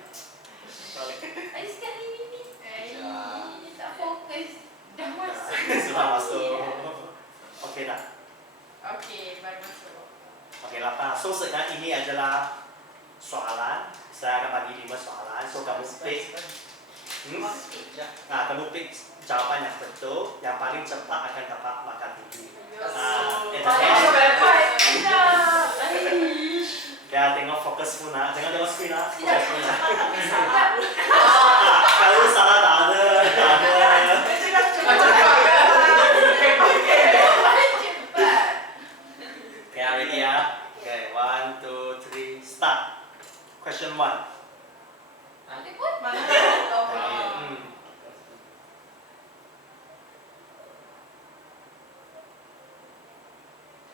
Ada sekali Mimi. Dia tak fokus. Dah masuk. Sudah masuk. Okay dah. Okey, baru masuk. Okay, 8. So sekarang ini adalah soalan. Saya akan bagi 5 soalan. So kamu pick. Nah, kamu pick jawapan yang betul. Yang paling cepat akan dapat makan tinggi. Ya, tengok fokus pun lah. Jangan tengok screen lah. Fokus pun lah. Kalau salah tak ada. Tak ada. Okay, ready ya? Okay, 1, 2, 3, start. Question 1. Ada pun? Hmm.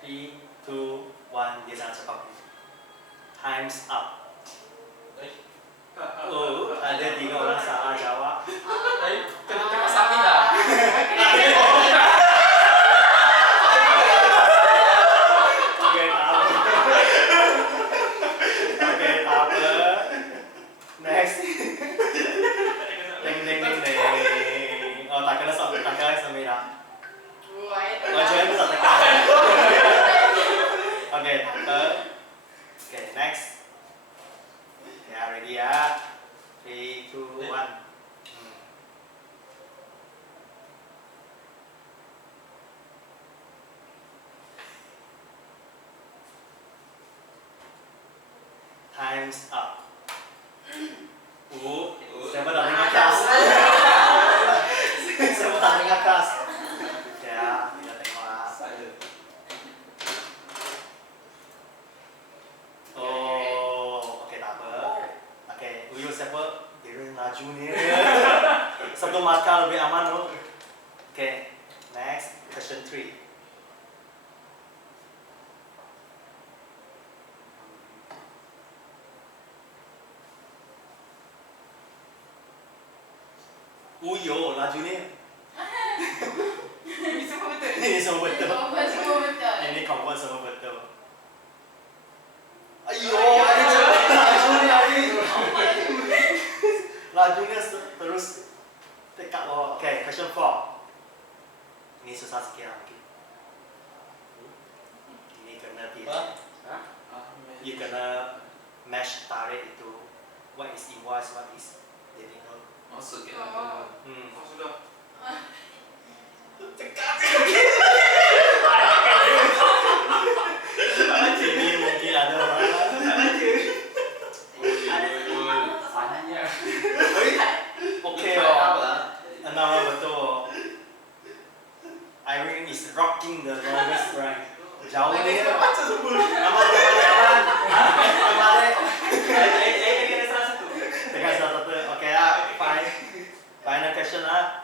Three, two, one, dia sangat cepat. Time's up. Oh, ada 3 orang salah jawab. Tengok sapi lah. Okay, tak apa. Okay, tak apa. Next. Ding, ding, ding, ding. Oh, tak kena sampai, tak kena sampai dah. Oh, jangan tak tekan. Okay, tak apa. Okay, next. Okay, ready ya? 3, 2, 1. Time's up. Siapa tak dengar kelas? Siapa tak dengar kelas? Ya, kita tengok lah. Oh, okay, tak apa. Okay, Uyo siapa? Dia laju ni. Satu markah lebih aman tu. Okay, next, question 3. Uyo, laju ni. Ini semua betul. Ini semua betul. Semua betul. Ini confirm semua betul. Ayo, ini cepat laju ni hari. Lajunya terus tekak loh. Okay, question 4. Ini susah sikit lagi. Ini kena dia. You kena match tarik itu. What is invoice? What is dating note? Masuk ke? Sudah. Ini mungkin ada orang. Okay oh. Nama betul. Irene is rocking the longest ride. Jauh ni. Nama Kena salah satu. Tekan satu. Okay lah. Fine. Final question lah.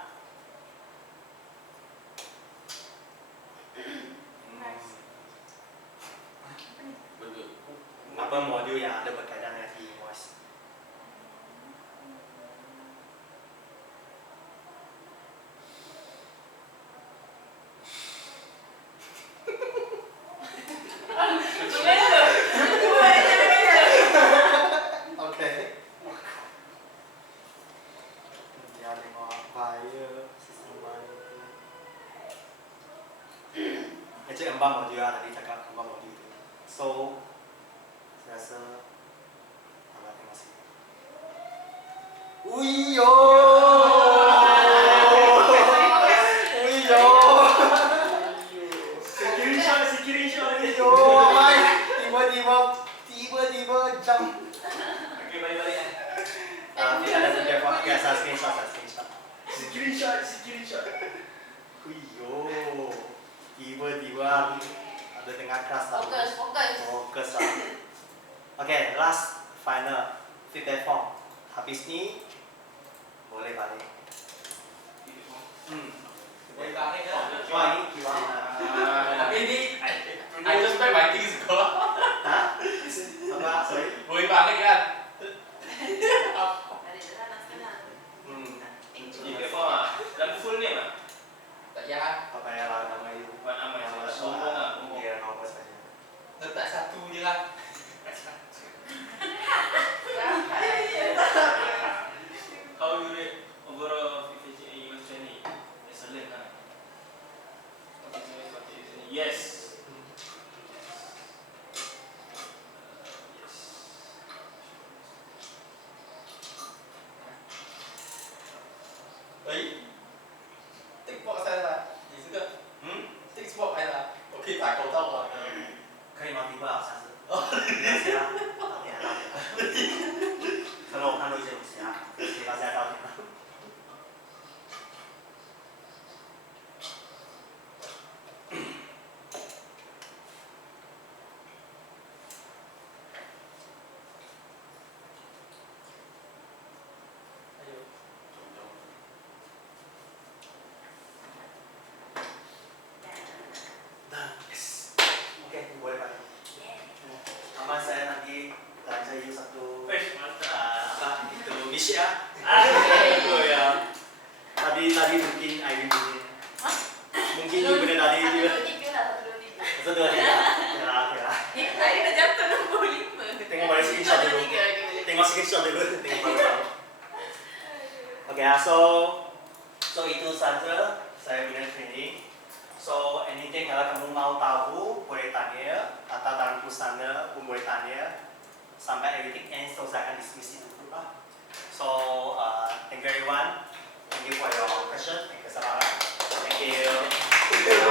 Apa modul yang ada berkaitan dengan E-Invoice? Okay. Dia tengok buyer, sistem buyer. Actually, 4 modul lah tadi cakap 4 modul itu. So, saya rasa abang tengok sini. Uyo! Uyo! Screenshot. Uyo! Tiba-tiba jump. Okey, balik-balik kan. Tapi ada tiga buat saya screenshot. Screenshot. Uyo! Tiba-tiba ada tengah kelas tak? Fokus lah. Okay, last final feedback form. Habis ni boleh balik. Boleh balik kan? Wah ini gimana? Tapi ini I just pack my things go. Hah? Apa? Sorry. Boleh balik kan? Ada jalan nak senang. Jika apa? Dan full name ah? Tak payah. Apa yang nama itu? Buat nama Nama saya. Ngomong ah, ngomong. Iya, nomor saja. Letak satu je lah. How you rate overall FFG US training? Excellent lah. Yes. Tick box 还啦，你这个tick box 还啦，我可以打勾到我的。可以吗？比不了30。没关系啊，道歉啊，道歉啊。可能我看到一些东西啊，给大家道歉了。还有，Nah, yes. Oke, boleh Pak. Aman saya nanti belanja you satu apa itu misi ya. Itu ya. Tadi mungkin Irene punya. Mungkin you punya tadi juga. Satu dua tiga. Ya, oke lah. Saya dah jatuh 65. Tengok balik screenshot dulu. Tengok screenshot dulu. Tengok baru tahu. Oke ya, so itu saja saya punya training. So anything kalau kamu mau tahu boleh tanya atau dalam perusahaan pun boleh tanya sampai everything ends. So saya akan diskusi dulu lah. So thank you everyone. Thank you for your question. Thank you Sarah. Thank you.